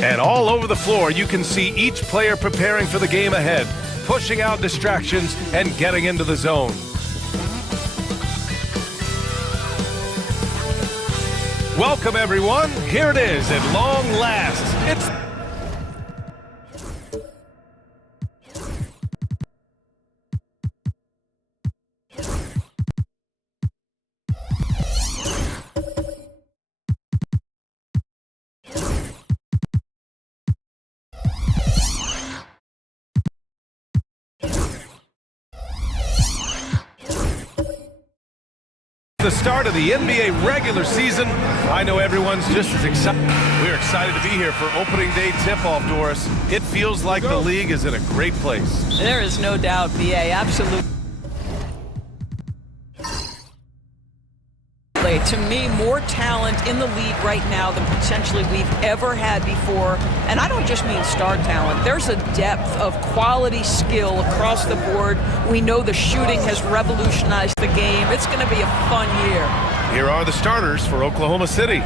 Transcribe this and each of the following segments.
And all over the floor, you can see each player preparing for the game ahead, pushing out distractions and getting into the zone. Welcome, everyone. Here it is at long last. It's the start of the NBA regular season. I know everyone's just as excited. We're excited to be here for opening day tip-off, Doris. It feels like the league is in a great place. There is no doubt, BA. Absolutely. To me, more talent in the league right now than potentially we've ever had before. And I don't just mean star talent. There's a depth of quality skill across the board. We know the shooting has revolutionized the game. It's going to be a fun year. Here are the starters for Oklahoma City.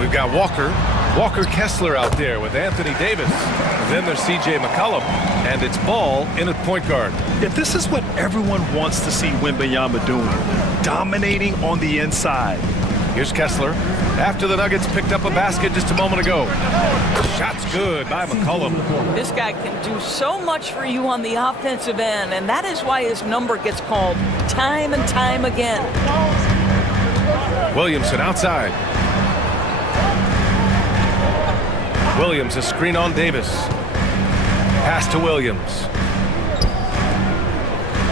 We've got Walker Kessler out there with Anthony Davis. Then there's C.J. McCollum, and it's Ball in at point guard. Yeah, this is what everyone wants to see Wembanyama doing, dominating on the inside. Here's Kessler after the Nuggets picked up a basket just a moment ago. Shot's good by McCollum. This guy can do so much for you on the offensive end, and that is why his number gets called time and time again. Williamson outside. Williams, a screen on Davis. Pass to Williams.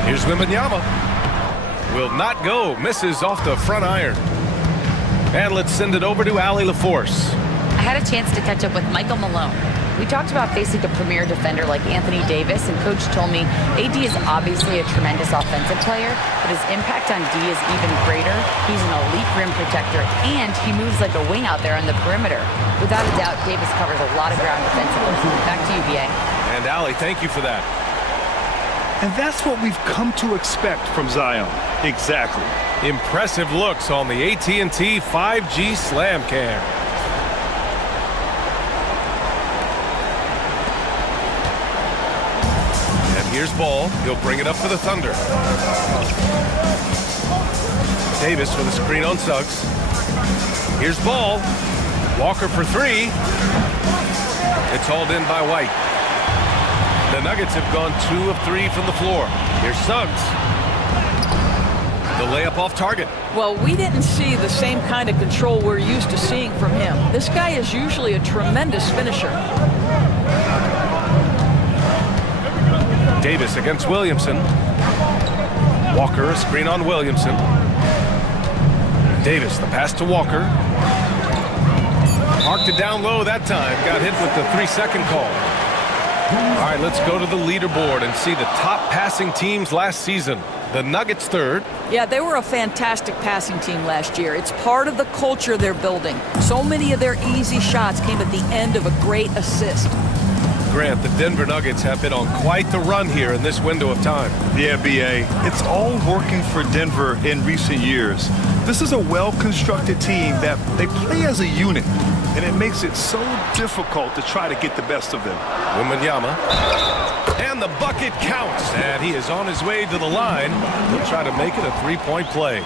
Here's Wembanyama. Will not go. Misses off the front iron. And let's send it over to Allie LaForce. I had a chance to catch up with Michael Malone. We talked about facing a premier defender like Anthony Davis, and Coach told me AD is obviously a tremendous offensive player, but his impact on D is even greater. He's an elite rim protector, and he moves like a wing out there on the perimeter. Without a doubt, Davis covers a lot of ground defensively. Back to you, BA. And Allie, thank you for that. And that's what we've come to expect from Zion. Exactly. Impressive looks on the AT&T 5G Slam Cam. Here's Ball. He'll bring it up for the Thunder. Davis with a screen on Suggs. Here's Ball. Walker for three. It's hauled in by White. The Nuggets have gone 2 of 3 from the floor. Here's Suggs. The layup off target. Well, we didn't see the same kind of control we're used to seeing from him. This guy is usually a tremendous finisher. Davis against Williamson. Walker, a screen on Williamson. Davis, the pass to Walker. Marked it down low that time. Got hit with the 3-second call. All right, let's go to the leaderboard and see the top passing teams last season. The Nuggets third. Yeah, they were a fantastic passing team last year. It's part of the culture they're building. So many of their easy shots came at the end of a great assist. Grant, the Denver Nuggets have been on quite the run here in this window of time. Yeah, BA. It's all working for Denver in recent years. This is a well-constructed team that they play as a unit, and it makes it so difficult to try to get the best of them. Wembanyama. And the bucket counts. And he is on his way to the line. He'll try to make it a 3-point play.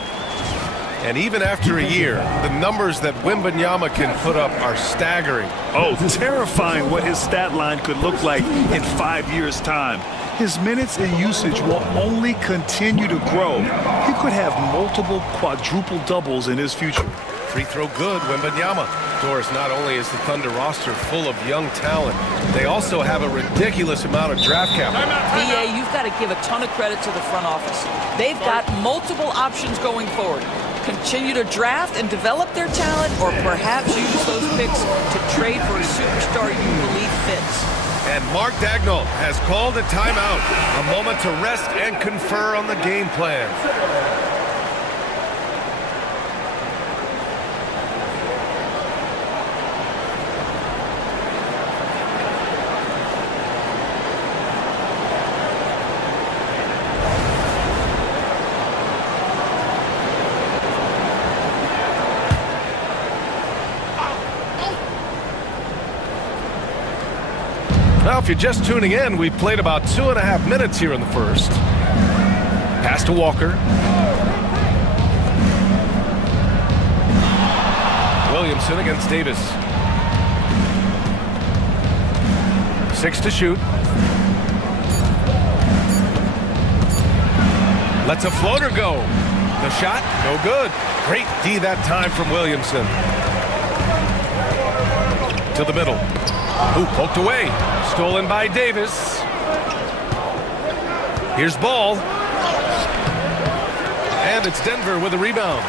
And even after a year, the numbers that Wembanyama can put up are staggering. Oh, terrifying what his stat line could look like in 5 years' time. His minutes and usage will only continue to grow. He could have multiple quadruple doubles in his future. Free throw good, Wembanyama. Doris, not only is the Thunder roster full of young talent, they also have a ridiculous amount of draft capital. BA, you've got to give a ton of credit to the front office. They've got multiple options going forward. Continue to draft and develop their talent, or perhaps use those picks to trade for a superstar you believe fits. And Mark Dagnall has called a timeout. A moment to rest and confer on the game plan. Now, if you're just tuning in, we've played about 2.5 minutes here in the first. Pass to Walker. Williamson against Davis. 6 to shoot. Lets a floater go. The shot, no good. Great D that time from Williamson. To the middle. Ooh, poked away. Stolen by Davis. Here's Ball. And it's Denver with a rebound.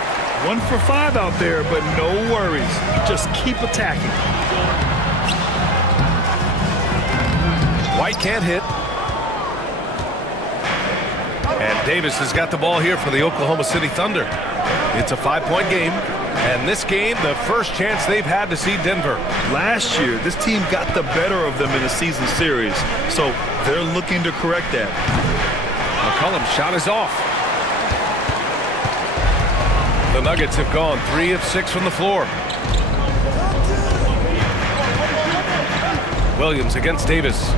1 for 5 out there, but no worries. Just keep attacking. White can't hit. And Davis has got the ball here for the Oklahoma City Thunder. It's a 5-point game. And this game, the first chance they've had to see Denver. Last year, this team got the better of them in the season series. So they're looking to correct that. McCollum's shot is off. The Nuggets have gone 3 of 6 from the floor. Williams against Davis.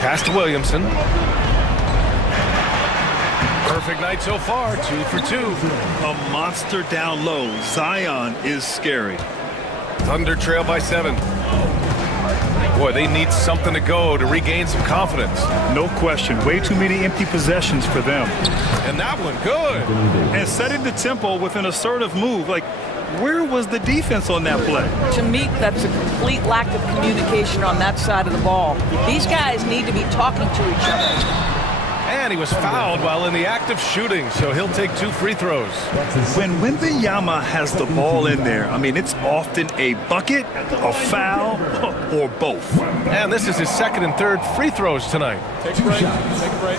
Pass to Williamson. Perfect night so far, 2 for 2. A monster down low. Zion is scary. Thunder trail by 7. Boy, they need something to go to regain some confidence. No question. Way too many empty possessions for them. And that one, good. And setting the tempo with an assertive move. Like, where was the defense on that play? To me, that's a complete lack of communication on that side of the ball. These guys need to be talking to each other. And he was fouled while in the act of shooting, so he'll take 2 free throws. When Wembanyama has the ball in there, I mean, it's often a bucket, a foul, or both. And this is his 2nd and 3rd free throws tonight. Take a break. Take a break.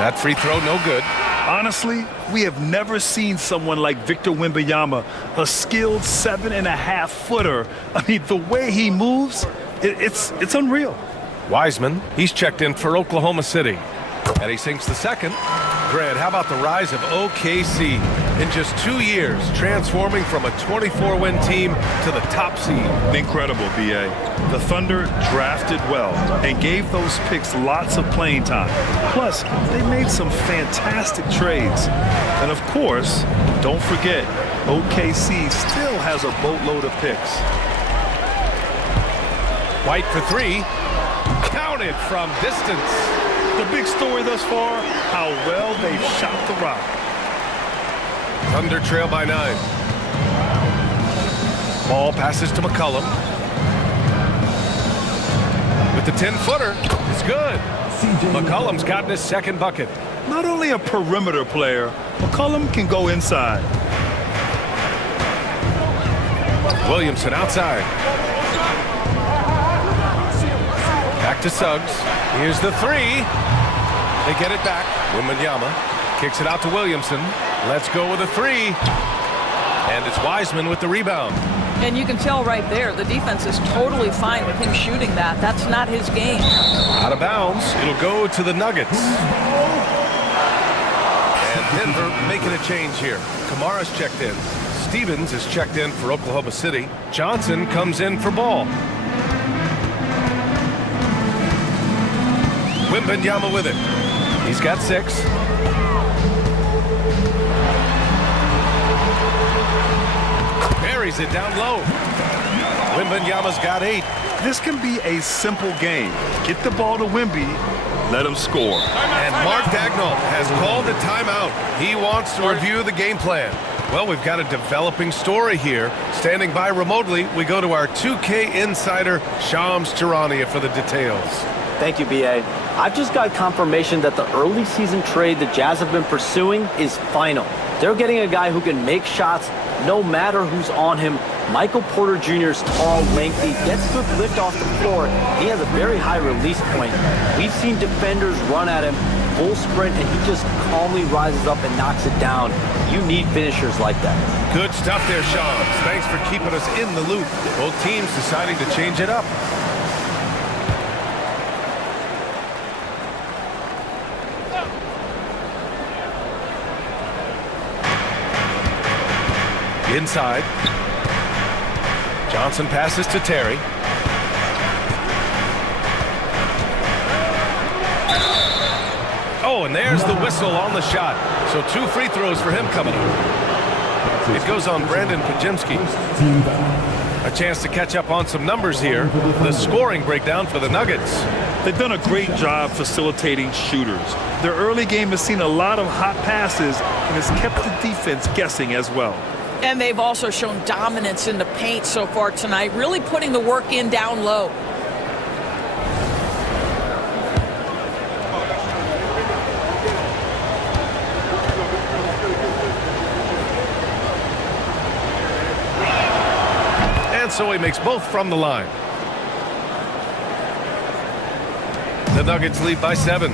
That free throw, no good. Honestly, we have never seen someone like Victor Wembanyama, a skilled 7.5-footer. I mean, the way he moves, it's unreal. Wiseman, he's checked in for Oklahoma City. And he sinks the second. Grant, how about the rise of OKC? In just 2 years, transforming from a 24-win team to the top seed. Incredible, B.A. The Thunder drafted well and gave those picks lots of playing time. Plus, they made some fantastic trades. And of course, don't forget, OKC still has a boatload of picks. White for 3. Counted from distance. The big story thus far, how well they've shot the rock. Thunder trail by 9. Ball passes to McCollum. With the 10-footer, it's good. McCollum's gotten his 2nd bucket. Not only a perimeter player, McCollum can go inside. Williamson outside. Back to Suggs. Here's the 3. They get it back. Wembanyama kicks it out to Williamson. Let's go with a 3. And it's Wiseman with the rebound. And you can tell right there, the defense is totally fine with him shooting that. That's not his game. Out of bounds. It'll go to the Nuggets. And Denver making a change here. Kamara's checked in. Stevens is checked in for Oklahoma City. Johnson comes in for Ball. Wembanyama with it. He's got 6. Buries it down low. Wembanyama's got 8. This can be a simple game. Get the ball to Wemby, let him score. And Mark Dagnall has called a timeout. He wants to review the game plan. Well, we've got a developing story here. Standing by remotely, we go to our 2K insider, Shams Charania, for the details. Thank you, B.A. I've just got confirmation that the early season trade the Jazz have been pursuing is final. They're getting a guy who can make shots no matter who's on him. Michael Porter Jr. is tall, lengthy, gets good lift off the floor. He has a very high release point. We've seen defenders run at him, full sprint, and he just calmly rises up and knocks it down. You need finishers like that. Good stuff there, Shams. Thanks for keeping us in the loop. Both teams deciding to change it up. Inside. Johnson passes to Terry. Oh, and there's the whistle on the shot. So 2 free throws for him coming up. It goes on Brandon Pajemski. A chance to catch up on some numbers here. The scoring breakdown for the Nuggets. They've done a great job facilitating shooters. Their early game has seen a lot of hot passes and has kept the defense guessing as well. And they've also shown dominance in the paint so far tonight, really putting the work in down low. And so he makes both from the line. The Nuggets lead by 7.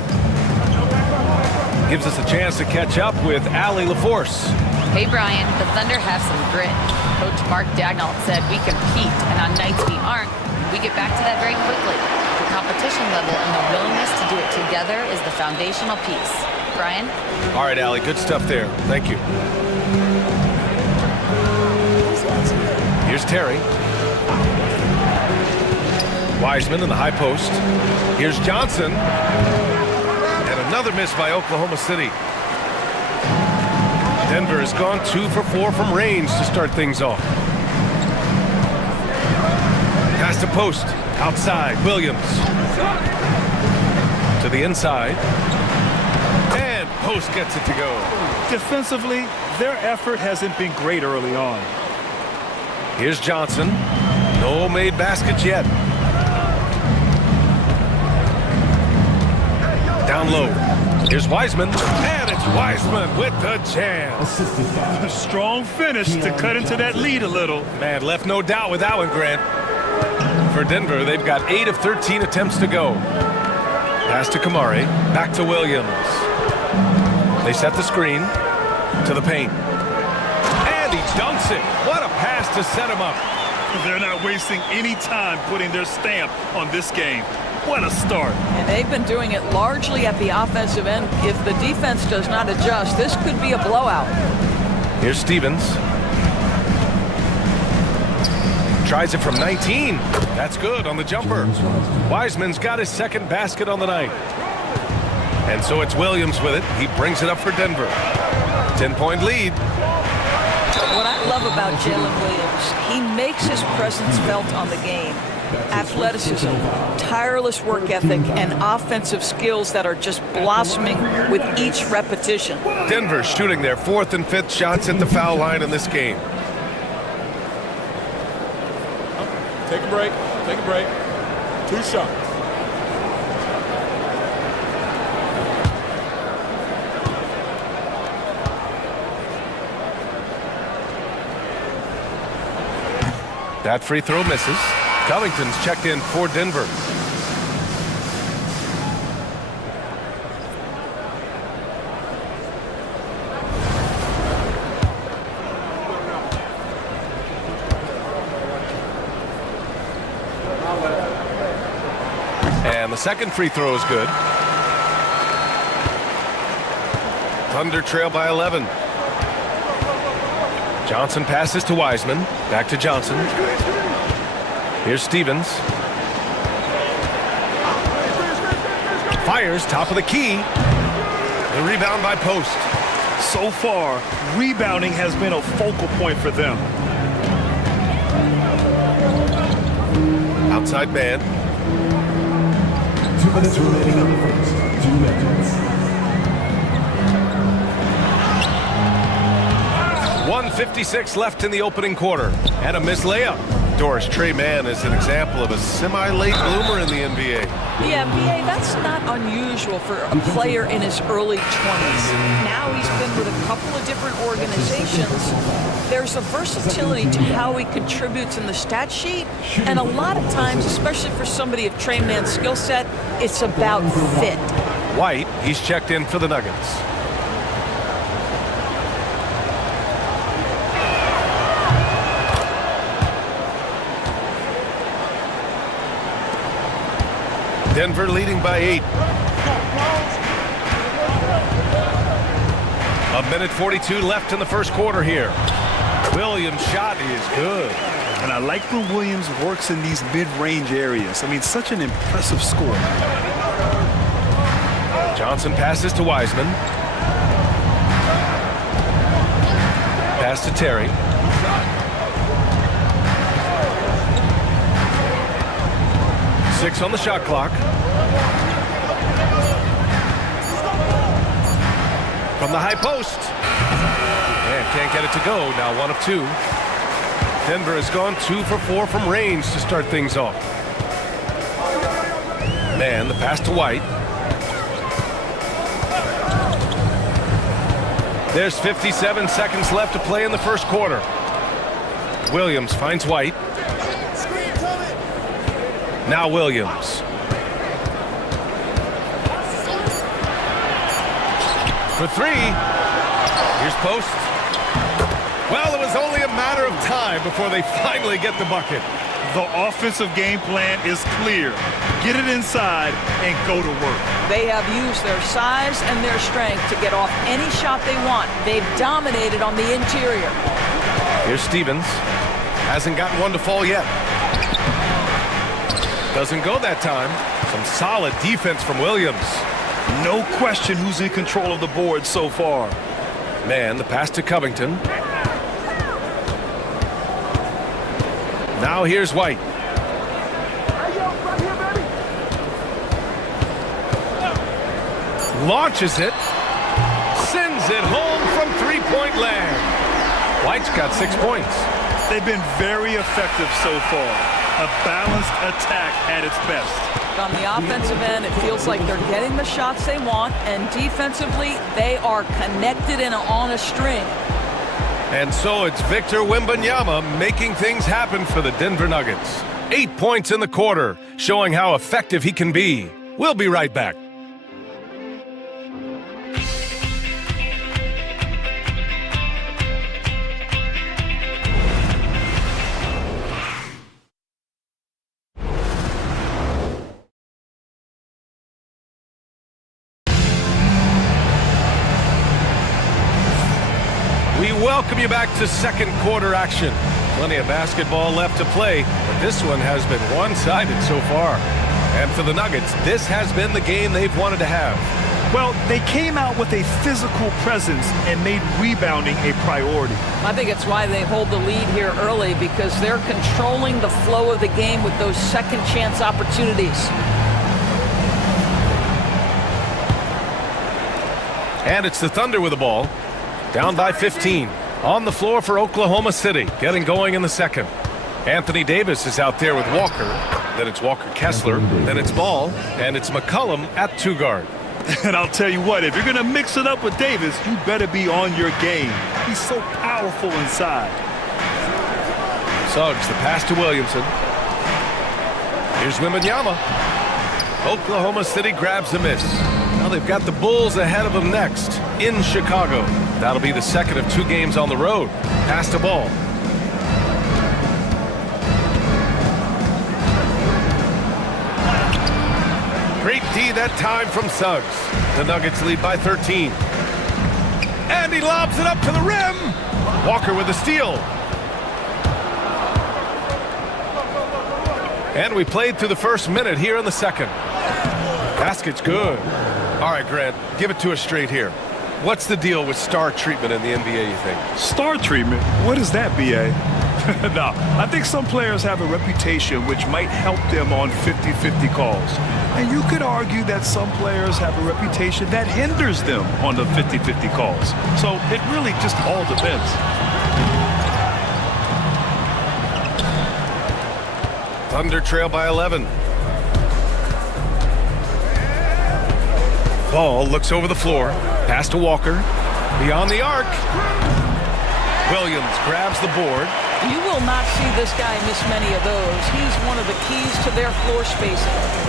Gives us a chance to catch up with Allie LaForce. Hey, Brian, the Thunder have some grit. Coach Mark Daigneault said we compete, and on nights we aren't, we get back to that very quickly. The competition level and the willingness to do it together is the foundational piece. Brian? All right, Allie, good stuff there. Thank you. Here's Terry. Wiseman in the high post. Here's Johnson. And another miss by Oklahoma City. Denver has gone 2 for 4 from range to start things off. Pass to post. Outside. Williams. To the inside. And post gets it to go. Defensively, their effort hasn't been great early on. Here's Johnson. No made baskets yet. Down low. Here's Wiseman. And it's Wiseman with the jam. A strong finish to cut into that lead a little. Man, left no doubt with that one, Grant. For Denver, they've got 8 of 13 attempts to go. Pass to Kamari. Back to Williams. They set the screen to the paint. And he dunks it. What a pass to set him up. They're not wasting any time putting their stamp on this game. What a start. And they've been doing it largely at the offensive end. If the defense does not adjust, this could be a blowout. Here's Stevens. Tries it from 19. That's good on the jumper. Wiseman's got his second basket on the night. And so it's Williams with it. He brings it up for Denver. 10-point lead. What I love about Jalen Williams, he makes his presence felt on the game. Athleticism, tireless work ethic, and offensive skills that are just blossoming with each repetition. Denver shooting their 4th and 5th shots at the foul line in this game. Take a break. Take a break. 2 shots. That free throw misses. Covington's checked in for Denver. And the second free throw is good. Thunder trail by 11. Johnson passes to Wiseman. Back to Johnson. Here's Stevens. Fires, top of the key. The rebound by Post. So far, rebounding has been a focal point for them. Outside man. 2 minutes remaining on the first. 2 minutes. 1:56 left in the opening quarter. And a missed layup. Doris, Trey Mann is an example of a semi-late bloomer in the NBA. Yeah, BA, that's not unusual for a player in his early 20s. Now he's been with a couple of different organizations. There's a versatility to how he contributes in the stat sheet. And a lot of times, especially for somebody of Trey Mann's skill set, it's about fit. White, he's checked in for the Nuggets. Denver leading by 8. A minute 42 left in the first quarter here. Williams' shot is good. And I like when Williams works in these mid-range areas. I mean, such an impressive score. Johnson passes to Wiseman. Pass to Terry. Six on the shot clock. From the high post. And can't get it to go. Now 1 of 2. Denver has gone 2 for 4 from range to start things off. Man, the pass to White. There's 57 seconds left to play in the first quarter. Williams finds White. Now Williams. For 3. Here's post. Well, it was only a matter of time before they finally get the bucket. The offensive game plan is clear. Get it inside and go to work. They have used their size and their strength to get off any shot they want. They've dominated on the interior. Here's Stevens. Hasn't gotten one to fall yet. Doesn't go that time. Some solid defense from Williams. No question who's in control of the board so far. Man, the pass to Covington. Now here's White. Launches it. Sends it home from three-point land. White's got 6 points. They've been very effective so far. A balanced attack at its best. On the offensive end, it feels like they're getting the shots they want, and defensively, they are connected and on a string. And so it's Victor Wembanyama making things happen for the Denver Nuggets. 8 points in the quarter, showing how effective he can be. We'll be right back. We welcome you back to second quarter action. Plenty of basketball left to play, but this one has been one-sided so far. And for the Nuggets, this has been the game they've wanted to have. Well, they came out with a physical presence and made rebounding a priority. I think it's why they hold the lead here early, because they're controlling the flow of the game with those second chance opportunities. And it's the Thunder with the ball. Down by 15. On the floor for Oklahoma City. Getting going in the second. Anthony Davis is out there with Walker. Then it's Walker Kessler. Then it's Ball. And it's McCollum at 2 guard. And I'll tell you what, if you're going to mix it up with Davis, you better be on your game. He's so powerful inside. Suggs, the pass to Williamson. Here's Wembanyama. Oklahoma City grabs the miss. Now they've got the Bulls ahead of them next in Chicago. That'll be the second of 2 games on the road. Pass to Ball. Great D that time from Suggs. The Nuggets lead by 13. And he lobs it up to the rim. Walker with the steal. And we played through the first minute here in the second. Basket's good. All right, Grant, give it to us straight here. What's the deal with star treatment in the NBA, you think? Star treatment? What is that, B.A.? No, I think some players have a reputation which might help them on 50-50 calls. And you could argue that some players have a reputation that hinders them on the 50-50 calls. So it really just all depends. Thunder trail by 11. Ball looks over the floor. Pass to Walker. Beyond the arc. Williams grabs the board. You will not see this guy miss many of those. He's one of the keys to their floor spacing.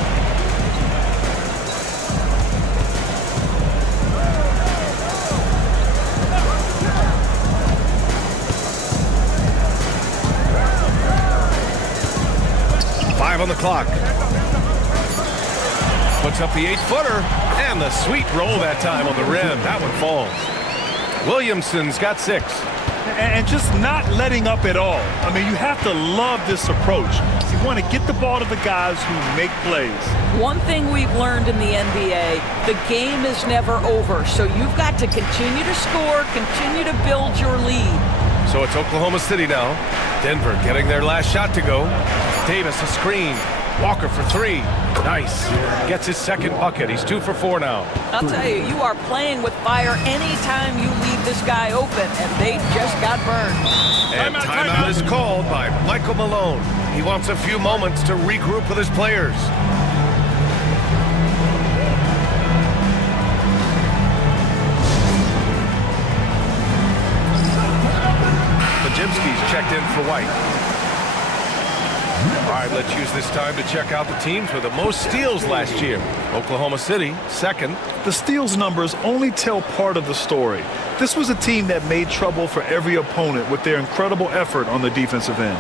On the clock. Puts up the 8-footer and the sweet roll that time on the rim. That one falls. Williamson's got 6. and just not letting up at all. I mean, you have to love this approach. You want to get the ball to the guys who make plays. One thing we've learned in the NBA, the game is never over. So you've got to continue to score, continue to build your lead. So it's Oklahoma City now. Denver getting their last shot to go. Davis a screen. Walker for three. Nice. Gets his second bucket. He's 2 for 4 now. I'll tell you, you are playing with fire anytime you leave this guy open, and they just got burned. And timeout is called by Michael Malone. He wants a few moments to regroup with his players. Pajimski's checked in for White. All right, let's use this time to check out the teams with the most steals last year. Oklahoma City, second. The steals numbers only tell part of the story. This was a team that made trouble for every opponent with their incredible effort on the defensive end.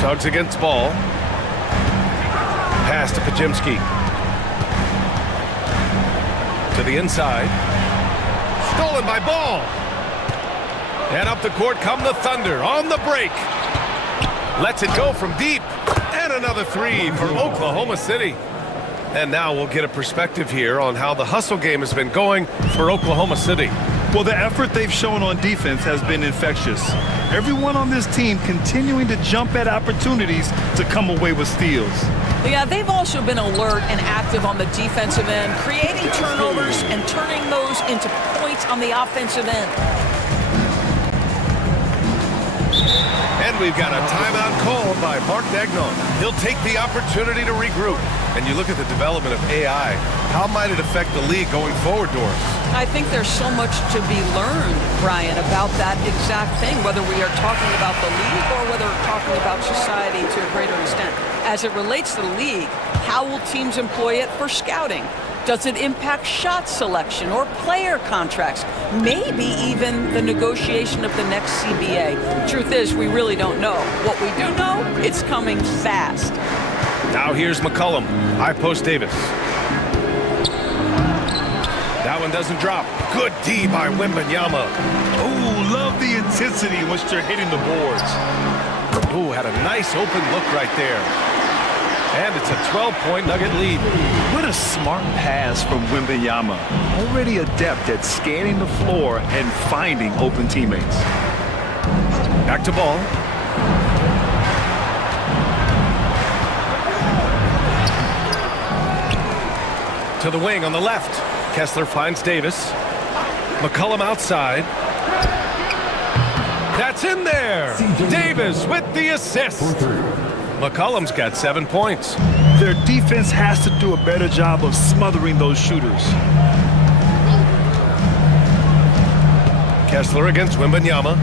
Suggs against Ball. Pass to Pajimski. To the inside. Stolen by Ball. And up the court come the Thunder on the break. Lets it go from deep. And another three for Oklahoma City. And now we'll get a perspective here on how the hustle game has been going for Oklahoma City. Well, the effort they've shown on defense has been infectious. Everyone on this team continuing to jump at opportunities to come away with steals. Yeah, they've also been alert and active on the defensive end, creating turnovers and turning those into points on the offensive end. And we've got a timeout called by Mark Dagnon. He'll take the opportunity to regroup. And you look at the development of AI. How might it affect the league going forward, Doris? I think there's so much to be learned, Brian, about that exact thing, whether we are talking about the league or whether we're talking about society to a greater extent. As it relates to the league, how will teams employ it for scouting? Does it impact shot selection or player contracts? Maybe even the negotiation of the next CBA. Truth is, we really don't know. What we do know, it's coming fast. Now here's McCollum. High post Davis. That one doesn't drop. Good D by Wembanyama. Ooh, love the intensity in which they're hitting the boards. Ooh, had a nice open look right there. And it's a 12-point Nugget lead. What a smart pass from Wembanyama. Already adept at scanning the floor and finding open teammates. Back to Ball. To the wing on the left. Kessler finds Davis. McCollum outside. That's in there. Davis with the assist. McCollum's got 7 points. Their defense has to do a better job of smothering those shooters. Kessler against Wembanyama.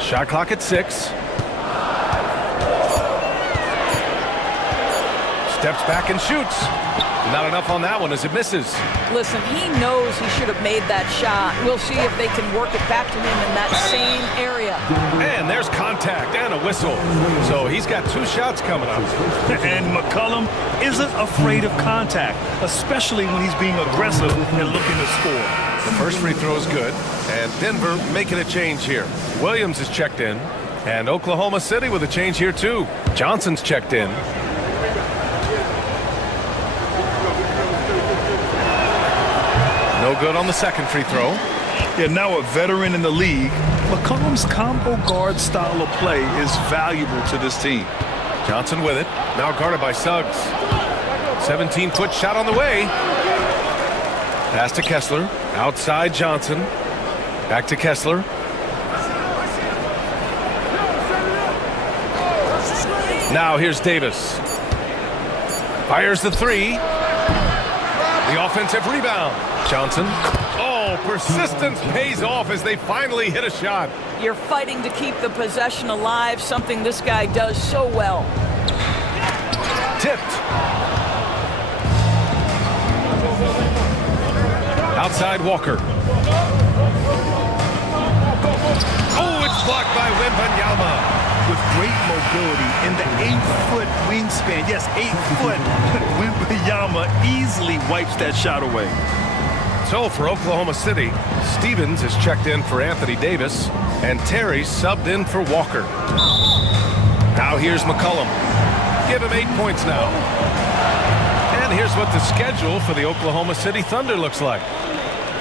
Shot clock at 6. Steps back and shoots. Not enough on that one as it misses. Listen, he knows he should have made that shot. We'll see if they can work it back to him in that same area. And there's contact and a whistle. So he's got 2 shots coming up. And McCollum isn't afraid of contact, especially when he's being aggressive and looking to score. The first free throw is good. And Denver making a change here. Williams is checked in. And Oklahoma City with a change here too. Johnson's checked in. No good on the second free throw. Yeah, now a veteran in the league, McCollum's combo guard style of play is valuable to this team. Johnson with it. Now guarded by Suggs. 17-foot shot on the way. Pass to Kessler. Outside Johnson. Back to Kessler. Now here's Davis. Fires the 3. The offensive rebound. Johnson. Oh, persistence pays off as they finally hit a shot. You're fighting to keep the possession alive, something this guy does so well. Tipped. Outside Walker. Oh, it's blocked by Wembanyama. With great mobility in the 8-foot wingspan. Yes, 8 foot. Wembanyama easily wipes that shot away. So for Oklahoma City, Stevens is checked in for Anthony Davis, and Terry subbed in for Walker. Now here's McCollum. Give him 8 points now. And here's what the schedule for the Oklahoma City Thunder looks like.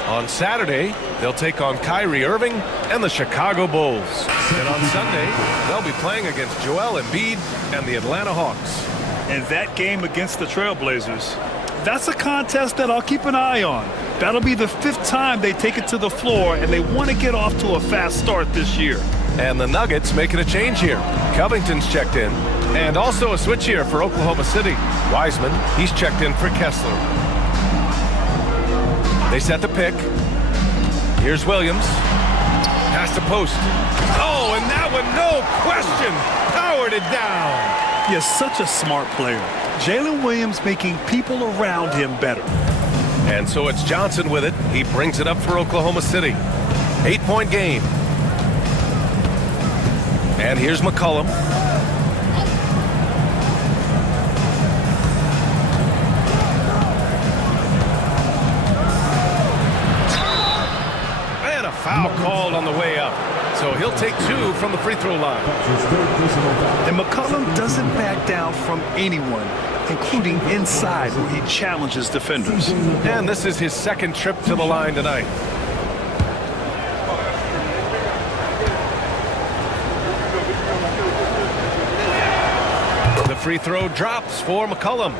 On Saturday, they'll take on Kyrie Irving and the Chicago Bulls. And on Sunday, they'll be playing against Joel Embiid and the Atlanta Hawks. And that game against the Trailblazers, that's a contest that I'll keep an eye on. That'll be the 5th time they take it to the floor, and they want to get off to a fast start this year. And the Nuggets making a change here. Covington's checked in. And also a switch here for Oklahoma City. Wiseman, he's checked in for Kessler. They set the pick. Here's Williams. Pass to post. Oh, and that one, no question, powered it down. Yes, such a smart player. Jalen Williams making people around him better. And so it's Johnson with it. He brings it up for Oklahoma City. 8-point game. And here's McCollum. Foul called on the way up. So he'll take 2 from the free throw line. And McCollum doesn't back down from anyone, including inside where he challenges defenders. And this is his 2nd trip to the line tonight. The free throw drops for McCollum.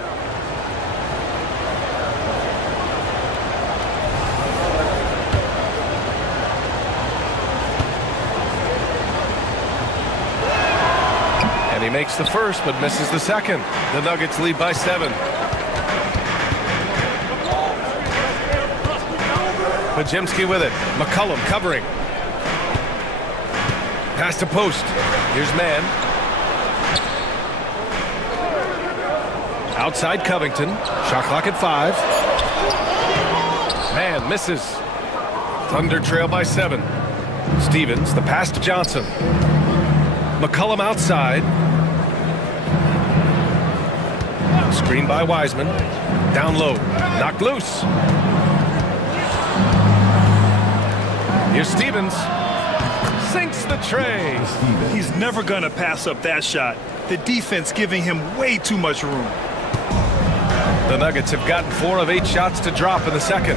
And he makes the first, but misses the second. The Nuggets lead by 7. Podziemski with it. McCollum covering. Pass to post. Here's Mann. Outside Covington. Shot clock at 5. Mann misses. Thunder trail by 7. Stevens, the pass to Johnson. McCollum outside. Screen by Wiseman. Down low. Knocked loose. Here's Stevens. Sinks the tray. He's never going to pass up that shot. The defense giving him way too much room. The Nuggets have gotten 4 of 8 shots to drop in the second.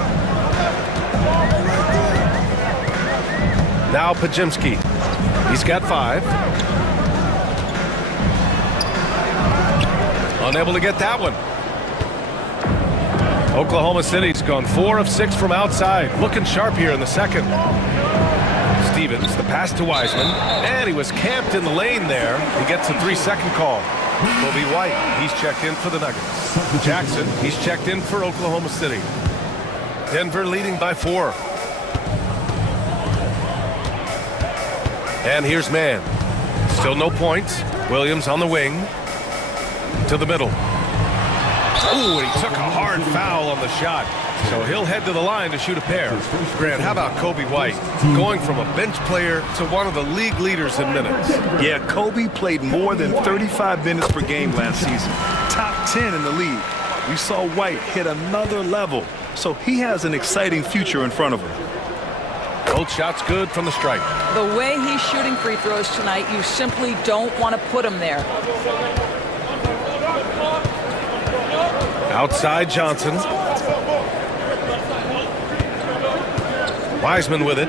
Now Podziemski. He's got 5. Unable to get that one. Oklahoma City's gone 4 of 6 from outside. Looking sharp here in the second. Stevens, the pass to Wiseman. And he was camped in the lane there. He gets a 3-second call. Kobe White, he's checked in for the Nuggets. Jackson, he's checked in for Oklahoma City. Denver leading by 4. And here's Mann. Still no points. Williams on the wing. To the middle. Oh, he took a hard foul on the shot. So he'll head to the line to shoot a pair. Grant, how about Kobe White? Going from a bench player to one of the league leaders in minutes. Yeah, Kobe played more than 35 minutes per game last season. Top 10 in the league. We saw White hit another level. So he has an exciting future in front of him. Both shots good from the stripe. The way he's shooting free throws tonight, you simply don't want to put him there. Outside Johnson. Wiseman with it.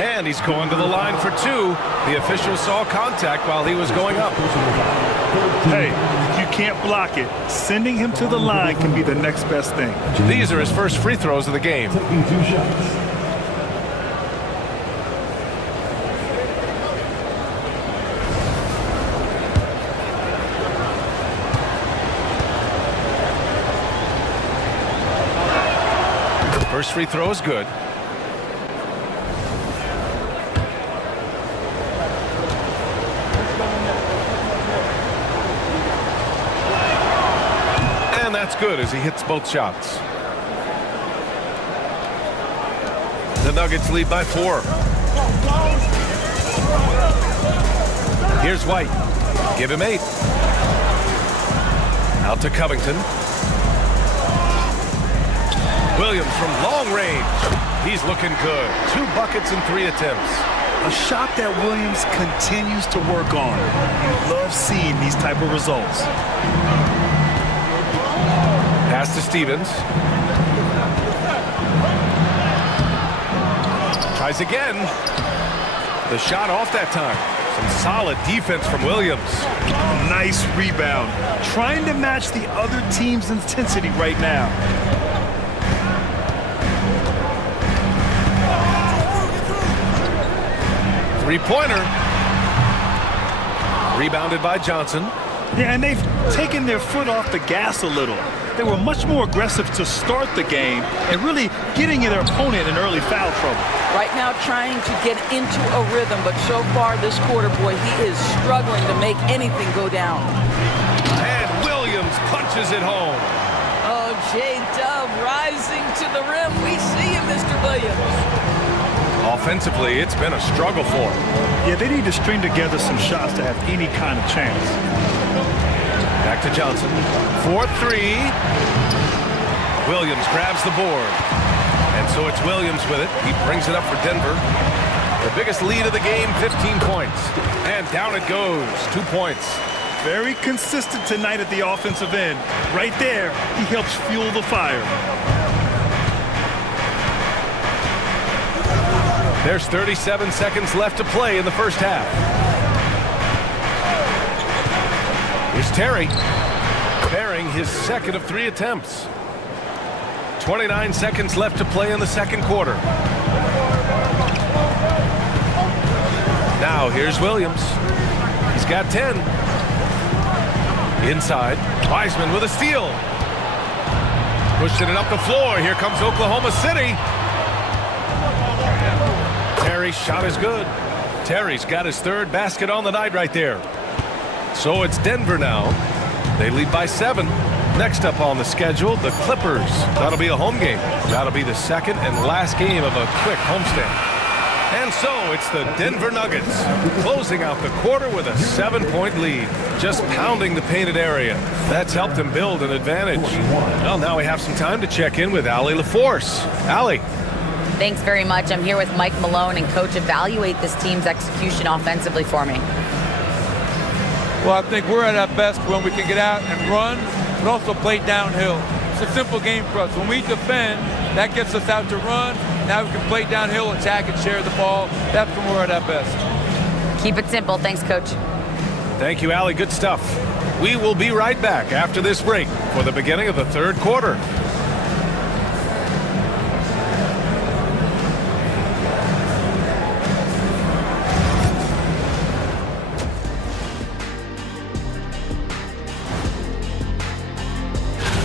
And he's going to the line for 2. The official saw contact while he was going up. Hey, if you can't block it, sending him to the line can be the next best thing. These are his first free throws of the game. Taking 2 shots. First free throw is good. looks good as he hits both shots. The Nuggets lead by 4. Here's White. Give him 8. Out to Covington. Williams from long range. He's looking good. 2 buckets in 3 attempts. A shot that Williams continues to work on. You love seeing these type of results. Pass to Stevens. Tries again. The shot off that time. Some solid defense from Williams. Nice rebound. Trying to match the other team's intensity right now. Three-pointer. Rebounded by Johnson. Yeah, and they've taken their foot off the gas a little. They were much more aggressive to start the game and really getting their opponent in early foul trouble. Right now trying to get into a rhythm, but so far this quarter, boy, he is struggling to make anything go down. And Williams punches it home. Oh, J-Dub rising to the rim. We see him, Mr. Williams. Offensively, it's been a struggle for him. Yeah, they need to string together some shots to have any kind of chance. Back to Johnson. 4-3. Williams grabs the board. And so it's Williams with it. He brings it up for Denver. The biggest lead of the game, 15 points. And down it goes, 2 points. Very consistent tonight at the offensive end. Right there, he helps fuel the fire. There's 37 seconds left to play in the first half. Here's Terry, bearing his second of 3 attempts. 29 seconds left to play in the second quarter. Now here's Williams. He's got 10. Inside, Wiseman with a steal. Pushing it up the floor. Here comes Oklahoma City. Terry's shot is good. Terry's got his 3rd basket on the night right there. So it's Denver now. They lead by 7. Next up on the schedule, the Clippers. That'll be a home game. That'll be the second and last game of a quick homestand. And so it's the Denver Nuggets closing out the quarter with a 7-point lead. Just pounding the painted area. That's helped them build an advantage. Well, now we have some time to check in with Allie LaForce. Allie. Thanks very much. I'm here with Mike Malone, and Coach, evaluate this team's execution offensively for me. Well, I think we're at our best when we can get out and run, but also play downhill. It's a simple game for us. When we defend, that gets us out to run. Now we can play downhill, attack, and share the ball. That's when we're at our best. Keep it simple. Thanks, Coach. Thank you, Allie. Good stuff. We will be right back after this break for the beginning of the third quarter.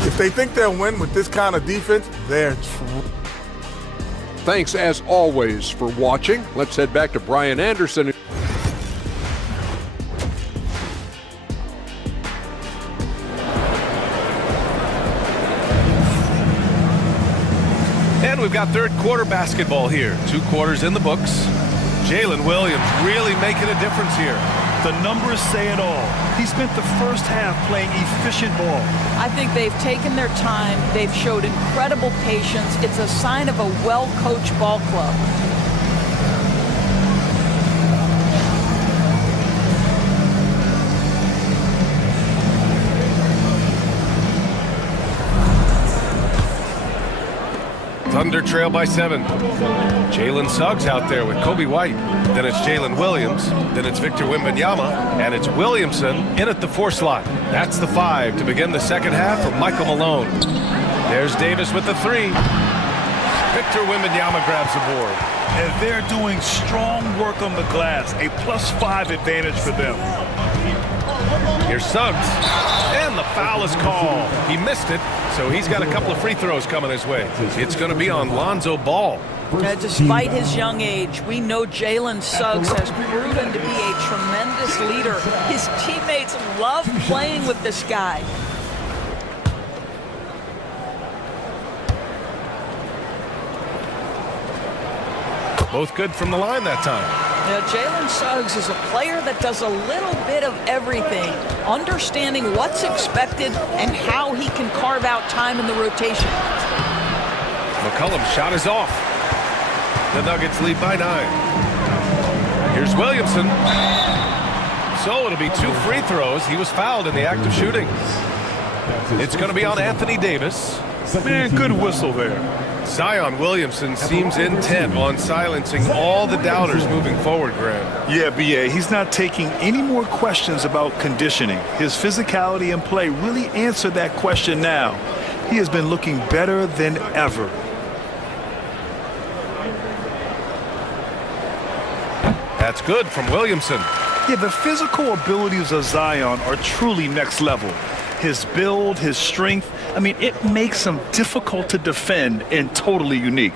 If they think they'll win with this kind of defense, they're true. Thanks, as always, for watching. Let's head back to Brian Anderson. And we've got third quarter basketball here. 2 quarters in the books. Jalen Williams really making a difference here. The numbers say it all. He spent the first half playing efficient ball. I think they've taken their time. They've showed incredible patience. It's a sign of a well-coached ball club. Thunder trail by 7. Jalen Suggs out there with Kobe White. Then it's Jalen Williams. Then it's Victor Wembanyama. And it's Williamson in at the 4 slot. That's the 5 to begin the second half for Michael Malone. There's Davis with the 3. Victor Wembanyama grabs the board. And they're doing strong work on the glass. A +5 advantage for them. Here's Suggs. And the foul is called. He missed it, so he's got a couple of free throws coming his way. It's going to be on Lonzo Ball. Despite his young age, we know Jalen Suggs has proven to be a tremendous leader. His teammates love playing with this guy. Both good from the line that time. Now, Jalen Suggs is a player that does a little bit of everything, understanding what's expected and how he can carve out time in the rotation. McCollum's shot is off. The Nuggets lead by 9. Here's Williamson. So it'll be 2 free throws. He was fouled in the act of shooting. It's going to be on Anthony Davis. Man, good whistle there. Zion Williamson seems intent on silencing all the doubters moving forward, Graham. Yeah, B.A., he's not taking any more questions about conditioning. His physicality and play really answered that question now. He has been looking better than ever. That's good from Williamson. Yeah, the physical abilities of Zion are truly next level. His build, his strength, I mean, it makes him difficult to defend and totally unique.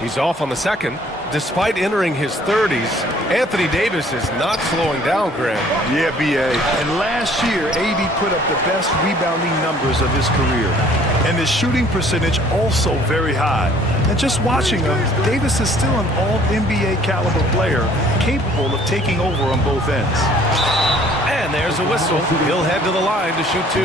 He's off on the second. Despite entering his 30s, Anthony Davis is not slowing down, Graham. Yeah, B.A. And last year, AD put up the best rebounding numbers of his career. And his shooting percentage also very high. And just watching him, Davis is still an all-NBA caliber player, capable of taking over on both ends. And there's a whistle. He'll head to the line to shoot 2.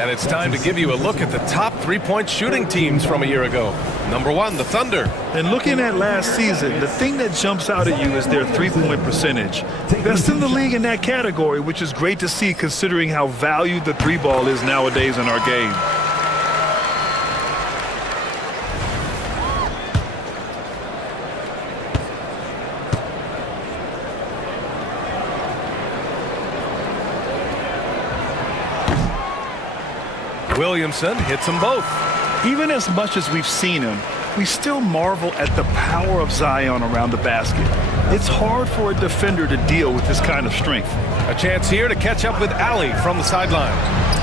And it's time to give you a look at the top three-point shooting teams from a year ago. Number 1, the Thunder. And looking at last season, the thing that jumps out at you is their three-point percentage. Best in the league in that category, which is great to see considering how valued the three ball is nowadays in our game. Williamson hits them both. Even as much as we've seen him, we still marvel at the power of Zion around the basket. It's hard for a defender to deal with this kind of strength. A chance here to catch up with Allie from the sideline.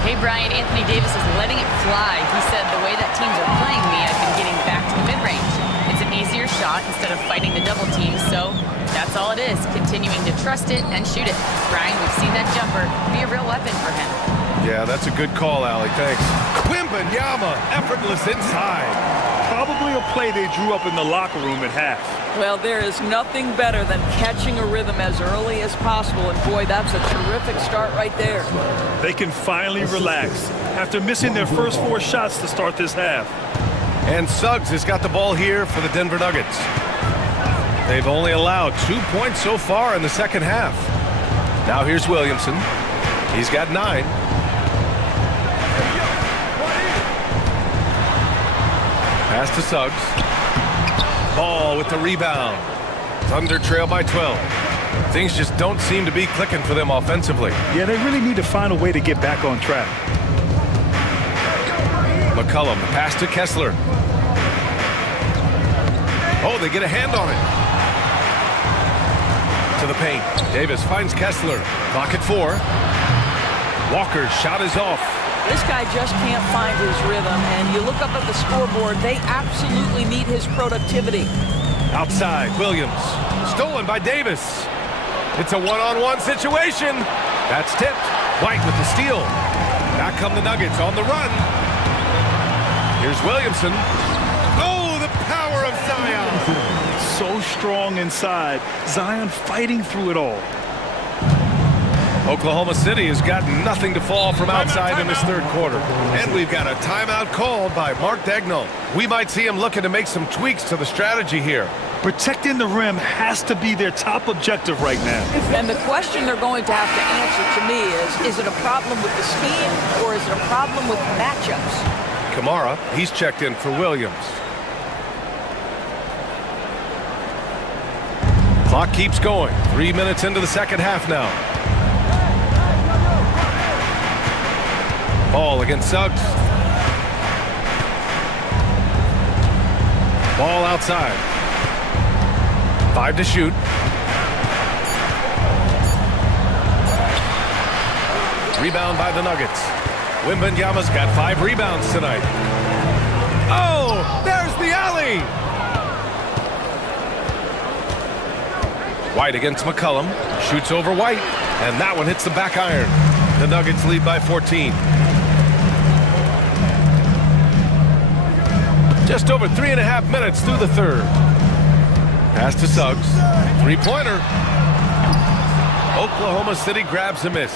Hey, Brian, Anthony Davis is letting it fly. He said the way that teams are playing me, I've been getting back to the mid-range. It's an easier shot instead of fighting the double team, so that's all it is, continuing to trust it and shoot it. Brian, we've seen that jumper be a real weapon for him. Yeah, that's a good call, Allie. Thanks. Wembanyama, effortless inside. Probably a play they drew up in the locker room at half. Well, there is nothing better than catching a rhythm as early as possible, and boy, that's a terrific start right there. They can finally relax after missing their first 4 shots to start this half. And Suggs has got the ball here for the Denver Nuggets. They've only allowed 2 points so far in the second half. Now here's Williamson. He's got 9. Pass to Suggs. Ball with the rebound. Thunder trail by 12. Things just don't seem to be clicking for them offensively. Yeah, they really need to find a way to get back on track. McCollum, the pass to Kessler. Oh, they get a hand on it. To the paint. Davis finds Kessler. Clock at 4. Walker's shot is off. This guy just can't find his rhythm, and you look up at the scoreboard, they absolutely need his productivity. Outside, Williams. Stolen by Davis. It's a one-on-one situation. That's tipped. White with the steal. Back come the Nuggets on the run. Here's Williamson. Oh, the power of Zion. So strong inside. Zion fighting through it all. Oklahoma City has got nothing to fall from outside in this third quarter. And we've got a timeout called by Mark Dagnall. We might see him looking to make some tweaks to the strategy here. Protecting the rim has to be their top objective right now. And the question they're going to have to answer to me is it a problem with the scheme or is it a problem with matchups? Kamara, he's checked in for Williams. Clock keeps going. 3 minutes into the second half now. Ball against Suggs. Ball outside. 5 to shoot. Rebound by the Nuggets. Wembanyama's got 5 rebounds tonight. Oh, there's the alley. White against McCollum. Shoots over White. And that one hits the back iron. The Nuggets lead by 14. Just over 3.5 minutes through the third. Pass to Suggs. Three-pointer. Oklahoma City grabs a miss.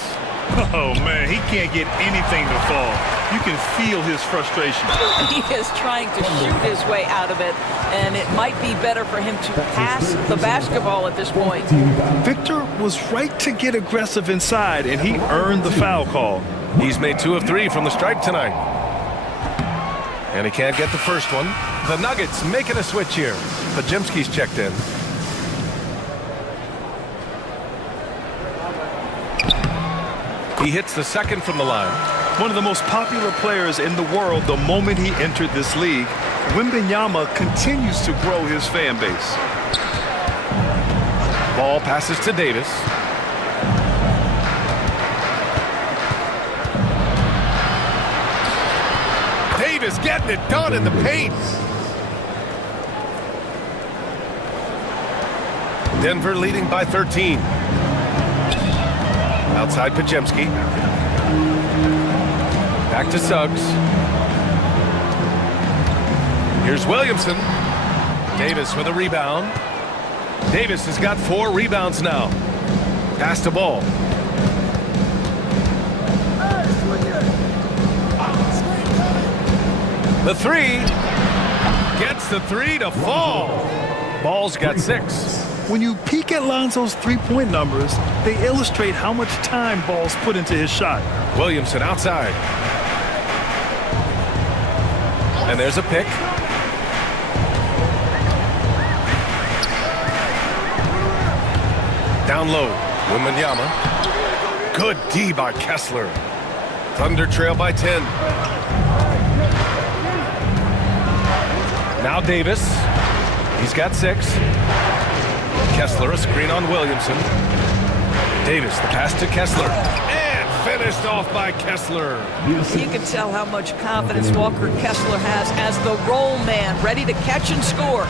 Oh, man, he can't get anything to fall. You can feel his frustration. He is trying to shoot his way out of it, and it might be better for him to pass the basketball at this point. Victor was right to get aggressive inside, and he earned the foul call. He's made 2 of 3 from the stripe tonight. And he can't get the first one. The Nuggets making a switch here. Pajemski's checked in. He hits the second from the line. One of the most popular players in the world the moment he entered this league, Wembanyama continues to grow his fan base. Ball passes to Davis. Davis getting it done in the paint. Denver leading by 13. Outside Pajemski. Back to Suggs. Here's Williamson. Davis with a rebound. Davis has got 4 rebounds now. Pass the ball. The 3. Gets the 3 to fall. Ball's got 6. When you peek at Lonzo's three-point numbers, they illustrate how much time Ball's put into his shot. Williamson outside. And there's a pick. Down low, Wembanyama. Good D by Kessler. Thunder trail by 10. Now Davis. He's got 6. Kessler, a screen on Williamson. Davis, the pass to Kessler. And finished off by Kessler. You can tell how much confidence Walker Kessler has as the roll man, ready to catch and score.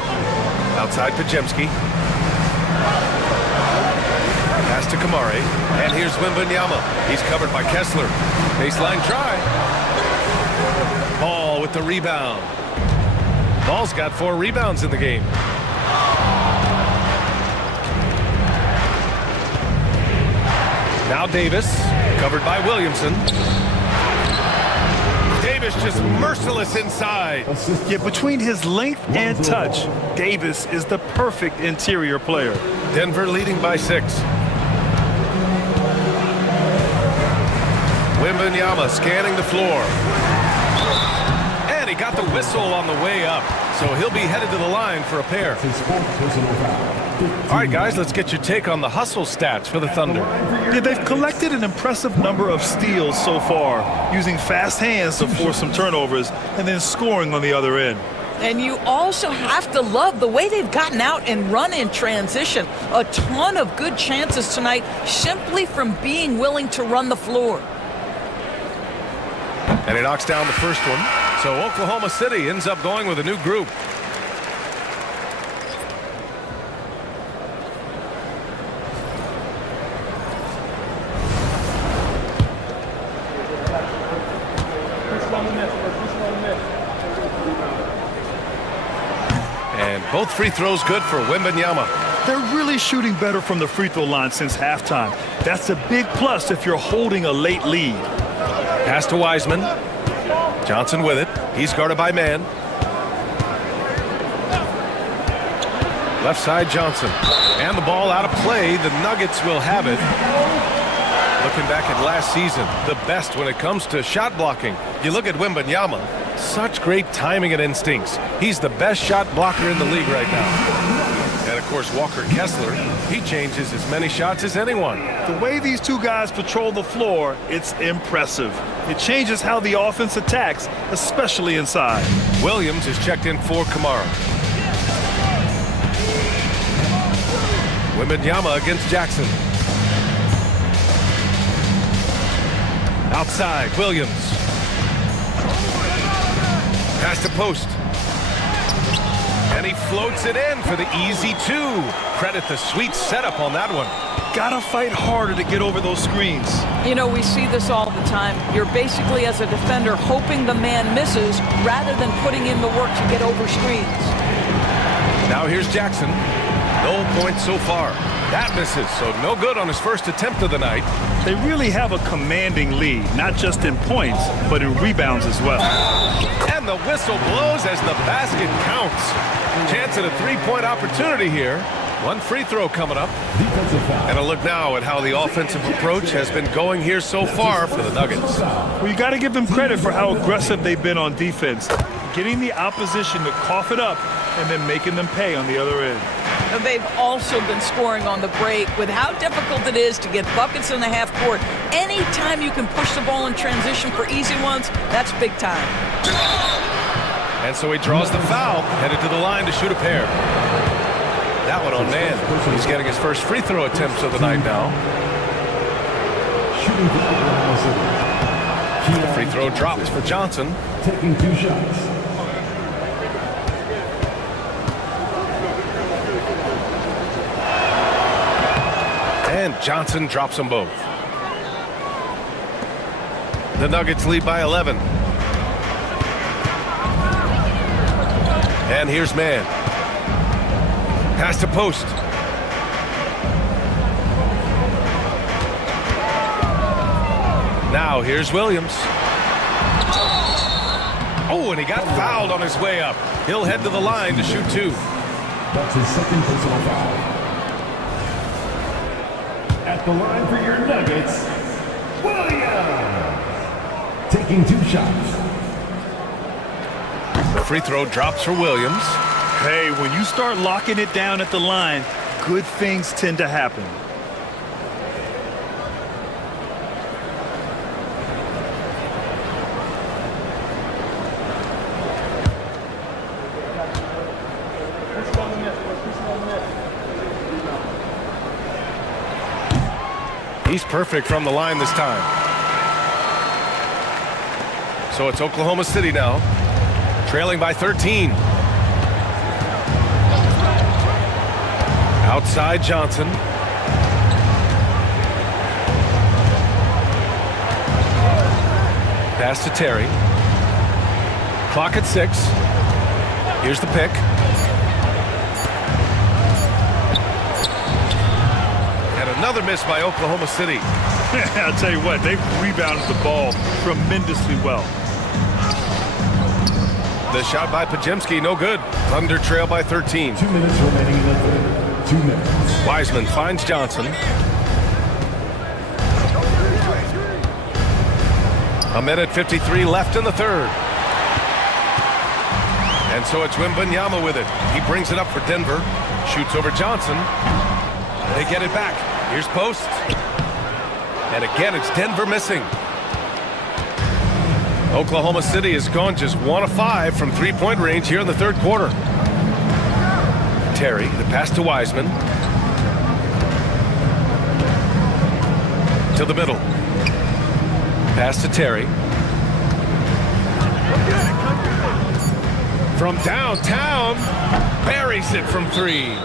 Outside Pajemski. Pass to Kamari. And here's Wembanyama. He's covered by Kessler. Baseline try. Ball with the rebound. Ball's got 4 rebounds in the game. Now Davis, covered by Williamson. Davis just merciless inside. Yeah, between his length and touch, Davis is the perfect interior player. Denver leading by 6. Wembanyama scanning the floor. And he got the whistle on the way up. So he'll be headed to the line for a pair. All right, guys, let's get your take on the hustle stats for the Thunder. Yeah, they've collected an impressive number of steals so far, using fast hands to force some turnovers and then scoring on the other end. And you also have to love the way they've gotten out and run in transition. A ton of good chances tonight simply from being willing to run the floor. And he knocks down the first one. So Oklahoma City ends up going with a new group. And both free throws good for Wembanyama. They're really shooting better from the free throw line since halftime. That's a big plus if you're holding a late lead. Pass to Wiseman. Johnson with it. He's guarded by Mann. Left side Johnson. And the ball out of play. The Nuggets will have it. Looking back at last season, the best when it comes to shot blocking. You look at Wembanyama. Such great timing and instincts. He's the best shot blocker in the league right now. And of course, Walker Kessler, he changes as many shots as anyone. The way these two guys patrol the floor, it's impressive. It changes how the offense attacks, especially inside. Williams is checked in for Kamara. Wembanyama against Jackson. Outside, Williams. Pass to post. And he floats it in for the easy 2. Credit the sweet setup on that one. Gotta fight harder to get over those screens. You know, we see this all the time. You're basically, as a defender, hoping the man misses rather than putting in the work to get over screens. Now here's Jackson. No points so far. That misses, so no good on his first attempt of the night. They really have a commanding lead, not just in points, but in rebounds as well. And the whistle blows as the basket counts. Chance at a three-point opportunity here. One free throw coming up. And a look now at how the offensive approach has been going here so far for the Nuggets. Well, you got to give them credit for how aggressive they've been on defense, getting the opposition to cough it up and then making them pay on the other end. They've also been scoring on the break. With how difficult it is to get buckets in the half court, anytime you can push the ball in transition for easy ones, that's big time. And so he draws the foul, headed to the line to shoot a pair. That one on man. He's getting his first free throw attempts of the night now. The free throw drops for Johnson. Taking 2 shots. And Johnson drops them both. The Nuggets lead by 11. And here's man. Pass to post. Now here's Williams. Oh, and he got fouled on his way up. He'll head to the line to shoot 2. That's his second personal foul. At the line for your Nuggets, Williams. Taking 2 shots. The free throw drops for Williams. Hey, when you start locking it down at the line, good things tend to happen. He's perfect from the line this time. So it's Oklahoma City now, trailing by 13. Outside Johnson. Pass to Terry. Clock at 6. Here's the pick. And another miss by Oklahoma City. I'll tell you what, they've rebounded the ball tremendously well. The shot by Pajemski, no good. Thunder trail by 13. 2 minutes remaining in the third. 2 minutes. Wiseman finds Johnson. A minute 53 left in the third. And so it's Wembanyama with it. He brings it up for Denver. Shoots over Johnson. They get it back. Here's post. And again, it's Denver missing. Oklahoma City has gone just 1 of 5 from three-point range here in the third quarter. Terry, the pass to Wiseman. To the middle. Pass to Terry. From downtown, buries it from 3.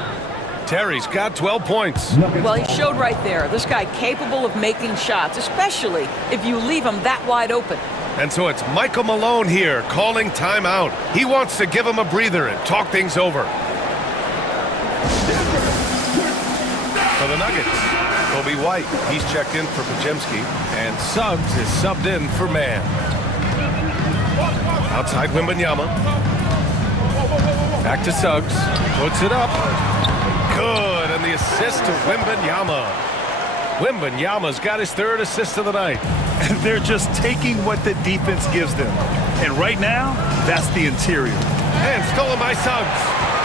Terry's got 12 points. Well, he showed right there. This guy capable of making shots, especially if you leave him that wide open. And so it's Michael Malone here calling timeout. He wants to give him a breather and talk things over. For the Nuggets, Kobe White, he's checked in for Pajemski, and Suggs is subbed in for man. Outside Wembanyama. Back to Suggs. Puts it up. Good, and the assist to Wembanyama. Wembanyama's got his 3rd assist of the night. And they're just taking what the defense gives them. And right now, that's the interior. And stolen by Suggs.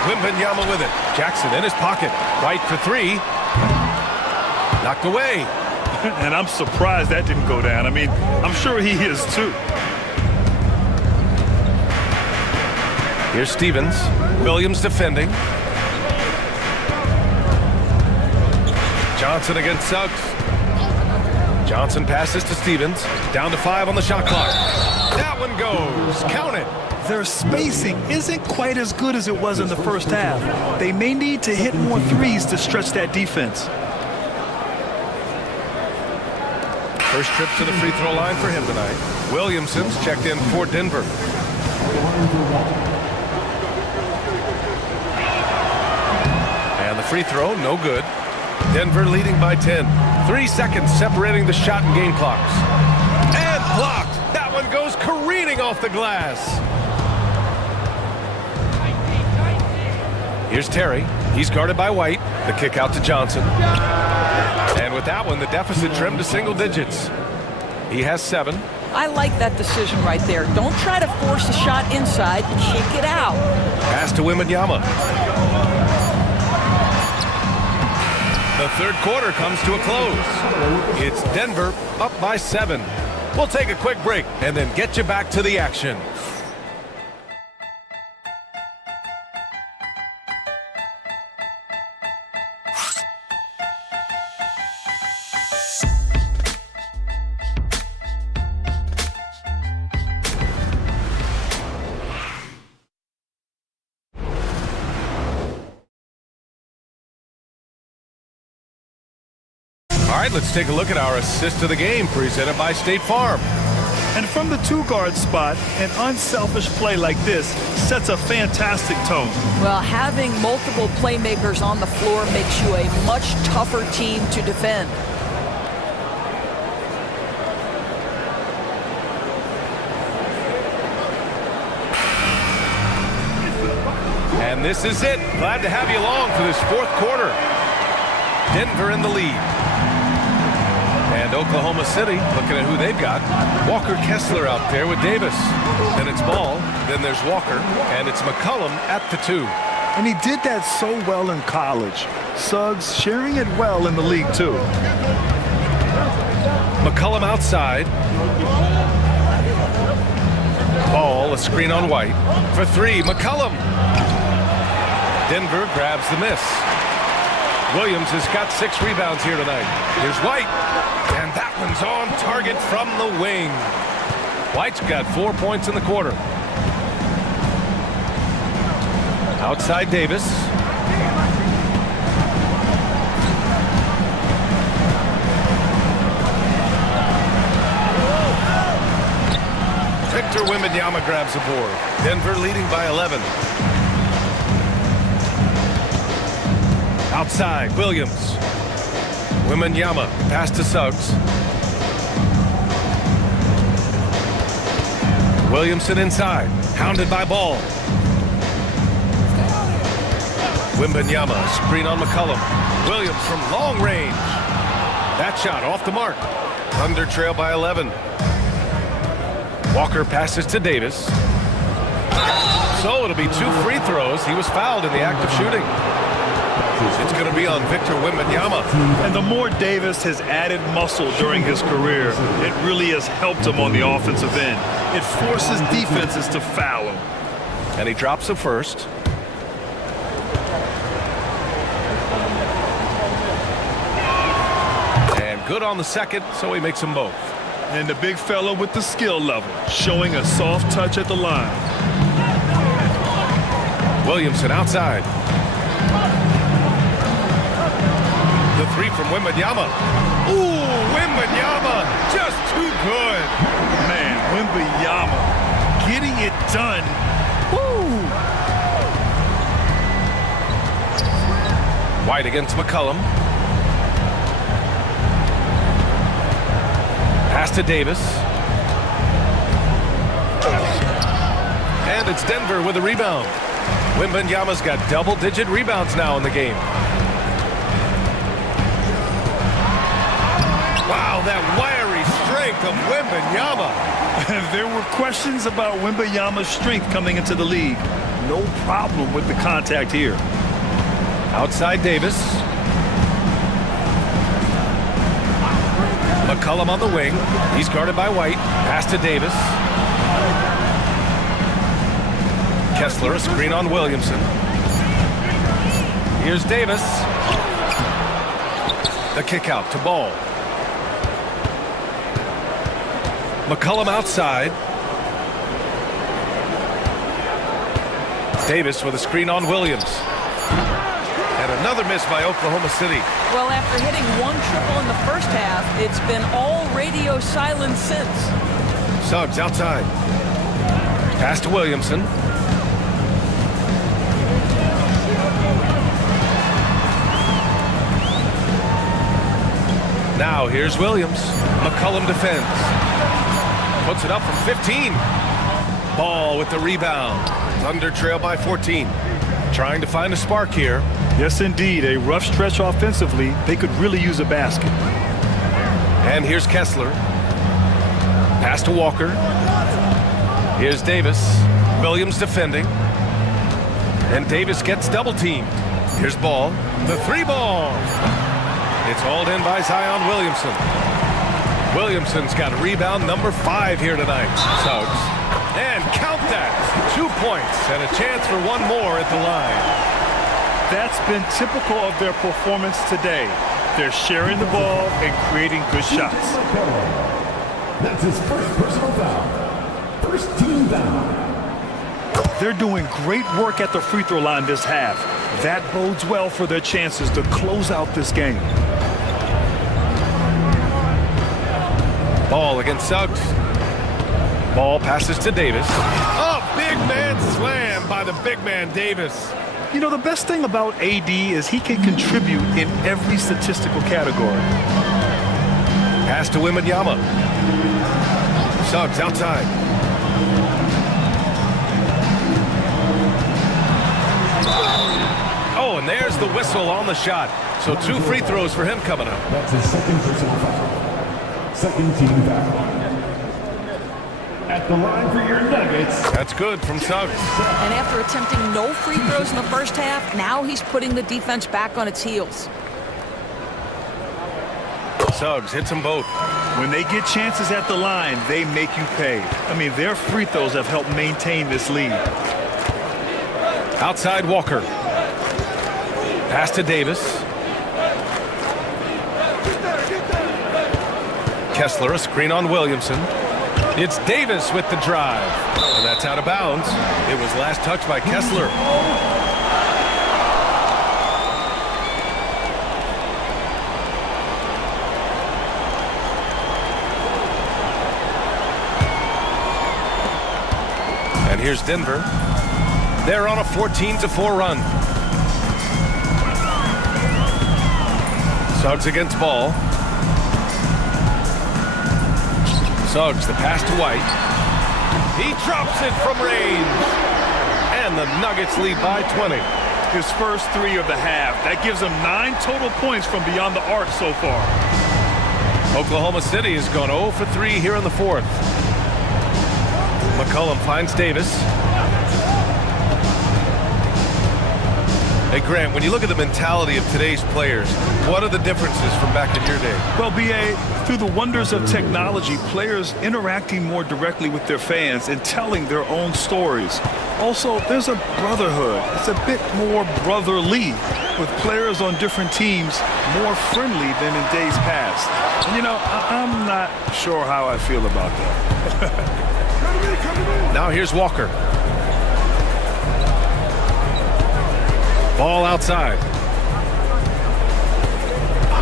Wembanyama with it. Jackson in his pocket. White for 3. Knocked away. And I'm surprised that didn't go down. I mean, I'm sure he is too. Here's Stevens. Williams defending. Johnson against Suggs. Johnson passes to Stevens. Down to 5 on the shot clock. That one goes. Count it. Their spacing isn't quite as good as it was in the first half. They may need to hit more threes to stretch that defense. First trip to the free throw line for him tonight. Williamson's checked in for Denver. And the free throw, no good. Denver leading by 10. 3 seconds separating the shot and game clocks. And blocked. That one goes careening off the glass. Here's Terry. He's guarded by White. The kick out to Johnson. And with that one, the deficit trimmed to single digits. He has 7. I like that decision right there. Don't try to force a shot inside. Kick it out. Pass to Wembanyama. The third quarter comes to a close. It's Denver up by 7. We'll take a quick break and then get you back to the action. All right, let's take a look at our assist of the game presented by State Farm. And from the two-guard spot, an unselfish play like this sets a fantastic tone. Well, having multiple playmakers on the floor makes you a much tougher team to defend. And this is it. Glad to have you along for this fourth quarter. Denver in the lead. And Oklahoma City, looking at who they've got. Walker Kessler out there with Davis. Then it's Ball. Then there's Walker. And it's McCollum at the 2. And he did that so well in college. Suggs sharing it well in the league, too. McCollum outside. Ball, a screen on White. For 3, McCollum. Denver grabs the miss. Williams has got 6 rebounds here tonight. Here's White. And that one's on target from the wing. White's got 4 points in the quarter. Outside Davis. Victor Wembanyama grabs the board. Denver leading by 11. Outside, Williams. Wembanyama, pass to Suggs. Williamson inside, hounded by Ball. Wembanyama, screen on McCollum. Williams from long range. That shot off the mark. Thunder trail by 11. Walker passes to Davis. So it'll be 2 free throws. He was fouled in the act of shooting. It's going to be on Victor Wembanyama. And the more Davis has added muscle during his career, it really has helped him on the offensive end. It forces defenses to foul him. And he drops the first. And good on the second, so he makes them both. And the big fella with the skill level, showing a soft touch at the line. Williamson outside. The 3 from Wembanyama. Ooh, Wembanyama, just too good. Man, Wembanyama getting it done. Woo! White against McCollum. Pass to Davis. And it's Denver with a rebound. Wembanyama's got double-digit rebounds now in the game. Wow, that wiry strength of Wembanyama. There were questions about Wembanyama's strength coming into the league. No problem with the contact here. Outside Davis. McCollum on the wing. He's guarded by White. Pass to Davis. Kessler, a screen on Williamson. Here's Davis. The kick out to Ball. McCollum outside. Davis with a screen on Williams. And another miss by Oklahoma City. Well, after hitting one triple in the first half, it's been all radio silence since. Suggs outside. Pass to Williamson. Now here's Williams. McCollum defends. Puts it up from 15. Ball with the rebound. Thunder trail by 14. Trying to find a spark here. Yes, indeed. A rough stretch offensively. They could really use a basket. And here's Kessler. Pass to Walker. Here's Davis. Williams defending. And Davis gets double teamed. Here's Ball. The 3-ball. It's hauled in by Zion Williamson. Williamson's got rebound number 5 here tonight. Suggs. And count that. 2 points and a chance for one more at the line. That's been typical of their performance today. They're sharing the ball and creating good shots. That's his first personal foul. First team foul. They're doing great work at the free throw line this half. That bodes well for their chances to close out this game. Ball against Suggs. Ball passes to Davis. Oh, big man slam by the big man Davis. You know, the best thing about AD is he can contribute in every statistical category. Pass to Wembanyama. Suggs outside. Oh, and there's the whistle on the shot. So 2 free throws for him coming up. That's his second personal foul. Second team foul. At the line for your Nuggets. That's good from Suggs. And after attempting no free throws in the first half, now he's putting the defense back on its heels. Suggs hits them both. When they get chances at the line, they make you pay. I mean, their free throws have helped maintain this lead. Outside Walker. Pass to Davis. Kessler, a screen on Williamson. It's Davis with the drive. And that's out of bounds. It was last touched by Kessler. And here's Denver. They're on a 14-4 run. Suggs against Ball. Suggs, the pass to White. He drops it from range. And the Nuggets lead by 20. His first 3 of the half. That gives him 9 total points from beyond the arc so far. Oklahoma City has gone 0 for 3 here in the 4th. McCollum finds Davis. Hey, Grant, when you look at the mentality of today's players, what are the differences from back in your day? Well, B.A., through the wonders of technology, players interacting more directly with their fans and telling their own stories. Also, there's a brotherhood. It's a bit more brotherly, with players on different teams more friendly than in days past. And, you know, I'm not sure how I feel about that. Now here's Walker. Ball outside.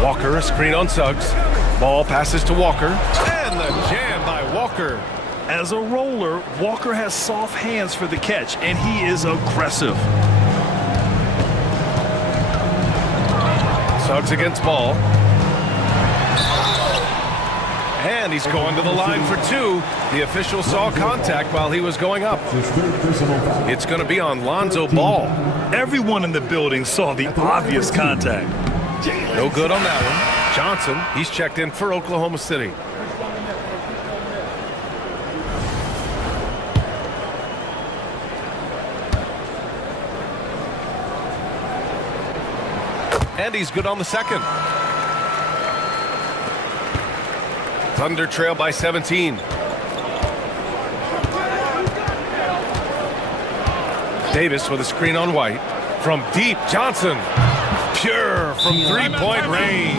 Walker, a screen on Suggs. Ball passes to Walker. And the jam by Walker. As a roller, Walker has soft hands for the catch, and he is aggressive. Suggs against Ball. And he's going to the line for 2. The official saw contact while he was going up. It's going to be on Lonzo Ball. Everyone in the building saw the obvious contact. No good on that one. Johnson, he's checked in for Oklahoma City. And he's good on the second. Thunder trail by 17. Davis with a screen on White. From deep, Johnson. Pure from 3-point range.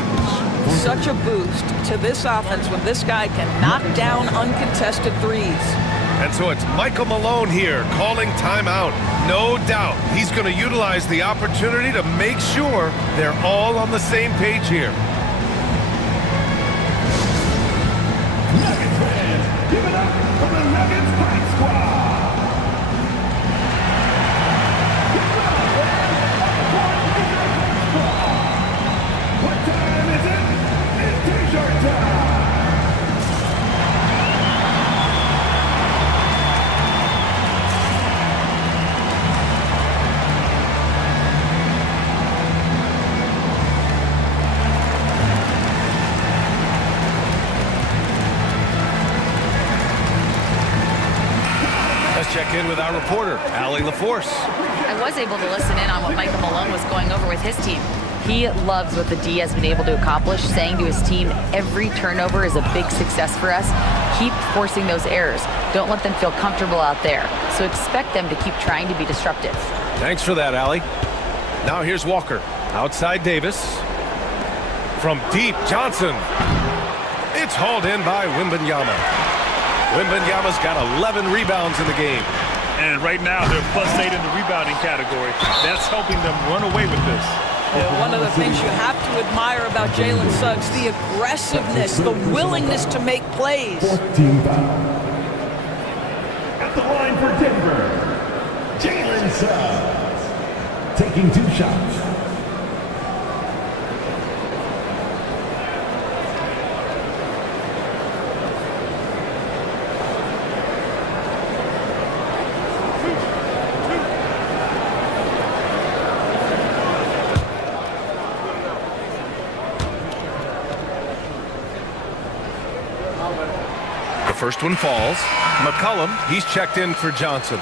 Such a boost to this offense when this guy can knock down uncontested threes. And so it's Michael Malone here calling timeout. No doubt he's going to utilize the opportunity to make sure they're all on the same page here. Nuggets fans, give it up for the Nuggets Fight Squad. What time is it? It's T-shirt time. Let's check in with our reporter, Allie LaForce. I was able to listen in on what Michael Malone was going over with his team. He loves what the D has been able to accomplish, saying to his team, every turnover is a big success for us. Keep forcing those errors. Don't let them feel comfortable out there. So expect them to keep trying to be disruptive. Thanks for that, Allie. Now here's Walker. Outside Davis. From deep, Johnson. It's hauled in by Wembanyama. Wembanyama's got 11 rebounds in the game. And right now, they're +8 in the rebounding category. That's helping them run away with this. Yeah, one of the things you have to admire about Jalen Suggs, the aggressiveness, the willingness to make plays. 14 foul. At the line for Denver, Jalen Suggs. Taking 2 shots. The first one falls. McCollum, he's checked in for Johnson.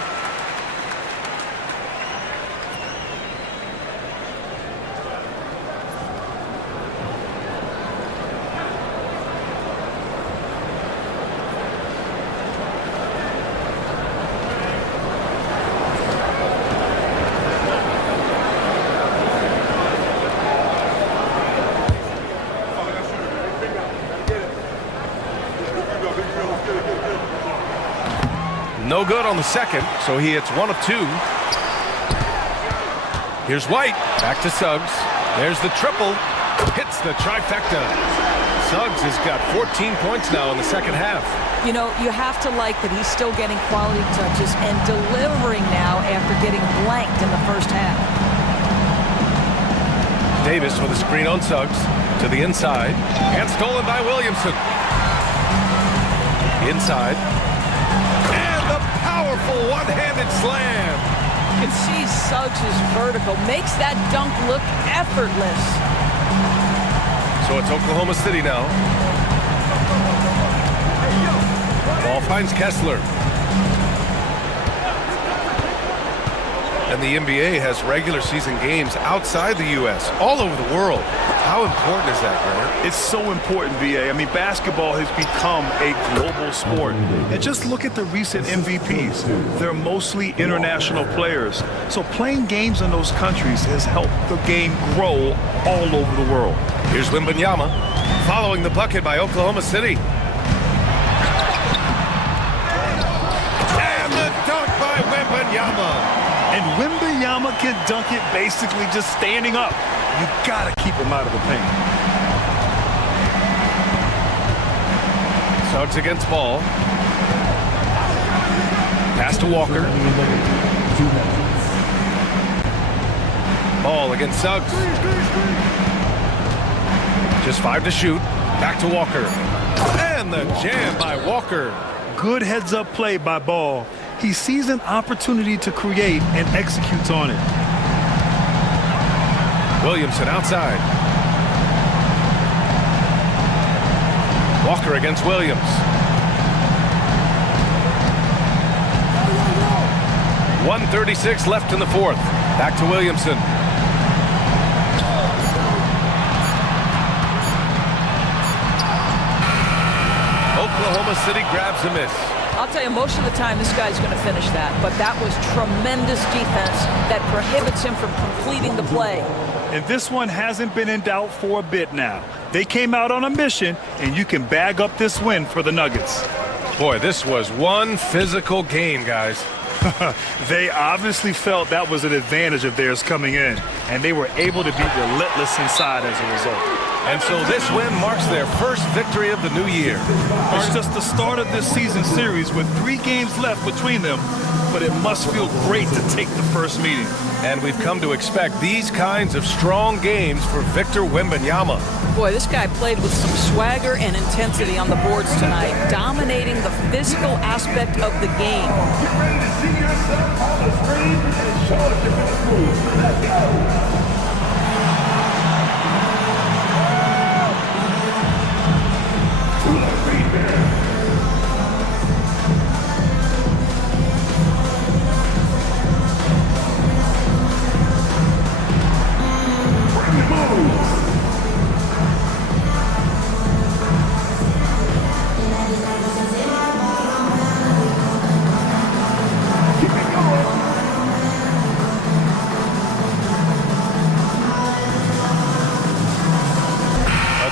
No good on the second, so he hits 1 of 2. Here's White, back to Suggs. There's the triple, hits the trifecta. Suggs has got 14 points now in the second half. You know, you have to like that he's still getting quality touches and delivering now after getting blanked in the first half. Davis with a screen on Suggs to the inside, and stolen by Williamson. Inside. Powerful one-handed slam. You can see Suggs' vertical makes that dunk look effortless. So it's Oklahoma City now. Ball finds Kessler. And the NBA has regular season games outside the U.S., all over the world. How important is that, Grant? It's so important, VA. I mean, basketball has become a global sport. And just look at the recent MVPs. They're mostly international players. So playing games in those countries has helped the game grow all over the world. Here's Wembanyama, following the bucket by Oklahoma City. And the dunk by Wembanyama. And Wembanyama can dunk it basically just standing up. You gotta keep him out of the paint. Suggs against ball. Pass to Walker. Ball against Suggs. Just 5 to shoot. Back to Walker. And the jam by Walker. Good heads-up play by Ball. He sees an opportunity to create and executes on it. Williamson outside. Walker against Williams. .136 left in the fourth. Back to Williamson. Oklahoma City grabs a miss. I'll tell you, most of the time this guy's going to finish that, but that was tremendous defense that prohibits him from completing the play. And this one hasn't been in doubt for a bit now. They came out on a mission, and you can bag up this win for the Nuggets. Boy, this was one physical game, guys. They obviously felt that was an advantage of theirs coming in, and they were able to be relentless inside as a result. And so this win marks their first victory of the new year. It's just the start of this season series with 3 games left between them, but it must feel great to take the first meeting. And we've come to expect these kinds of strong games for Victor Wembanyama. Boy, this guy played with some swagger and intensity on the boards tonight, dominating the physical aspect of the game. Get ready to see yourself on the screen and show us your best move. Let's go.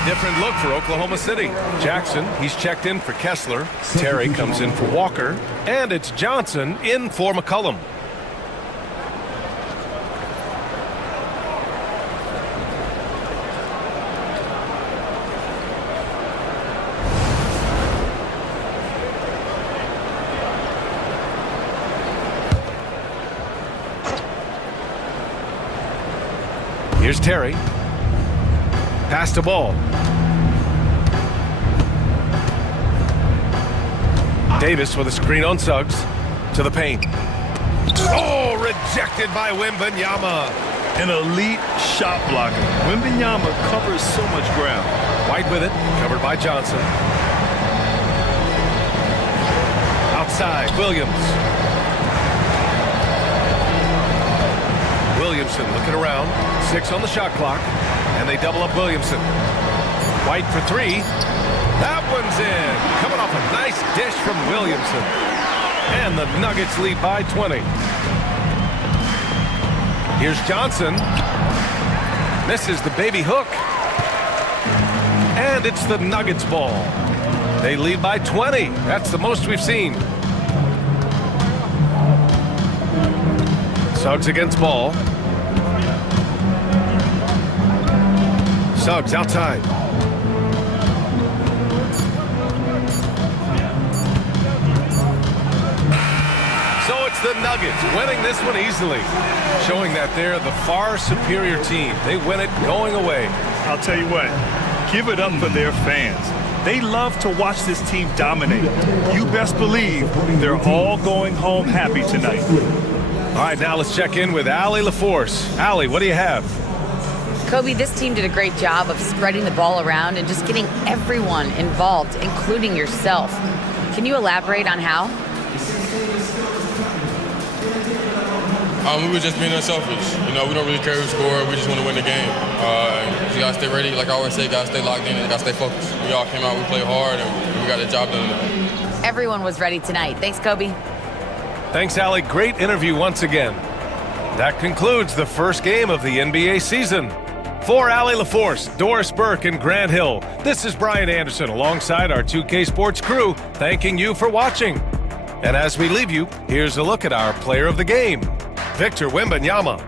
Different look for Oklahoma City. Jackson, he's checked in for Kessler. Terry comes in for Walker. And it's Johnson in for McCollum. Here's Terry. Pass to Ball. Davis with a screen on Suggs to the paint. Oh, rejected by Wembanyama. An elite shot blocker. Wembanyama covers so much ground. White with it, covered by Johnson. Outside, Williams. Williamson looking around. 6 on the shot clock. And they double up Williamson. White for 3. That one's in. Coming off a nice dish from Williamson. And the Nuggets lead by 20. Here's Johnson. Misses the baby hook. And it's the Nuggets ball. They lead by 20. That's the most we've seen. Suggs against Ball. Suggs outside. So it's the Nuggets winning this one easily, showing that they're the far superior team. They win it going away. I'll tell you what, give it up for their fans. They love to watch this team dominate. You best believe they're all going home happy tonight. All right, now let's check in with Allie LaForce. Allie, what do you have? Kobe, this team did a great job of spreading the ball around and just getting everyone involved, including yourself. Can you elaborate on how? We were just being unselfish. You know, we don't really care who scored. We just want to win the game. You got to stay ready. Like I always say, got to stay locked in and got to stay focused. We all came out, we played hard, and we got the job done tonight. Everyone was ready tonight. Thanks, Kobe. Thanks, Allie. Great interview once again. That concludes the first game of the NBA season. For Allie LaForce, Doris Burke, and Grant Hill, this is Brian Anderson alongside our 2K Sports crew, thanking you for watching. And as we leave you, here's a look at our player of the game, Victor Wembanyama.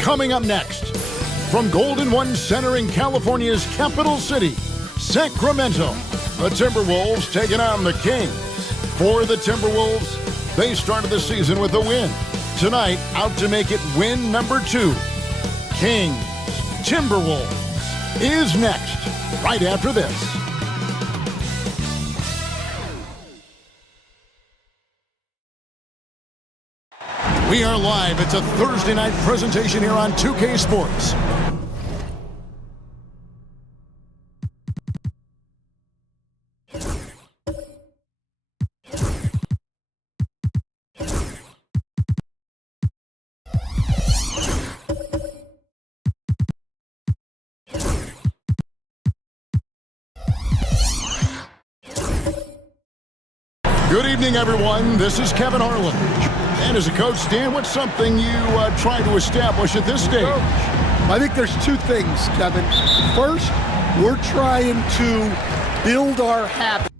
Coming up next, from Golden One Center in California's capital city, Sacramento, the Timberwolves taking on the Kings. For the Timberwolves, they started the season with a win. Tonight, out to make it win number 2. Kings Timberwolves is next, right after this. We are live. It's a Thursday night presentation here on 2K Sports. Good evening, everyone. This is Kevin Harlan. And as a coach, Dan, what's something you try to establish at this stage? I think there's 2 things, Kevin. First, we're trying to build our habits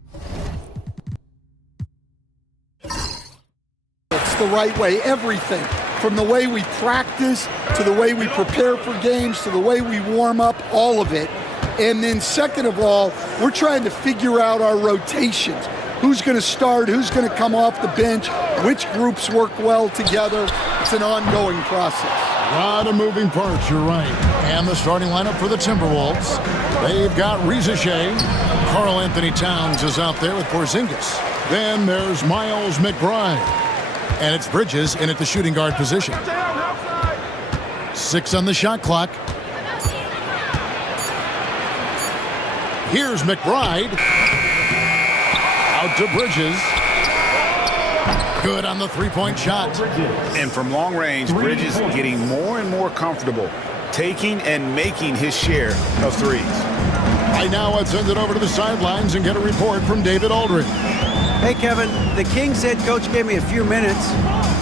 the right way, everything. From the way we practice, to the way we prepare for games, to the way we warm up, all of it. And then second of all, we're trying to figure out our rotations. Who's going to start? Who's going to come off the bench? Which groups work well together? It's an ongoing process. A lot of moving parts, you're right. And the starting lineup for the Timberwolves. They've got Reza Shea. Karl Anthony Towns is out there with Porzingis. Then there's Miles McBride. And it's Bridges in at the shooting guard position. 6 on the shot clock. Here's McBride. Out to Bridges. Good on the three-point shot. And from long range, Bridges getting more and more comfortable taking and making his share of threes. Right now, let's send it over to the sidelines and get a report from David Aldridge. Hey, Kevin, the Kings head coach gave me a few minutes.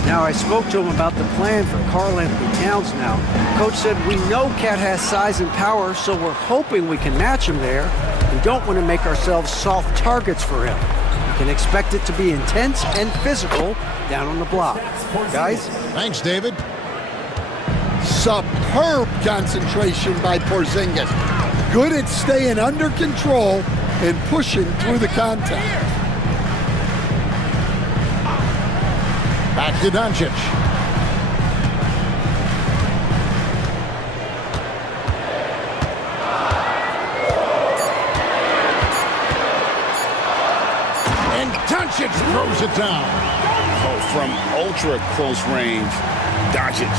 Now, I spoke to him about the plan for Karl Anthony Towns now. Coach said, we know Cat has size and power, so we're hoping we can match him there. We don't want to make ourselves soft targets for him. You can expect it to be intense and physical down on the block. Guys? Thanks, David. Superb concentration by Porzingis. Good at staying under control and pushing through the contact. Back to Doncic. And Doncic throws it down. Oh, from ultra close range, Doncic.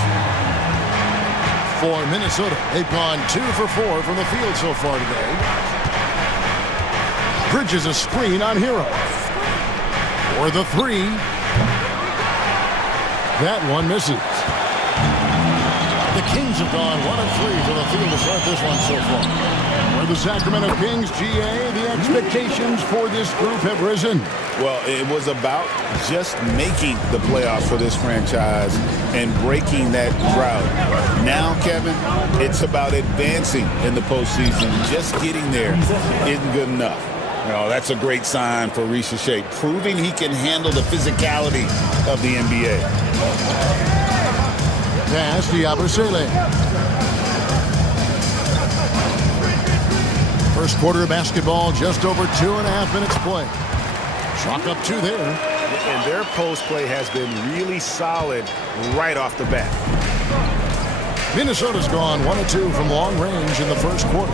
For Minnesota, they've gone 2 for 4 from the field so far today. Bridges a screen on Hero. For the 3. That one misses. The Kings have gone 1 of 3 from the field to start this one so far. For the Sacramento Kings, GA, the expectations for this group have risen. Well, it was about just making the playoffs for this franchise and breaking that drought. Now, Kevin, it's about advancing in the postseason. Just getting there isn't good enough. No, that's a great sign for Shea, proving he can handle the physicality of the NBA. Pass to Yabusele. First quarter of basketball, just over 2.5 minutes play. Chalk up 2 there. And their post play has been really solid right off the bat. Minnesota's gone 1 of 2 from long range in the first quarter.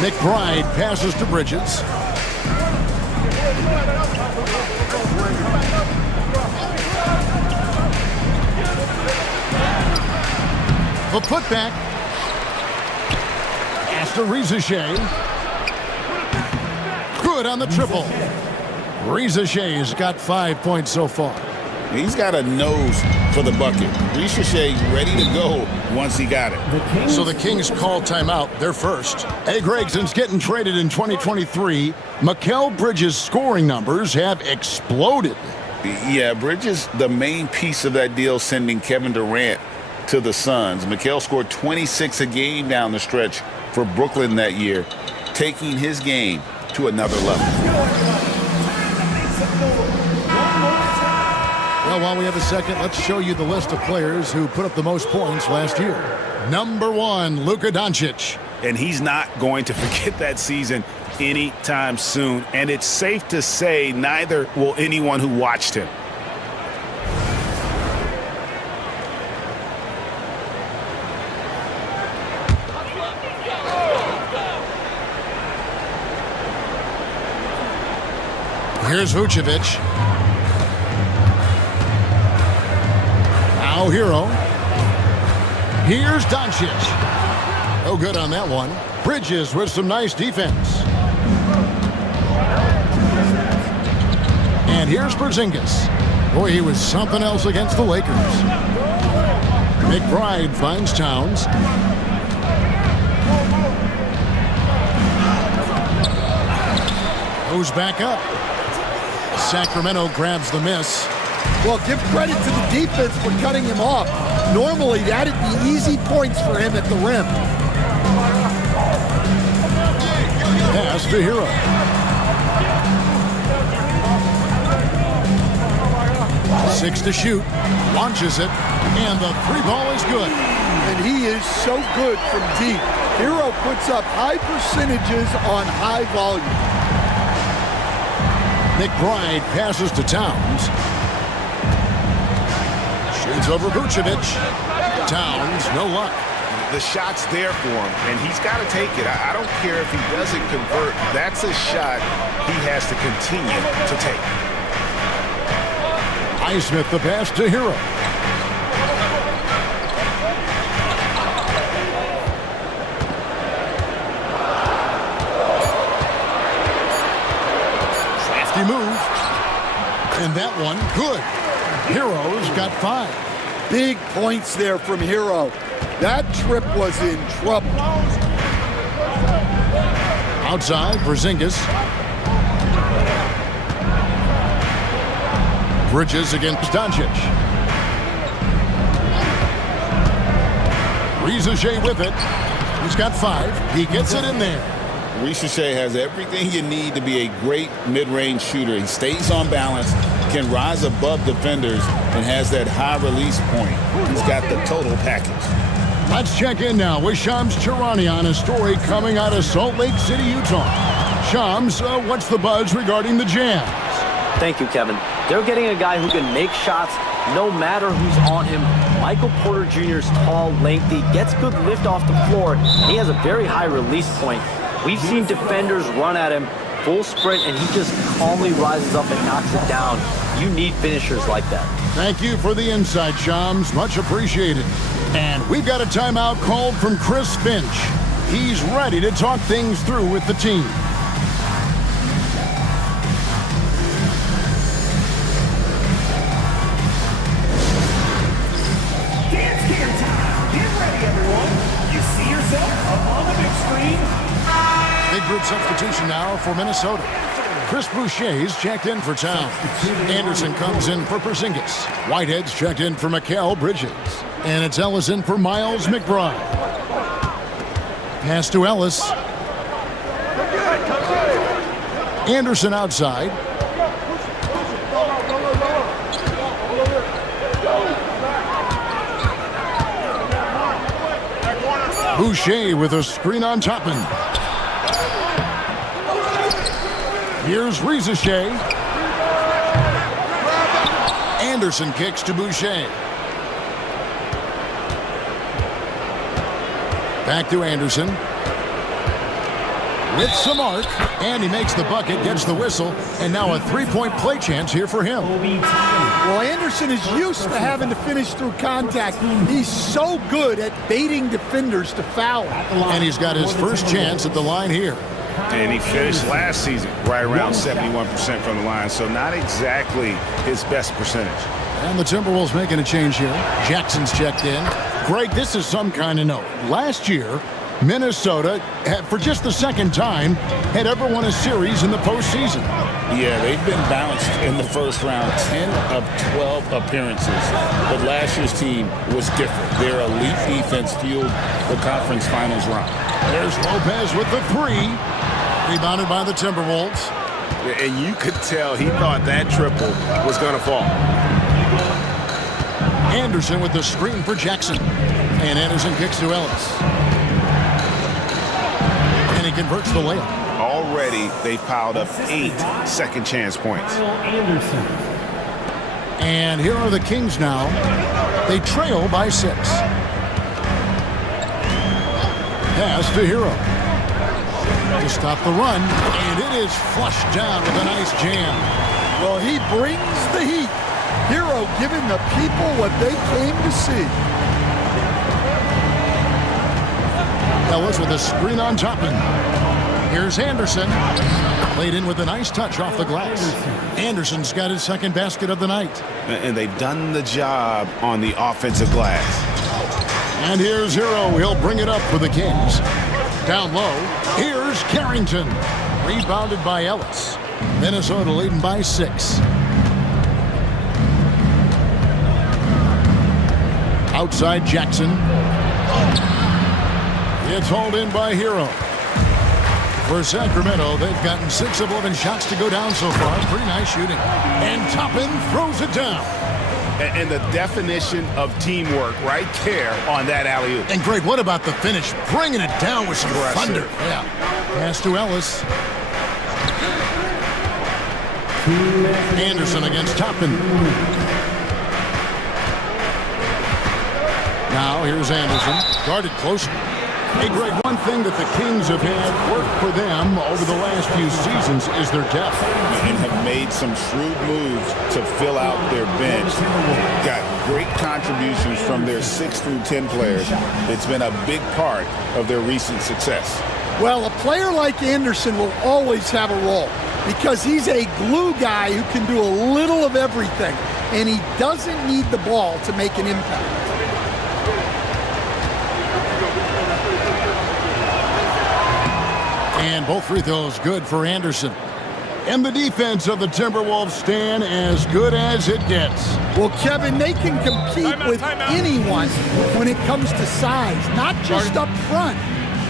McBride passes to Bridges. The putback. Pass to Shea. Good on the triple. Shea's got 5 points so far. He's got a nose for the bucket. Shea ready to go once he got it. So the Kings call timeout. They're first. Hey, Greg, since getting traded in 2023, Mikal Bridges' scoring numbers have exploded. Yeah, Bridges, the main piece of that deal, sending Kevin Durant to the Suns. Mikal scored 26 a game down the stretch for Brooklyn that year, taking his game to another level. Well, while we have a second, let's show you the list of players who put up the most points last year. Number 1, Luka Doncic. And he's not going to forget that season anytime soon. And it's safe to say neither will anyone who watched him. Here's Vucevic. Now Hero. Here's Doncic. No good on that one. Bridges with some nice defense. And here's Porzingis. Boy, he was something else against the Lakers. McBride finds Towns. Goes back up. Sacramento grabs the miss. Well, give credit to the defense for cutting him off. Normally, that'd be easy points for him at the rim. Pass to Hero. Six to shoot. Launches it. And the 3 ball is good. And he is so good from deep. Hero puts up high percentages on high volume. McBride passes to Towns. Shoots over Vucevic. Towns, no luck. The shot's there for him, and he's got to take it. I don't care if he doesn't convert. That's a shot he has to continue to take. Highsmith the pass to Hero. Crafty move. And that one, good. Hero's got 5. Big points there from Hero. That trip was in trouble. Outside, Porzingis. Bridges against Doncic. Rizachet with it. He's got 5. He gets it in there. Rizachet has everything you need to be a great mid-range shooter. He stays on balance, can rise above defenders, and has that high release point. He's got the total package. Let's check in now with Shams Charania on a story coming out of Salt Lake City, Utah. Shams, what's the buzz regarding the Jazz? Thank you, Kevin. They're getting a guy who can make shots no matter who's on him. Michael Porter Jr. is tall, lengthy, gets good lift off the floor. He has a very high release point. We've seen defenders run at him full sprint, and he just calmly rises up and knocks it down. You need finishers like that. Thank you for the insight, Shams. Much appreciated. And we've got a timeout called from Chris Finch. He's ready to talk things through with the team. Dance Cam time. Get ready, everyone. You see yourself up on the big screen. Big group substitution now for Minnesota. Chris Boucher's checked in for Towns. Anderson comes in for Porzingis. Whitehead's checked in for Mikal Bridges. And it's Ellis in for Miles McBride. Pass to Ellis. Anderson outside. Boucher with a screen on Toppin. Here's Rizachet. Anderson kicks to Boucher. Back to Anderson. With some arc, and he makes the bucket, gets the whistle, and now a three-point play chance here for him. Well, Anderson is used to having to finish through contact. He's so good at baiting defenders to foul. And he's got his first chance at the line here. And he finished last season right around 71% from the line, so not exactly his best percentage. And the Timberwolves making a change here. Jackson's checked in. Greg, this is some kind of note. Last year, Minnesota, for just the second time, had ever won a series in the postseason. Yeah, they've been bounced in the first round, 10 of 12 appearances. But last year's team was different. Their elite defense fueled the conference finals run. There's Lopez with the 3. Rebounded by the Timberwolves. And you could tell he thought that triple was going to fall. Anderson with the screen for Jackson. And Anderson kicks to Ellis. And he converts the layup. Already, they've piled up 8 second chance points. And here are the Kings now. They trail by 6. Pass to Hero. To stop the run, and it is flushed down with a nice jam. Well, he brings the heat. Hero giving the people what they came to see. Ellis with a screen on Toppin. Here's Anderson. Played in with a nice touch off the glass. Anderson's got his second basket of the night. And they've done the job on the offensive glass. And here's Hero. He'll bring it up for the Kings. Down low, here's Carrington. Rebounded by Ellis. Minnesota leading by 6. Outside Jackson. It's hauled in by Hero. For Sacramento, they've gotten 6 of 11 shots to go down so far. Pretty nice shooting. And Toppin throws it down. And the definition of teamwork right there on that alley-oop. And Greg, what about the finish? Bringing it down with some thunder. Yeah. Pass to Ellis. Anderson against Toppin. Now here's Anderson. Guarded close. Hey, Greg, one thing that the Kings have had work for them over the last few seasons is their depth. And have made some shrewd moves to fill out their bench. Got great contributions from their 6 through 10 players. It's been a big part of their recent success. Well, a player like Anderson will always have a role because he's a glue guy who can do a little of everything, and he doesn't need the ball to make an impact. And both free throws good for Anderson. And the defense of the Timberwolves stand as good as it gets. Well, Kevin, they can compete with anyone when it comes to size, not just up front,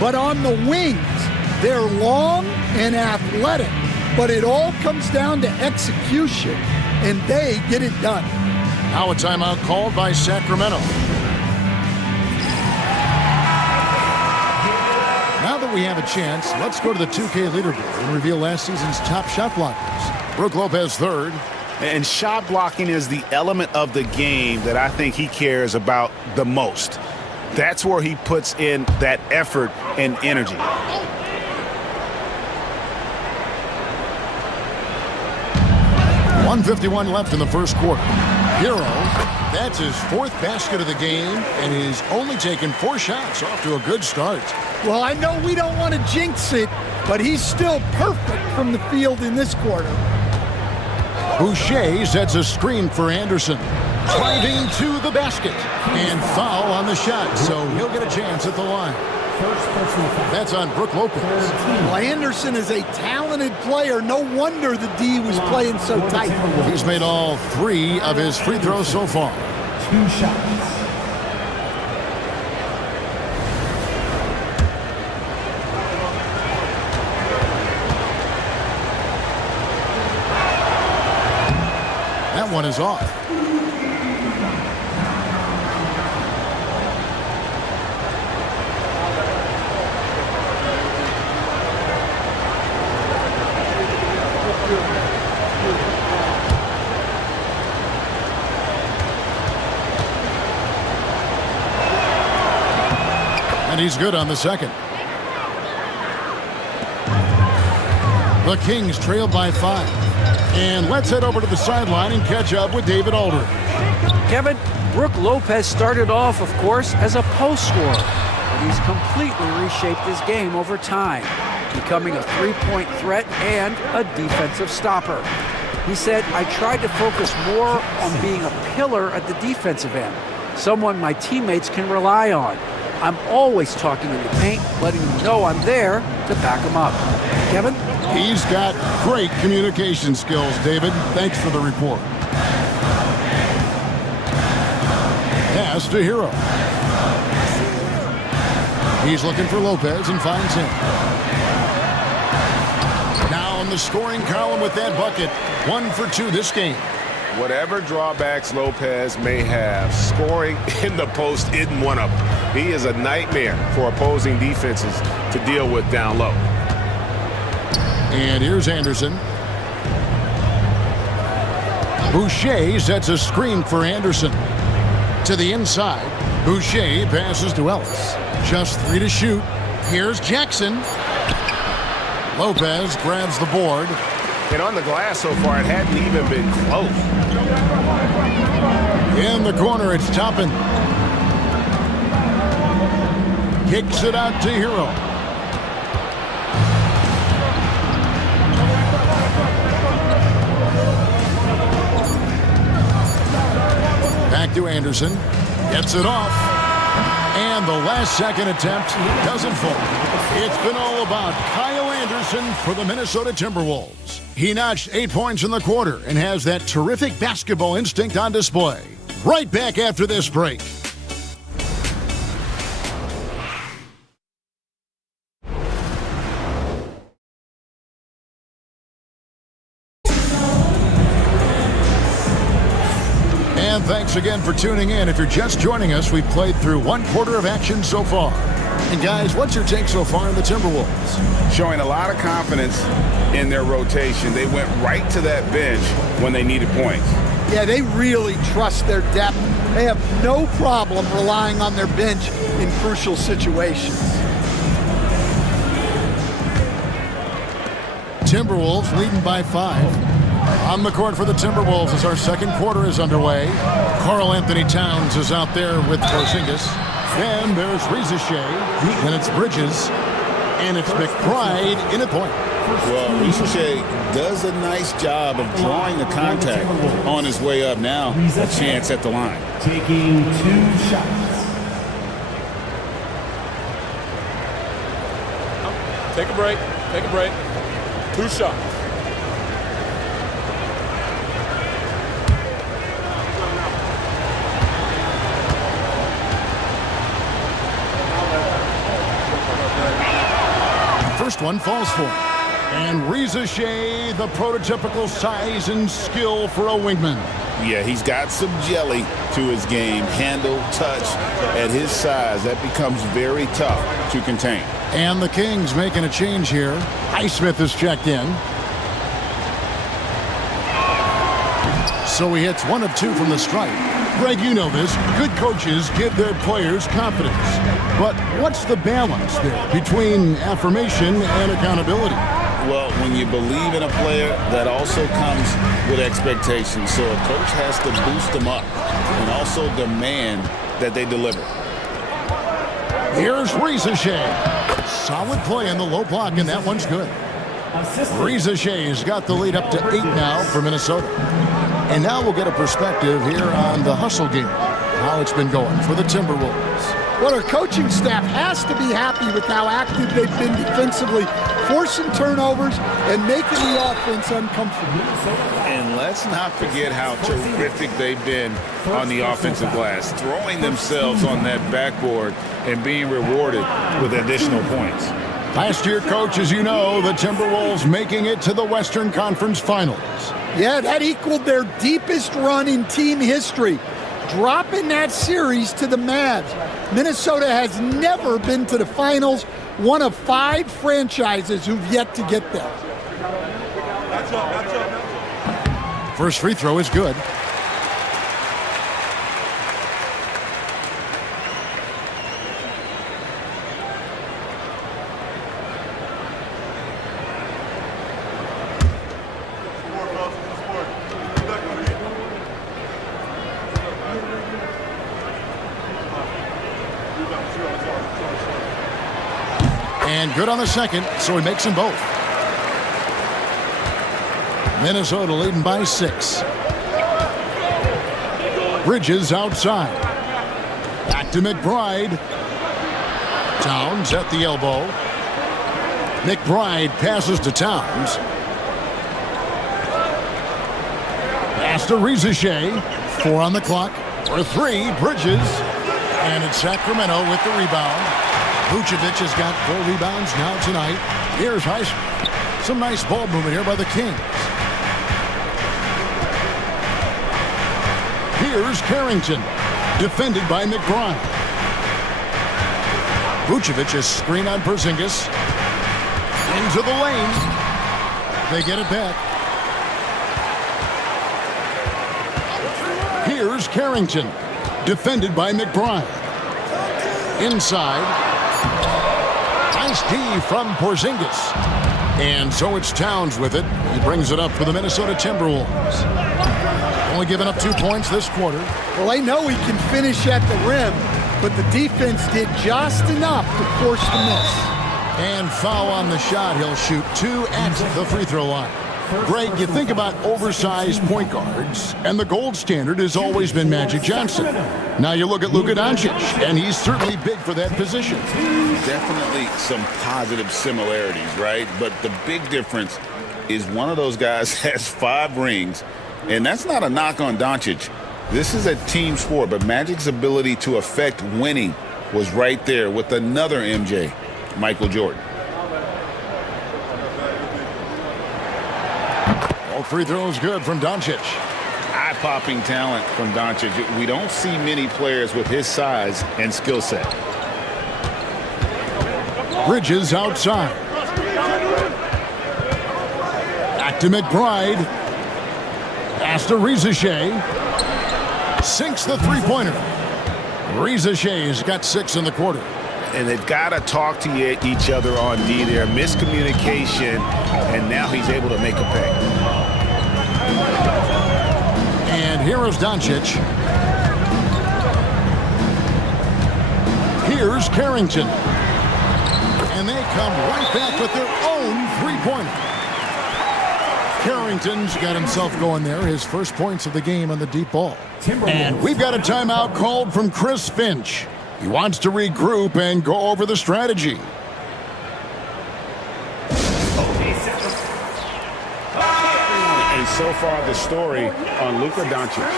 but on the wings. They're long and athletic, but it all comes down to execution, and they get it done. Now a timeout called by Sacramento. Now that we have a chance, let's go to the 2K leaderboard and reveal last season's top shot blockers. Brook Lopez third. And shot blocking is the element of the game that I think he cares about the most. That's where he puts in that effort and energy. .151 left in the first quarter. Hero, that's his fourth basket of the game, and he's only taken 4 shots. Off to a good start. Well, I know we don't want to jinx it, but he's still perfect from the field in this quarter. Boucher sets a screen for Anderson. Driving to the basket. And foul on the shot, so he'll get a chance at the line. That's on Brook Lopez. Well, Anderson is a talented player. No wonder the D was playing so tight. He's made all 3 of his free throws so far. 2 shots. That one is off. And he's good on the second. The Kings trailed by 5. And let's head over to the sideline and catch up with David Aldridge. Kevin, Brook Lopez started off, of course, as a post scorer, but he's completely reshaped his game over time, becoming a three-point threat and a defensive stopper. He said, I tried to focus more on being a pillar at the defensive end, someone my teammates can rely on. I'm always talking in the paint, letting them know I'm there to back them up. Kevin? He's got great communication skills, David. Thanks for the report. Pass to Hero. He's looking for Lopez and finds him. Now in the scoring column with that bucket. 1 for 2 this game. Whatever drawbacks Lopez may have, scoring in the post isn't one of them. He is a nightmare for opposing defenses to deal with down low. And here's Anderson. Boucher sets a screen for Anderson. To the inside, Boucher passes to Ellis. Just 3 to shoot. Here's Jackson. Lopez grabs the board. And on the glass so far, it hadn't even been close. In the corner, it's Toppin. Kicks it out to Hero. Back to Anderson. Gets it off. And the last second attempt doesn't fall. It's been all about Kyle Anderson for the Minnesota Timberwolves. He notched 8 points in the quarter and has that terrific basketball instinct on display. Right back after this break. And thanks again for tuning in. If you're just joining us, we've played through 1 quarter of action so far. And guys, what's your take so far on the Timberwolves? Showing a lot of confidence in their rotation. They went right to that bench when they needed points. Yeah, they really trust their depth. They have no problem relying on their bench in crucial situations. Timberwolves leading by 5. On the court for the Timberwolves as our second quarter is underway. Karl Anthony Towns is out there with Porzingis. Then there's Reza Shea. Then it's Bridges. And it's McBride in at point. Well, Reza Shea does a nice job of drawing the contact on his way up. Now a chance at the line. Taking 2 shots. Take a break. Take a break. 2 shots. first one falls for him. And Reza Shea, the prototypical size and skill for a wingman. Yeah, he's got some jelly to his game. Handle, touch. At his size, that becomes very tough to contain. And the Kings making a change here. Highsmith is checked in. So he hits 1 of 2 from the stripe. Greg, you know this. Good coaches give their players confidence. But what's the balance there between affirmation and accountability? Well, when you believe in a player, that also comes with expectations. So a coach has to boost them up and also demand that they deliver. Here's Reza Shea. Solid play in the low block, and that one's good. Reza Shea's got the lead up to 8 now for Minnesota. And now we'll get a perspective here on the hustle game, how it's been going for the Timberwolves. Well, our coaching staff has to be happy with how active they've been defensively, forcing turnovers and making the offense uncomfortable. And let's not forget how terrific they've been on the offensive glass, throwing themselves on that backboard and being rewarded with additional points. Last year, Coach, as you know, the Timberwolves making it to the Western Conference Finals. Yeah, that equaled their deepest run in team history, dropping that series to the Mavs. Minnesota has never been to the finals, one of 5 franchises who've yet to get there. First free throw is good. And good on the second, so he makes them both. Minnesota leading by 6. Bridges outside. Back to McBride. Towns at the elbow. McBride passes to Towns. Pass to Reza Shea. 4 on the clock. For 3, Bridges. And it's Sacramento with the rebound. Vucevic has got 4 rebounds now tonight. Here's Highsmith. Some nice ball movement here by the Kings. Here's Carrington, defended by McBride. Vucevic is screen on Porzingis. Into the lane. They get it back. Here's Carrington, defended by McBride. Inside. Nice D from Porzingis. And so it's Towns with it. He brings it up for the Minnesota Timberwolves. Only giving up 2 points this quarter. Well, they know he can finish at the rim, but the defense did just enough to force the miss. And foul on the shot. He'll shoot 2 at the free throw line. Greg, you think about oversized point guards, and the gold standard has always been Magic Johnson. Now you look at Luka Doncic, and he's certainly big for that position. Definitely some positive similarities, right? But the big difference is one of those guys has 5 rings, and that's not a knock on Doncic. This is a team sport, but Magic's ability to affect winning was right there with another MJ, Michael Jordan. All free throws good from Doncic. Eye-popping talent from Doncic. We don't see many players with his size and skill set. Bridges outside. Back to McBride. Pass to Reza Shea. Sinks the three-pointer. Reza Shea's got 6 in the quarter. And they've got to talk to each other on D there. Miscommunication, and now he's able to make a pay. And here is Doncic. Here's Carrington. And they come right back with their own three-pointer. Carrington's got himself going there, his first points of the game on the deep ball. And we've got a timeout called from Chris Finch. He wants to regroup and go over the strategy. A So far, the story on Luka Doncic.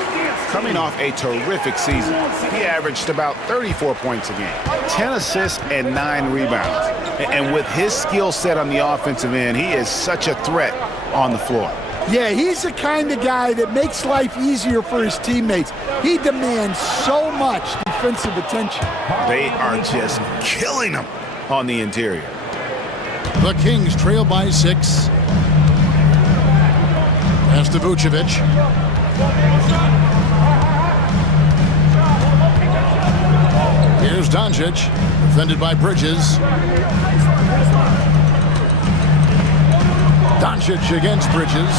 Coming off a terrific season, he averaged about 34 points a game, 10 assists and 9 rebounds. And with his skill set on the offensive end, he is such a threat on the floor. Yeah, he's the kind of guy that makes life easier for his teammates. He demands so much defensive attention. They are just killing him on the interior. The Kings trail by 6. Pass to Vucevic. Here's Doncic, defended by Bridges. Doncic against Bridges.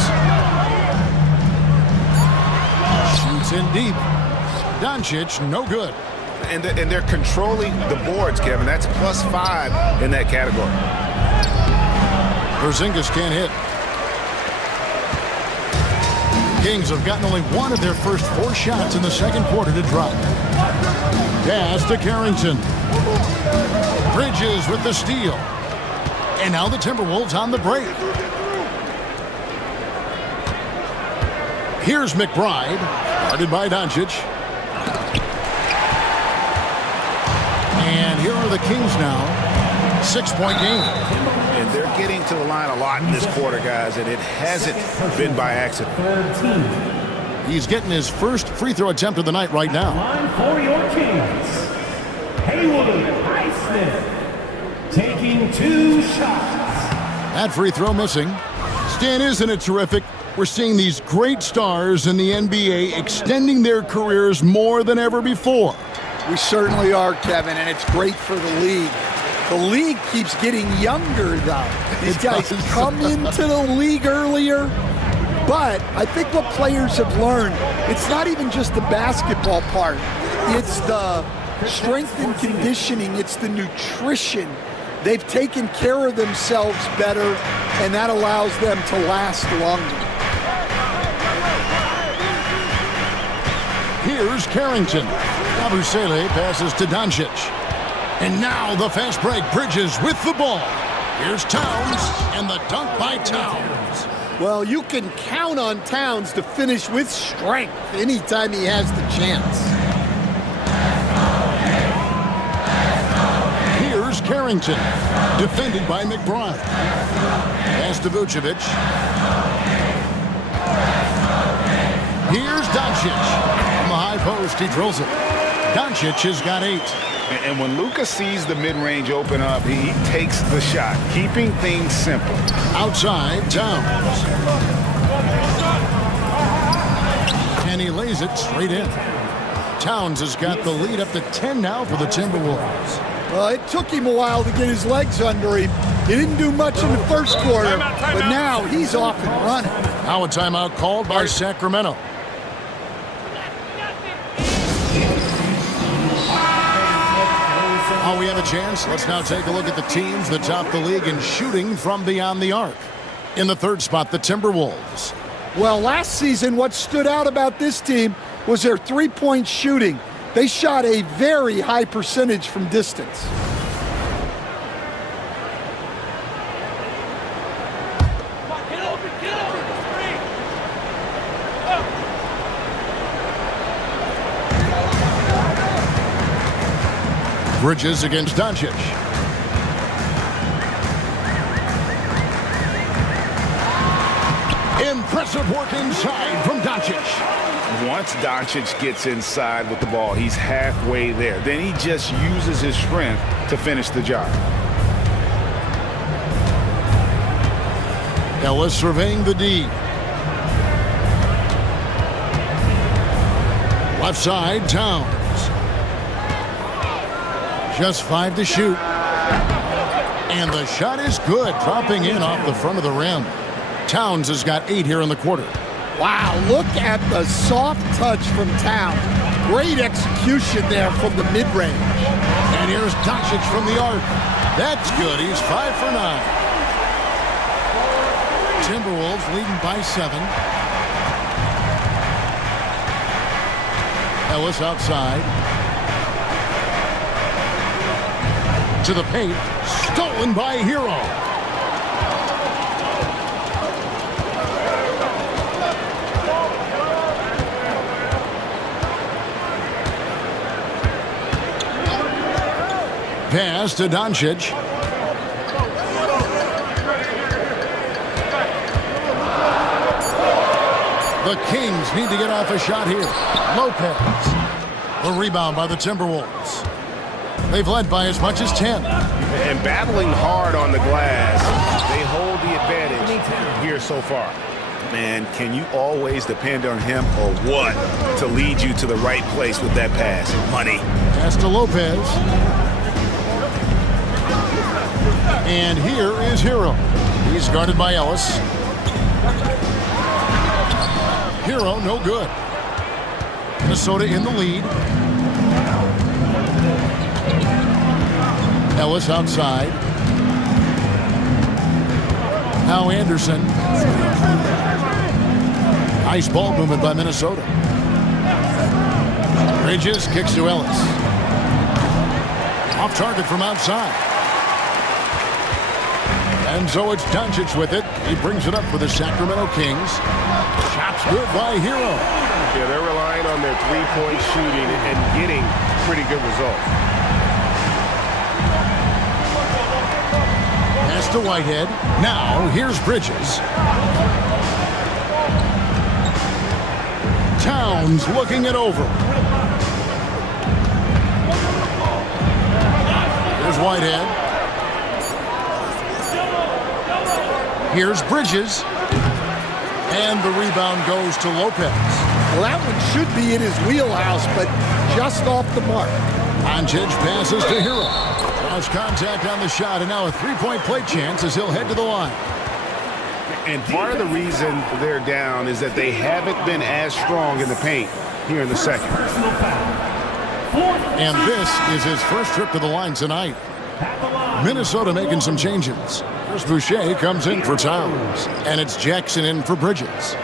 Shoots in deep. Doncic, no good. And they're controlling the boards, Kevin. That's +5 in that category. Porzingis can't hit. Kings have gotten only one of their first 4 shots in the second quarter to drop. Pass to Carrington. Bridges with the steal. And now the Timberwolves on the break. Here's McBride, guarded by Doncic. And here are the Kings now. 6-point game. And they're getting to the line a lot in this quarter, guys, and it hasn't been by accident. He's getting his first free throw attempt of the night right now. Line for your Kings. Haywood Highsmith taking 2 shots. That free throw missing. Stan, isn't it terrific? We're seeing these great stars in the NBA extending their careers more than ever before. We certainly are, Kevin, and it's great for the league. The league keeps getting younger, though. These guys come into the league earlier, but I think what players have learned, it's not even just the basketball part. It's the strength and conditioning. It's the nutrition. They've taken care of themselves better, and that allows them to last longer. Here's Carrington. Abusele passes to Doncic. And now the fast break. Bridges with the ball. Here's Towns, and the dunk by Towns. Well, you can count on Towns to finish with strength anytime he has the chance. Here's Carrington, defended by McBride. Pass to Vucevic. Here's Doncic. From the high post, he drills it. Doncic has got 8. And when Luka sees the mid-range open up, he takes the shot, keeping things simple. Outside, Towns. And he lays it straight in. Towns has got the lead up to 10 now for the Timberwolves. Well, it took him a while to get his legs under him. He didn't do much in the first quarter, but now he's off and running. Now a timeout called by Sacramento. While we have a chance, let's now take a look at the teams that top the league in shooting from beyond the arc. In the third spot, the Timberwolves. Well, last season, what stood out about this team was their three-point shooting. They shot a very high percentage from distance. Bridges against Doncic. Impressive work inside from Doncic. Once Doncic gets inside with the ball, he's halfway there. Then he just uses his strength to finish the job. Ellis surveying the D. Left side, Towns. Just 5 to shoot. And the shot is good, dropping in off the front of the rim. Towns has got 8 here in the quarter. Wow, look at the soft touch from Towns. Great execution there from the mid-range. And here's Doncic from the arc. That's good. He's 5 for 9. Timberwolves leading by 7. Ellis outside. To the paint. Stolen by Hero. Pass to Doncic. The Kings need to get off a shot here. Lopez. The rebound by the Timberwolves. They've led by as much as 10. And battling hard on the glass, they hold the advantage here so far. Man, can you always depend on him or what to lead you to the right place with that pass? Money. Pass to Lopez. And here is Hero. He's guarded by Ellis. Hero, no good. Minnesota in the lead. Ellis outside. Now Anderson. Nice ball movement by Minnesota. Bridges kicks to Ellis. Off target from outside. And so it's Doncic with it. He brings it up for the Sacramento Kings. Shots good by Hero. Yeah, they're relying on their three-point shooting and getting pretty good results. Pass to Whitehead. Now here's Bridges. Towns looking it over. Here's Whitehead. Here's Bridges. And the rebound goes to Lopez. Well, that one should be in his wheelhouse, but just off the mark. Doncic passes to Hero. Draws contact on the shot, and now a three-point play chance as he'll head to the line. And part of the reason they're down is that they haven't been as strong in the paint here in the second. And this is his first trip to the line tonight. Minnesota making some changes. Chris Boucher comes in for Towns, and it's Jackson in for Bridges.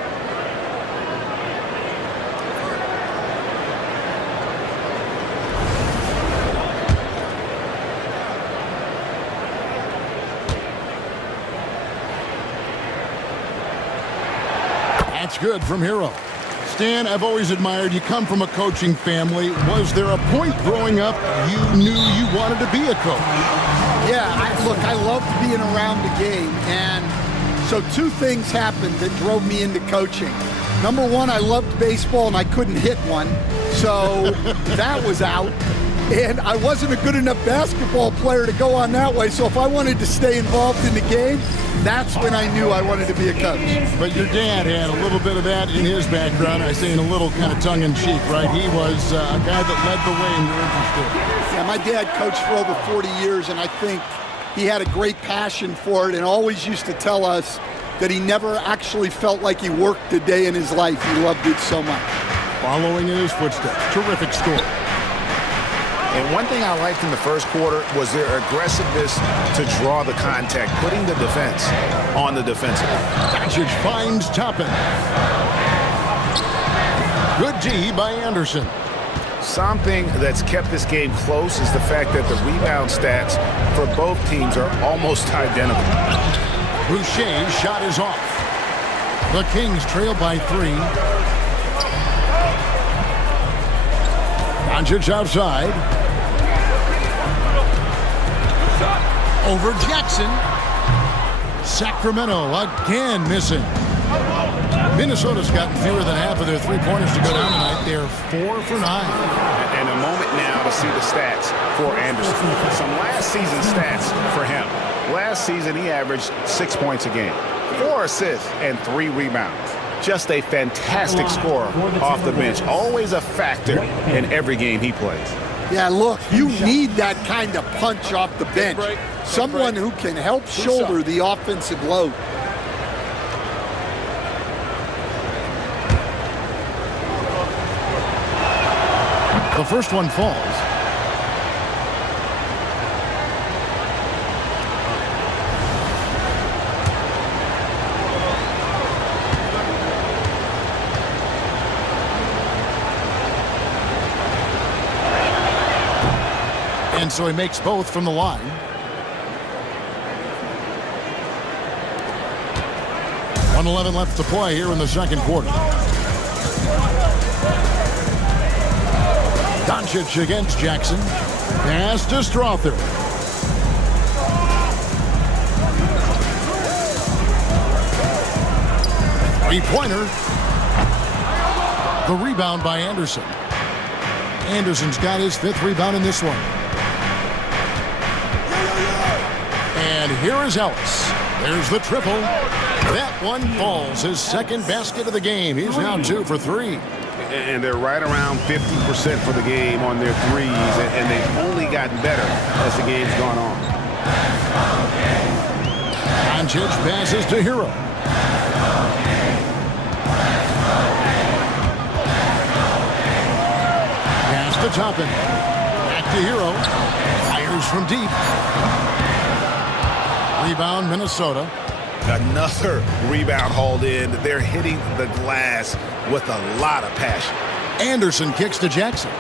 That's good from Hero. Stan, I've always admired you. Come from a coaching family. Was there a point growing up you knew you wanted to be a coach? Yeah, I loved being around the game. And so two things happened that drove me into coaching. Number one, I loved baseball and I couldn't hit one. So that was out. And I wasn't a good enough basketball player to go on that way. So if I wanted to stay involved in the game, that's when I knew I wanted to be a coach. But your dad had a little bit of that in his background. I say in a little kind of tongue-in-cheek, right? He was a guy that led the way and you're interested. Yeah, my dad coached for over 40 years, and I think he had a great passion for it and always used to tell us that he never actually felt like he worked a day in his life. He loved it so much. Following in his footsteps, terrific score. And one thing I liked in the first quarter was their aggressiveness to draw the contact, putting the defense on the defensive. Doncic finds Toppin. Good D by Anderson. Something that's kept this game close is the fact that the rebound stats for both teams are almost identical. Boucher's shot is off. The Kings trail by 3. Doncic outside. Over Jackson. Sacramento again missing. Minnesota's gotten fewer than half of their three-pointers to go down tonight. They're 4 for 9. And a moment now to see the stats for Anderson. Some last season stats for him. Last season, he averaged 6 points a game, 4 assists, and 3 rebounds. Just a fantastic scorer off the bench. Always a factor in every game he plays. Yeah, look, you need that kind of punch off the bench. Someone who can help shoulder the offensive load. The first one falls. And so he makes both from the line. .111 left to play here in the second quarter. Doncic against Jackson. Pass to Strother. Three-pointer. The rebound by Anderson. Anderson's got his 5th rebound in this one. And here is Ellis. There's the triple. That one falls. His 2nd basket of the game. He's now 2 for 3. And they're right around 50% for the game on their threes, and they've only gotten better as the game's gone on. Doncic passes to Hero. Pass to Toppin. Back to Hero. Fires from deep. Rebound, Minnesota. Another rebound hauled in. They're hitting the glass with a lot of passion. Anderson kicks to Jackson.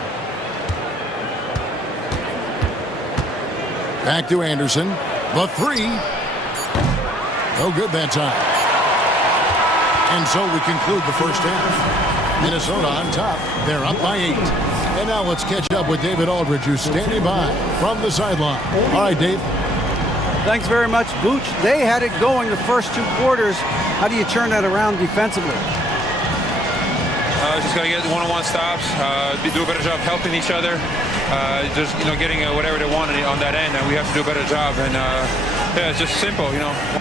Back to Anderson. The 3. No good that time. And so we conclude the first half. Minnesota on top. They're up by 8. And now let's catch up with David Aldridge, who's standing by from the sideline. All right, Dave. Thanks very much, Booch. They had it going the first 2 quarters. How do you turn that around defensively? Just got to get one-on-one stops, do a better job helping each other, just, getting whatever they want on that end, and we have to do a better job. And, yeah, it's just simple,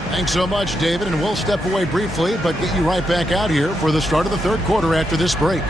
Thanks so much, David, and we'll step away briefly, but get you right back out here for the start of the 3rd quarter after this break.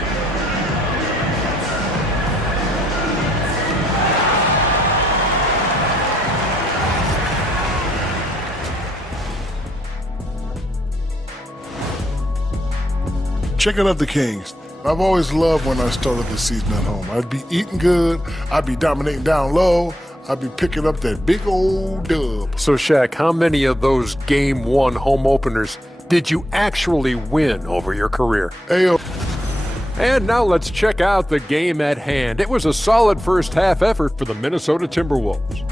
Checking out the Kings. I've always loved when I started the season at home. I'd be eating good, I'd be dominating down low, I'd be picking up that big old dub. So, Shaq, how many of those Game 1 home openers did you actually win over your career? Ayo. And now let's check out the game at hand. It was a solid first half effort for the Minnesota Timberwolves.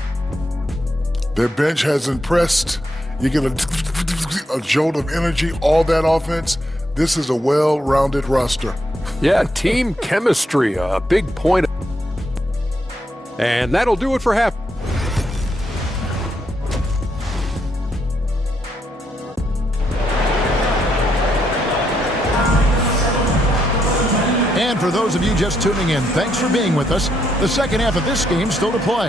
Their bench has impressed. You get a jolt of energy, all that offense. This is a well-rounded roster. Yeah, team chemistry, a big point. And that'll do it for half. And for those of you just tuning in, thanks for being with us. The second half of this game still to play.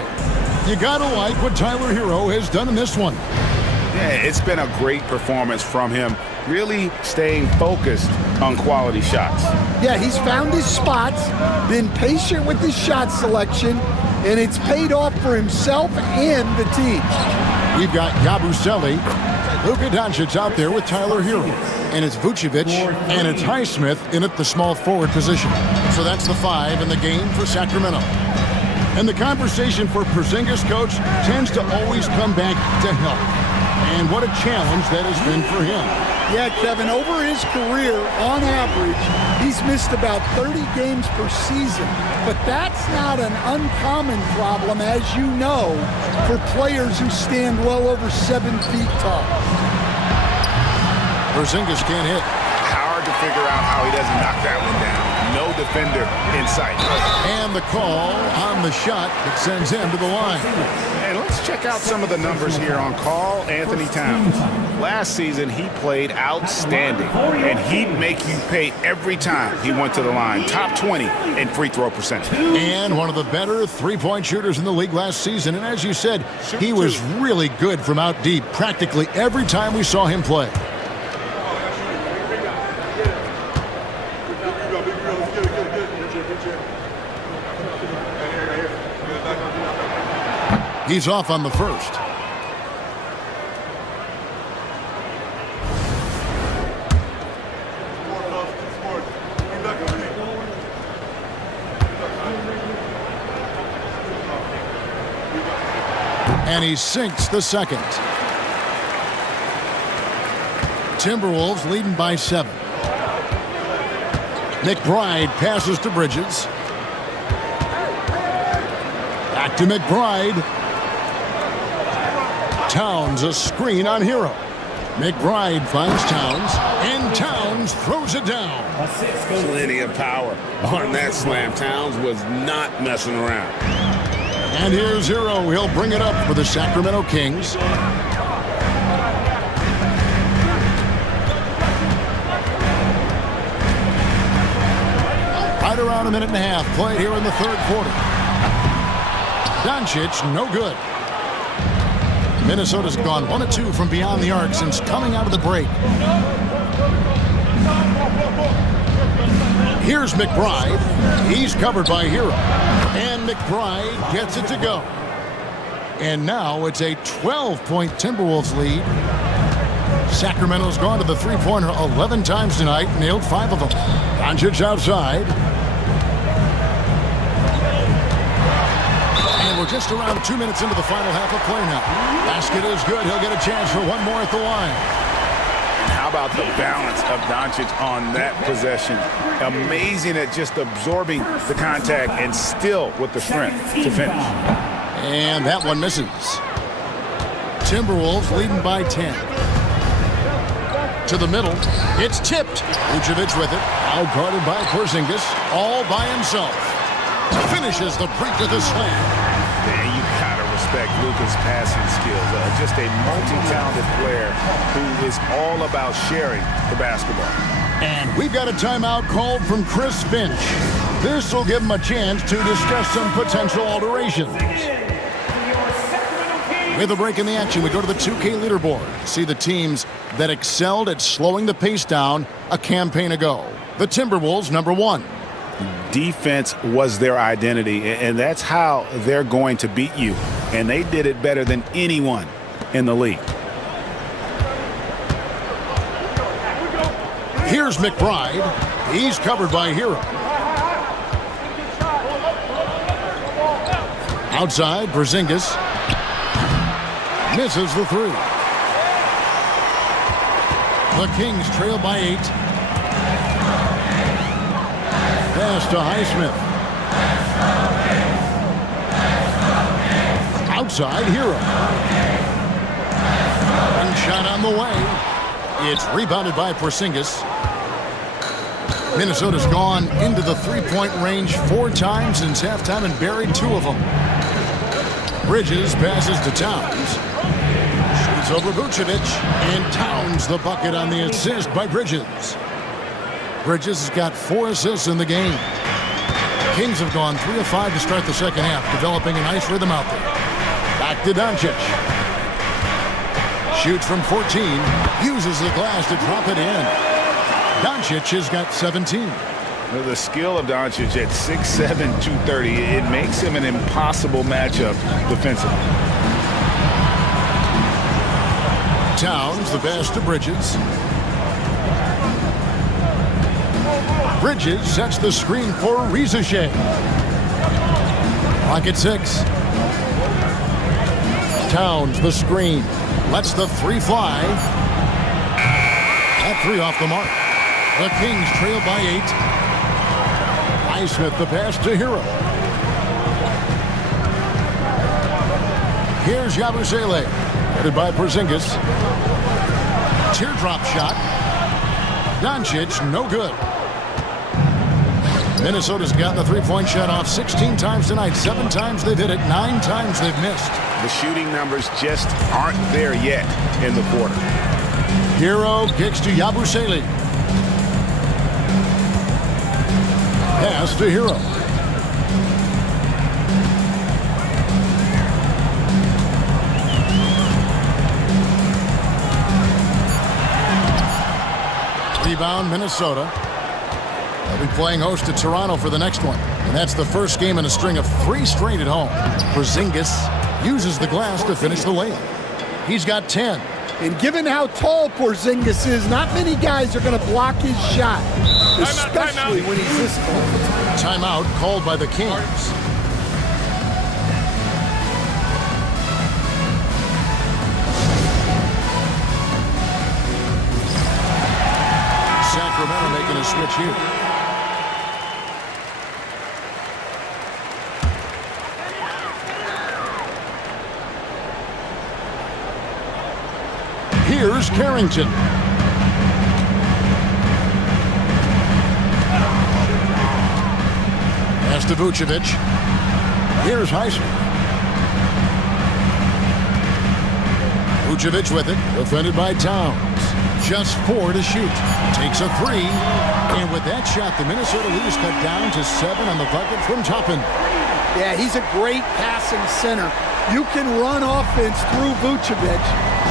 You gotta like what Tyler Hero has done in this one. Yeah, it's been a great performance from him, really staying focused on quality shots. Yeah, he's found his spots, been patient with his shot selection, and it's paid off for himself and the team. We've got Yabusele, Luka Doncic out there with Tyler Hero. And it's Vucevic and it's Highsmith in at the small forward position. So that's the 5 in the game for Sacramento. And the conversation for Porzingis, coach, tends to always come back to health. And what a challenge that has been for him. Yeah, Kevin, over his career, on average, he's missed about 30 games per season. But that's not an uncommon problem, as you know, for players who stand well over 7 feet tall. Porzingis can't hit. Hard to figure out how he doesn't knock that one down. No defender in sight. And the call on the shot that sends him to the line. And let's check out some of the numbers here on Karl Anthony Towns. Last season, he played outstanding, and he'd make you pay every time he went to the line. Top 20 in free throw percentage. And one of the better three-point shooters in the league last season. And as you said, he was really good from out deep practically every time we saw him play. He's off on the first. And he sinks the second. Timberwolves leading by 7. McBride passes to Bridges. Back to McBride. Towns a screen on Hero. McBride finds Towns, and Towns throws it down. Plenty of power on that slam. Towns was not messing around. And here's Hero. He'll bring it up for the Sacramento Kings. Right around a minute and a half played here in the third quarter. Doncic, no good. Minnesota's gone 1 of 2 from beyond the arc since coming out of the break. Here's McBride. He's covered by Hero. And McBride gets it to go. And now it's a 12-point Timberwolves lead. Sacramento's gone to the three-pointer 11 times tonight, nailed 5 of them. Doncic outside. And we're just around 2 minutes into the final half of play now. Basket is good. He'll get a chance for one more at the line. And how about the balance of Doncic on that possession? Amazing at just absorbing the contact and still with the strength to finish. And that one misses. Timberwolves leading by 10. To the middle. It's tipped. Vucevic with it. Now guarded by Porzingis. All by himself. Finishes the break with a slam. And you gotta respect Luka's passing skills. Just a multi-talented player who is all about sharing the basketball. And we've got a timeout called from Chris Finch. This will give him a chance to discuss some potential alterations. With a break in the action, we go to the 2K leaderboard. See the teams that excelled at slowing the pace down a campaign ago. The Timberwolves, number 1. Defense was their identity, and that's how they're going to beat you. And they did it better than anyone in the league. Here's McBride. He's covered by Hero. Outside, Porzingis misses the 3. The Kings trail by 8. Pass to Highsmith. Outside, Hero. One shot on the way. It's rebounded by Porzingis. Minnesota's gone into the three-point range 4 times since halftime and buried 2 of them. Bridges passes to Towns. Shoots over Vucevic. And Towns the bucket on the assist by Bridges. Bridges has got 4 assists in the game. Kings have gone 3 of 5 to start the second half, developing a nice rhythm out there. Back to Doncic. Shoots from 14. Uses the glass to drop it in. Doncic has got 17. Well, the skill of Doncic at 6'7", 230, it makes him an impossible matchup defensively. Towns, the pass to Bridges. Bridges sets the screen for Rizichet. Clock at 6. Towns, the screen. Lets the 3 fly. That 3 off the mark. The Kings trail by 8. Highsmith, the pass to Hero. Here's Yabusele, headed by Porzingis. Teardrop shot. Doncic, no good. Minnesota's gotten the three-point shot off 16 times tonight. 7 times they've hit it, 9 times they've missed. The shooting numbers just aren't there yet in the quarter. Hero kicks to Yabusele. Pass to Hero. Rebound, Minnesota. They'll be playing host to Toronto for the next one. And that's the first game in a string of 3 straight at home. Porzingis uses the glass to finish the layup. He's got 10. And given how tall Porzingis is, not many guys are going to block his shot, especially when he's this tall. Timeout called by the Kings. Sacramento making a switch here. Here's Carrington. Pass to Vucevic. Here's Highsmith. Vucevic with it, defended by Towns. Just 4 to shoot. Takes a 3. And with that shot, the Minnesota leaders cut down to 7 on the bucket from Toppin. Yeah, he's a great passing center. You can run offense through Vucevic.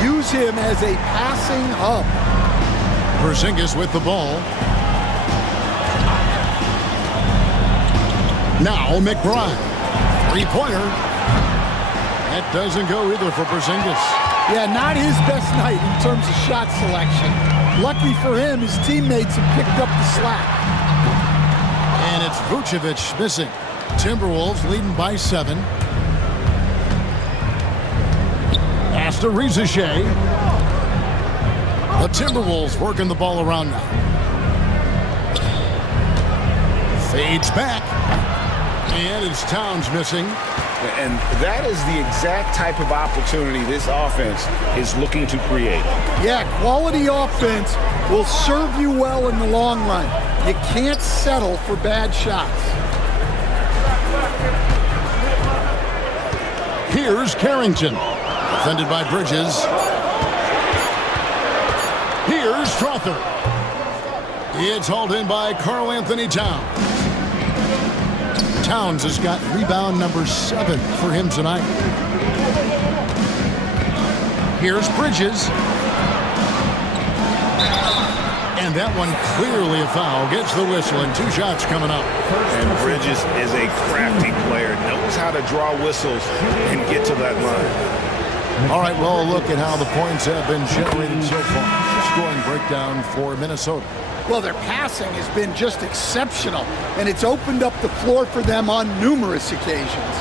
Use him as a passing hub. Porzingis with the ball. Now McBride. Three-pointer. That doesn't go either for Porzingis. Yeah, not his best night in terms of shot selection. Lucky for him, his teammates have picked up the slack. And it's Vucevic missing. Timberwolves leading by 7. Pass to Rizachet. The Timberwolves working the ball around now. Fades back. And it's Towns missing. And that is the exact type of opportunity this offense is looking to create. Yeah, quality offense will serve you well in the long run. You can't settle for bad shots. Here's Carrington. Defended by Bridges. Here's Strother. It's hauled in by Karl Anthony Towns. Towns has got rebound number 7 for him tonight. Here's Bridges. And that one clearly a foul. Gets the whistle and 2 shots coming up. And Bridges is a crafty player. Knows how to draw whistles and get to that line. All right, well, look at how the points have been generated so far. Scoring breakdown for Minnesota. Well, their passing has been just exceptional, and it's opened up the floor for them on numerous occasions.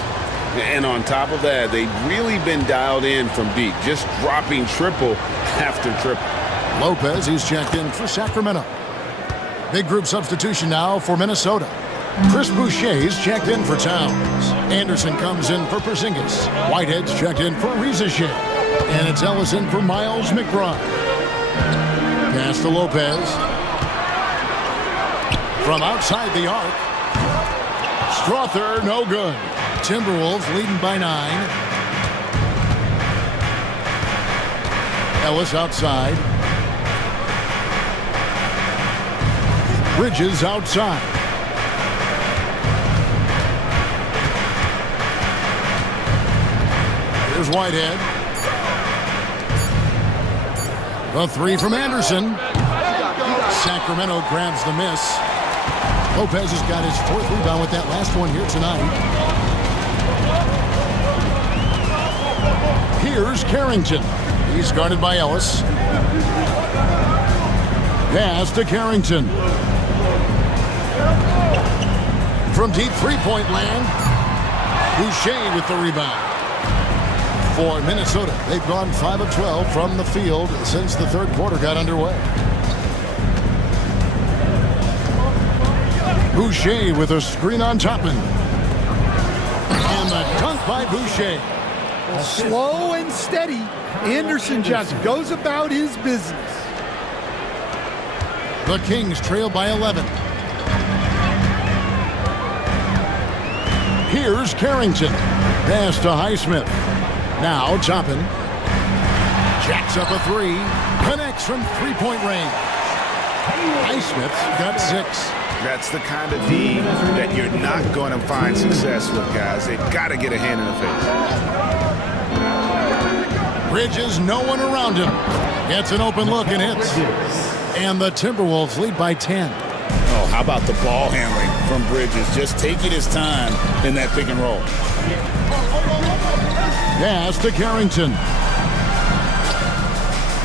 And on top of that, they've really been dialed in from deep, just dropping triple after triple. Lopez, he's checked in for Sacramento. Big group substitution now for Minnesota. Chris Boucher's checked in for Towns. Anderson comes in for Porzingis. Whitehead's checked in for Rizachet. And it's Ellison for Miles McBride. Pass to Lopez. From outside the arc. Strother, no good. Timberwolves leading by 9. Ellis outside. Bridges outside. Here's Whitehead. The 3 from Anderson. Sacramento grabs the miss. Lopez has got his 4th rebound with that last one here tonight. Here's Carrington. He's guarded by Ellis. Pass to Carrington. From deep three-point land, Boucher with the rebound. For Minnesota, they've gone 5 of 12 from the field since the 3rd quarter got underway. Boucher with a screen on Toppin. And the dunk by Boucher. Well, slow and steady. Anderson just goes about his business. The Kings trail by 11. Here's Carrington. Pass to Highsmith. Now Toppin. Jacks up a 3. Connects from three-point range. Highsmith's got 6. That's the kind of D that you're not going to find success with, guys. They've got to get a hand in the face. Bridges, no one around him. Gets an open look and hits. And the Timberwolves lead by 10. Oh, how about the ball handling from Bridges? Just taking his time in that pick and roll. Pass to Carrington.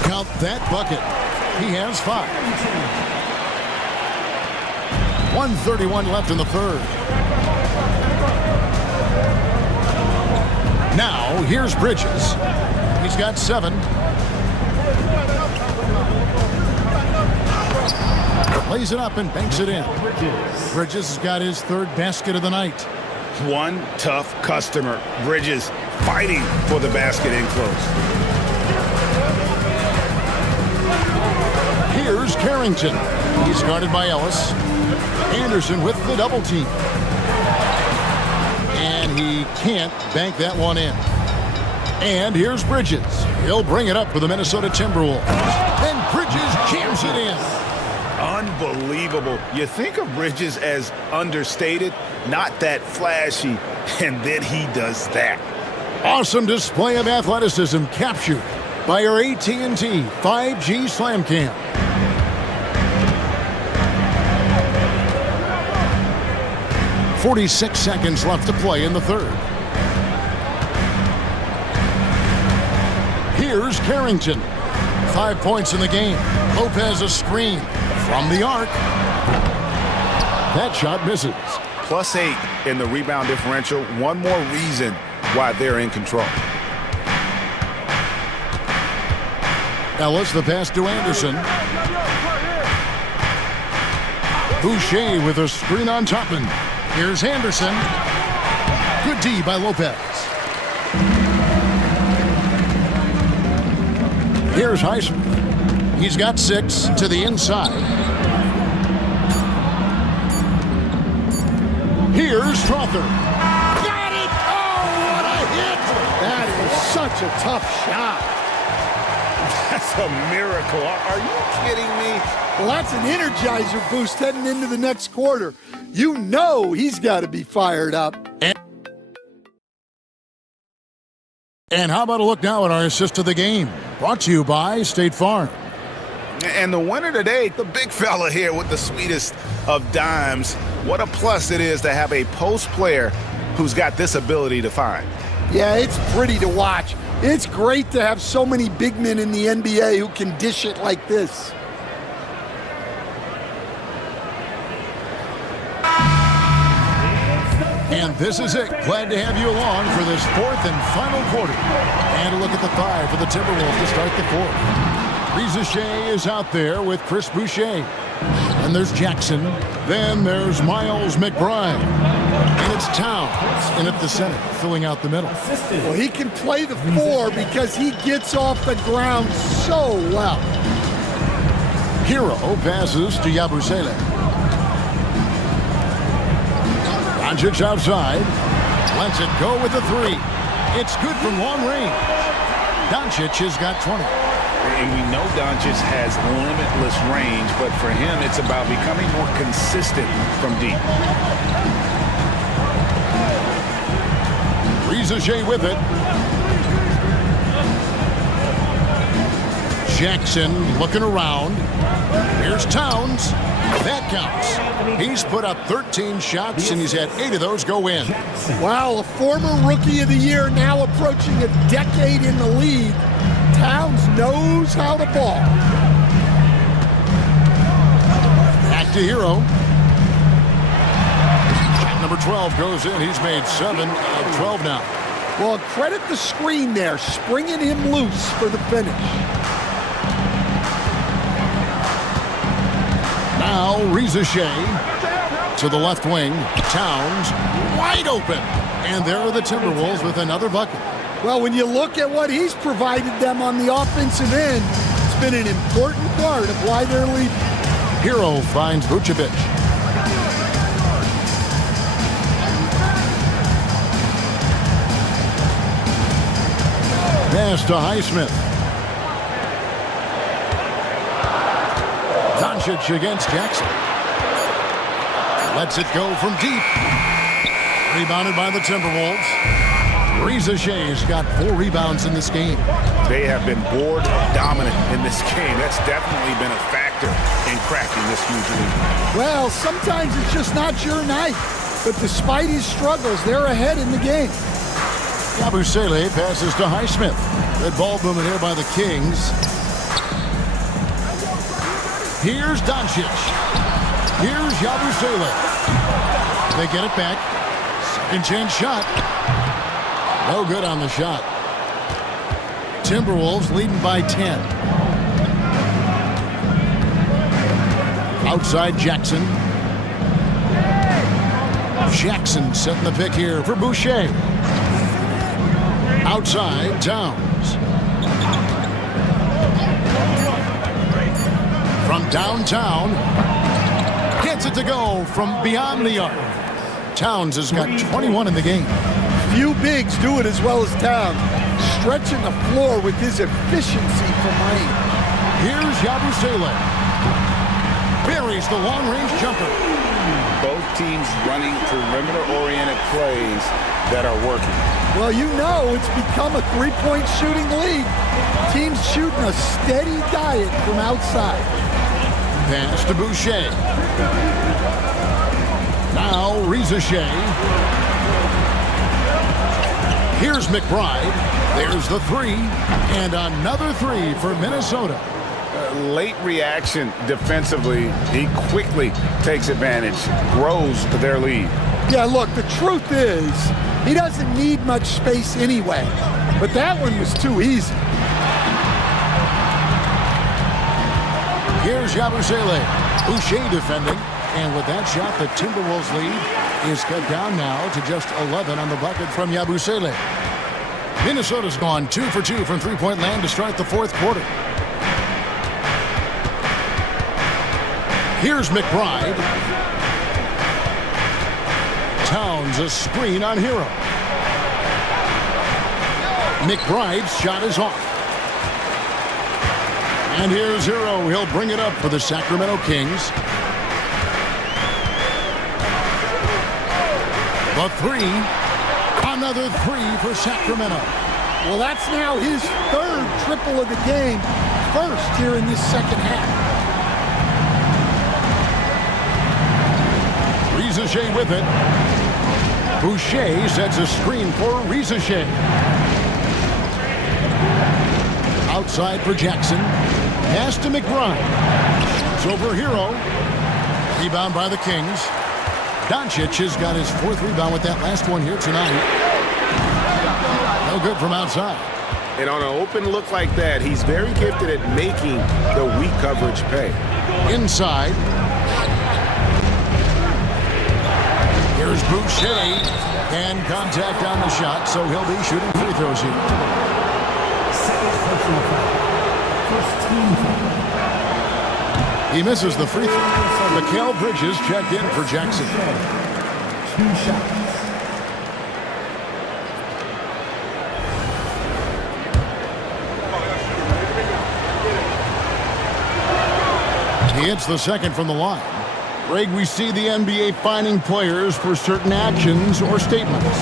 Count that bucket. He has 5. 1:31 left in the 3rd. Now, here's Bridges. He's got 7. Lays it up and banks it in. Bridges has got his 3rd basket of the night. One tough customer. Bridges fighting for the basket in close. Here's Carrington. He's guarded by Ellis. Anderson with the double team. And he can't bank that one in. And here's Bridges. He'll bring it up for the Minnesota Timberwolves. And Bridges jams it in. Unbelievable. You think of Bridges as understated, not that flashy, and then he does that. Awesome display of athleticism captured by our AT&T 5G Slam Cam. "46 seconds left to play in the third. Here's Carrington. 5 points in the game. Lopez a screen from the arc. That shot misses. +8 in the rebound differential. One more reason why they're in control. Ellis the pass to Anderson. Boucher with a screen on Toppin. Here's Anderson. Good D by Lopez. Here's Highsmith. He's got 6 to the inside. Here's Strother. Got it! Oh, what a hit! That is such a tough shot. That's a miracle. Are you kidding me? Well, that's an energizer boost heading into the next quarter. You know he's got to be fired up. And how about a look now at our assist of the game? Brought to you by State Farm. And the winner today, the big fella here with the sweetest of dimes. What a plus it is to have a post player who's got this ability to find. Yeah, it's pretty to watch. It's great to have so many big men in the NBA who can dish it like this. And this is it. Glad to have you along for this fourth and final quarter. And a look at the 5 for the Timberwolves to start the fourth. Reza Shea is out there with Chris Boucher. And there's Jackson. Then there's Miles McBride. And it's Towns in at the center, filling out the middle. Well, he can play the 4 because he gets off the ground so well. Hero passes to Yabusele. Doncic outside. Lets it go with the 3. It's good from long range. Doncic has got 20. And we know Doncic has limitless range, but for him, it's about becoming more consistent from deep. Reza Shea with it. Jackson looking around. Here's Towns. That counts. He's put up 13 shots, and he's had 8 of those go in. Wow, a former Rookie of the Year now approaching a decade in the league. Towns knows how to ball. Back to Hero. Number 12 goes in. He's made 7 of 12 now. Well, credit the screen there, springing him loose for the finish. Now Reza Shea to the left wing. Towns wide open. And there are the Timberwolves with another bucket. Well, when you look at what he's provided them on the offensive end, it's been an important part of why they're leading. Hero finds Vucevic. Pass to Highsmith. Doncic against Jackson. Lets it go from deep. Rebounded by the Timberwolves. Reza Shea's got 4 rebounds in this game. They have been board dominant in this game. That's definitely been a factor in cracking this huge lead. Well, sometimes it's just not your night. But despite his struggles, they're ahead in the game. Yabusele passes to Highsmith. Good ball movement here by the Kings. Here's Doncic. Here's Yabusele. They get it back. Second chance shot. No good on the shot. Timberwolves leading by 10. Outside Jackson. Jackson setting the pick here for Boucher. Outside Towns. from downtown. Gets it to go from beyond the arc. Towns has got 21 in the game. Few bigs do it as well as Towns, stretching the floor with his efficiency from range. Here's Yabusele. Buries the long-range jumper. Both teams running perimeter-oriented plays that are working. Well, you know it's become a three-point shooting league. Teams shooting a steady diet from outside. Pass to Boucher. Now Reza Shea. Here's McBride. There's the three. And another three for Minnesota. Late reaction defensively. He quickly takes advantage, grows their lead. Yeah, look, the truth is, he doesn't need much space anyway. But that one was too easy. Here's Yabusele. Boucher defending. And with that shot, the Timberwolves lead is cut down now to just 11 on the bucket from Yabusele. Minnesota's gone 2 for 2 from three-point land to start the fourth quarter. Here's McBride. Towns a screen on Hero. McBride's shot is off. And here's Hero. He'll bring it up for the Sacramento Kings. The three. Another three for Sacramento. Well, that's now his third triple of the game. First here in this second half. Reza Shea with it. Boucher sets a screen for Reza Shea. Outside for Jackson. Pass to McBride. It's over Hero. Rebound by the Kings. Doncic has got his fourth rebound with that last one here tonight. No good from outside. And on an open look like that, he's very gifted at making the weak coverage pay. Inside. Here's Boucher. And contact on the shot, so he'll be shooting free throws here. Second personal foul. First team foul. He misses the free throw. Mikal Bridges checked in for Jackson. 2 shots. He hits the second from the line. Greg, we see the NBA fining players for certain actions or statements.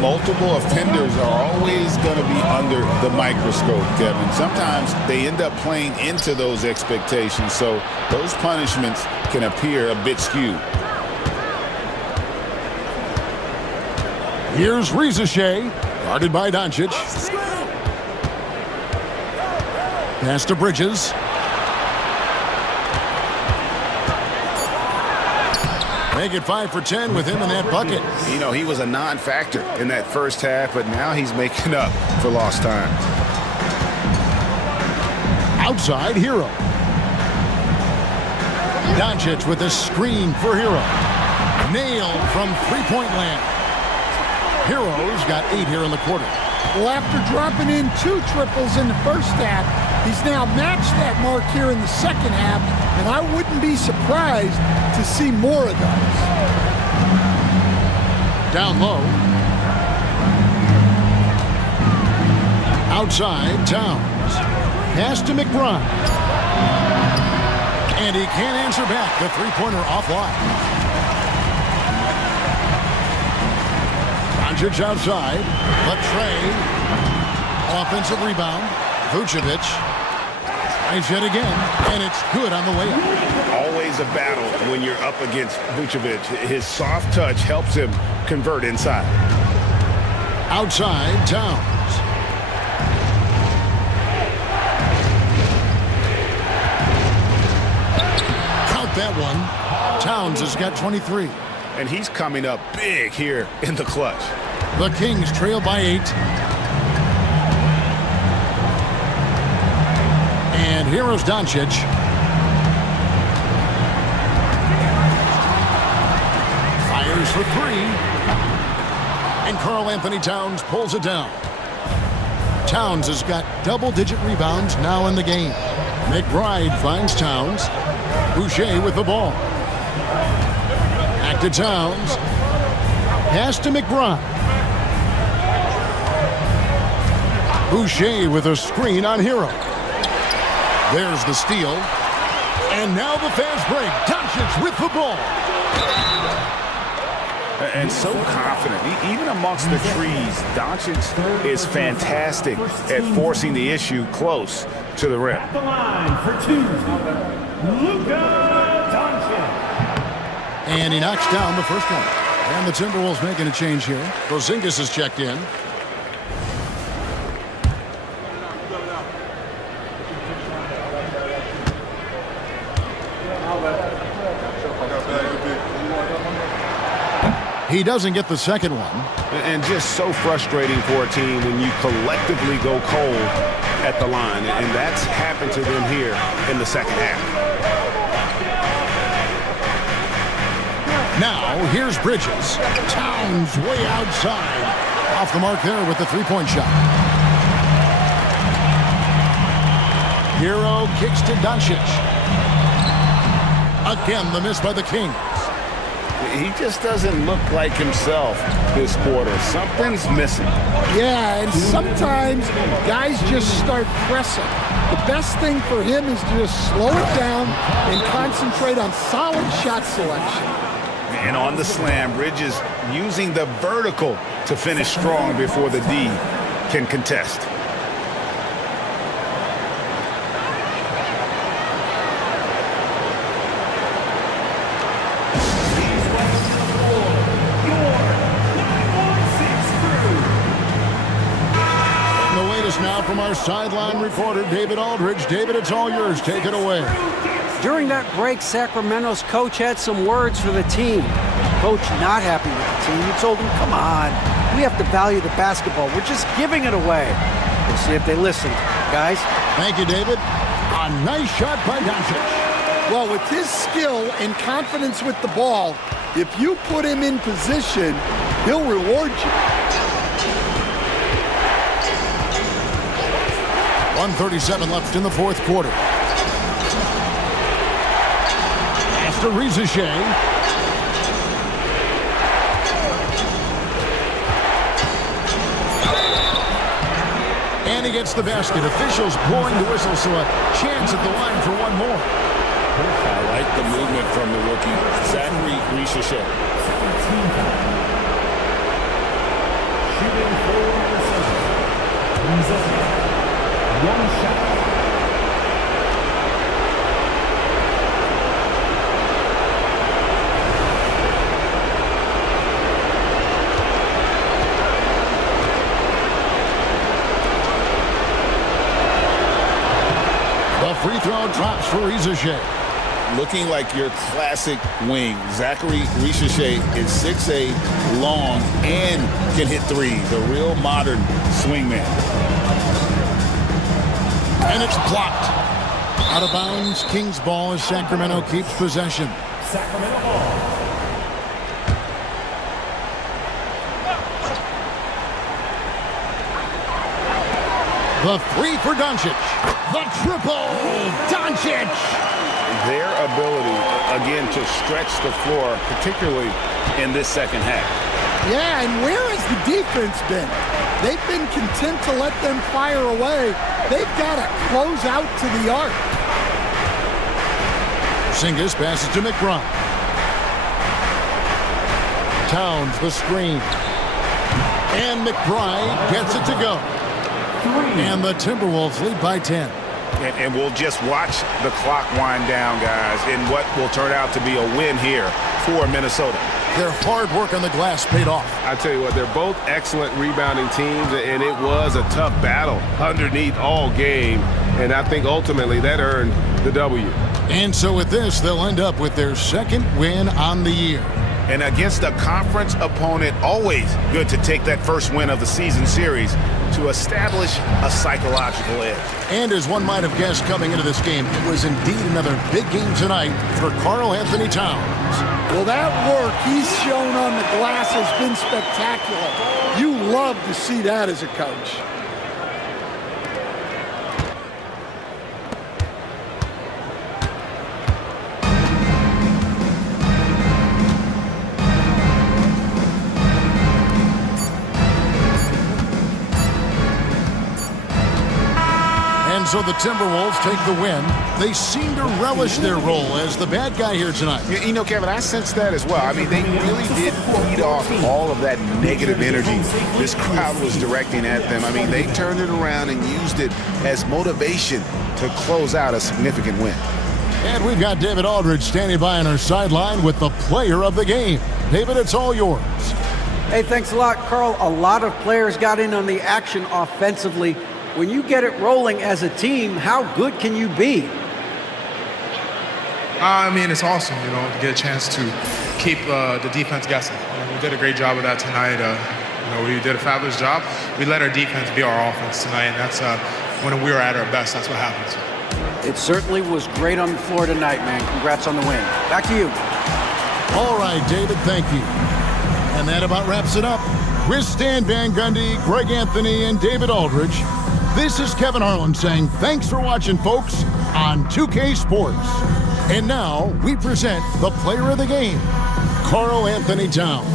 Multiple offenders are always going to be under the microscope, Kevin. Sometimes they end up playing into those expectations, so those punishments can appear a bit skewed. Here's Reza Shea, guarded by Doncic. Pass to Bridges. Make it 5 for 10 with him in that bucket. You know, he was a non-factor in that first half, but now he's making up for lost time. Outside, Hero. Doncic with a screen for Hero. Nailed from three-point land. Hero's got 8 here in the quarter. Well, after dropping in 2 triples in the first half, he's now matched that mark here in the second half, and I wouldn't be surprised to see more of those. Down low. Outside, Towns. Pass to McBride. And he can't answer back. The three-pointer offline. Doncic outside. Latrey. Offensive rebound. Vucevic. Tries it again. And it's good on the way up. Always a battle when you're up against Vucevic. His soft touch helps him convert inside. Outside, Towns. Count that one. Towns has got 23. And he's coming up big here in the clutch. The Kings trail by 8. And here is Doncic. Fires for 3. And Karl Anthony Towns pulls it down. Towns has got double-digit rebounds now in the game. McBride finds Towns. Boucher with the ball. Back to Towns. Pass to McBride. Boucher with a screen on Hero. There's the steal. And now the fast break. Doncic with the ball. And so confident. Even amongst the trees, Doncic is fantastic at forcing the issue close to the rim. At the line for two, Luka Doncic. And he knocks down the first one. And the Timberwolves making a change here. Porzingis is checked in. He doesn't get the second one. And just so frustrating for a team when you collectively go cold at the line. And that's happened to them here in the second half. Now, here's Bridges. Towns way outside. Off the mark there with the three-point shot. Hero kicks to Doncic. Again, the miss by the Kings. He just doesn't look like himself this quarter. Something's missing. Yeah, and sometimes guys just start pressing. The best thing for him is to just slow it down and concentrate on solid shot selection. And on the slam, Bridges using the vertical to finish strong before the D can contest. Now from our sideline reporter, David Aldridge. David, it's all yours. Take it away. During that break, Sacramento's coach had some words for the team. Coach not happy with the team. He told them, come on, we have to value the basketball. We're just giving it away. We'll see if they listen, guys. Thank you, David. A nice shot by Doncic. Well, with his skill and confidence with the ball, if you put him in position, he'll reward you. 1:37 left in the fourth quarter. Pass to Rizachet. And he gets the basket. Officials blowing the whistle, so a chance at the line for one more. I like the movement from the rookie, Zachary Rizachet. Shooting for the season. One shot. The free throw drops for Rizachet. Looking like your classic wing. Zachary Rizachet is 6'8", long, and can hit threes. A real modern swingman. And it's blocked. Out of bounds, Kings ball as Sacramento keeps possession. Sacramento ball. The three for Doncic. The triple. Doncic. Their ability, again, to stretch the floor, particularly in this second half. Yeah, and where has the defense been? They've been content to let them fire away. They've got to close out to the arc. Porzingis passes to McBride. Towns the screen. And McBride gets it to go. And the Timberwolves lead by 10. And we'll just watch the clock wind down, guys, in what will turn out to be a win here for Minnesota. Their hard work on the glass paid off. I tell you what, they're both excellent rebounding teams, and it was a tough battle underneath all game. And I think ultimately that earned the W. And so with this, they'll end up with their second win on the year. And against a conference opponent, always good to take that first win of the season series to establish a psychological edge. And as one might have guessed coming into this game, it was indeed another big game tonight for Karl Anthony Towns. Well, that work he's shown on the glass has been spectacular. You love to see that as a coach. And so the Timberwolves take the win. They seem to relish their role as the bad guy here tonight. You know, Kevin, I sense that as well. I mean, they really did feed off all of that negative energy this crowd was directing at them. I mean, they turned it around and used it as motivation to close out a significant win. And we've got David Aldridge standing by on our sideline with the player of the game. David, it's all yours. Hey, thanks a lot, Carl. A lot of players got in on the action offensively. When you get it rolling as a team, how good can you be? I mean, it's awesome, you know, to get a chance to keep the defense guessing. We did a great job of that tonight. We did a fabulous job. We let our defense be our offense tonight, and that's when we were at our best. That's what happens. It certainly was great on the floor tonight, man. Congrats on the win. Back to you. All right, David, thank you. And that about wraps it up. With Stan Van Gundy, Greg Anthony, and David Aldridge, this is Kevin Harlan saying thanks for watching, folks, on 2K Sports. And now we present the player of the game, Karl Anthony Towns.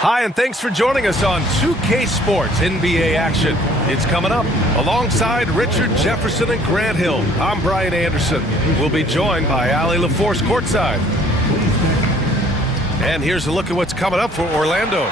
Hi, and thanks for joining us on 2K Sports NBA action. It's coming up alongside Richard Jefferson and Grant Hill. I'm Brian Anderson. We'll be joined by Allie LaForce courtside. And here's a look at what's coming up for Orlando.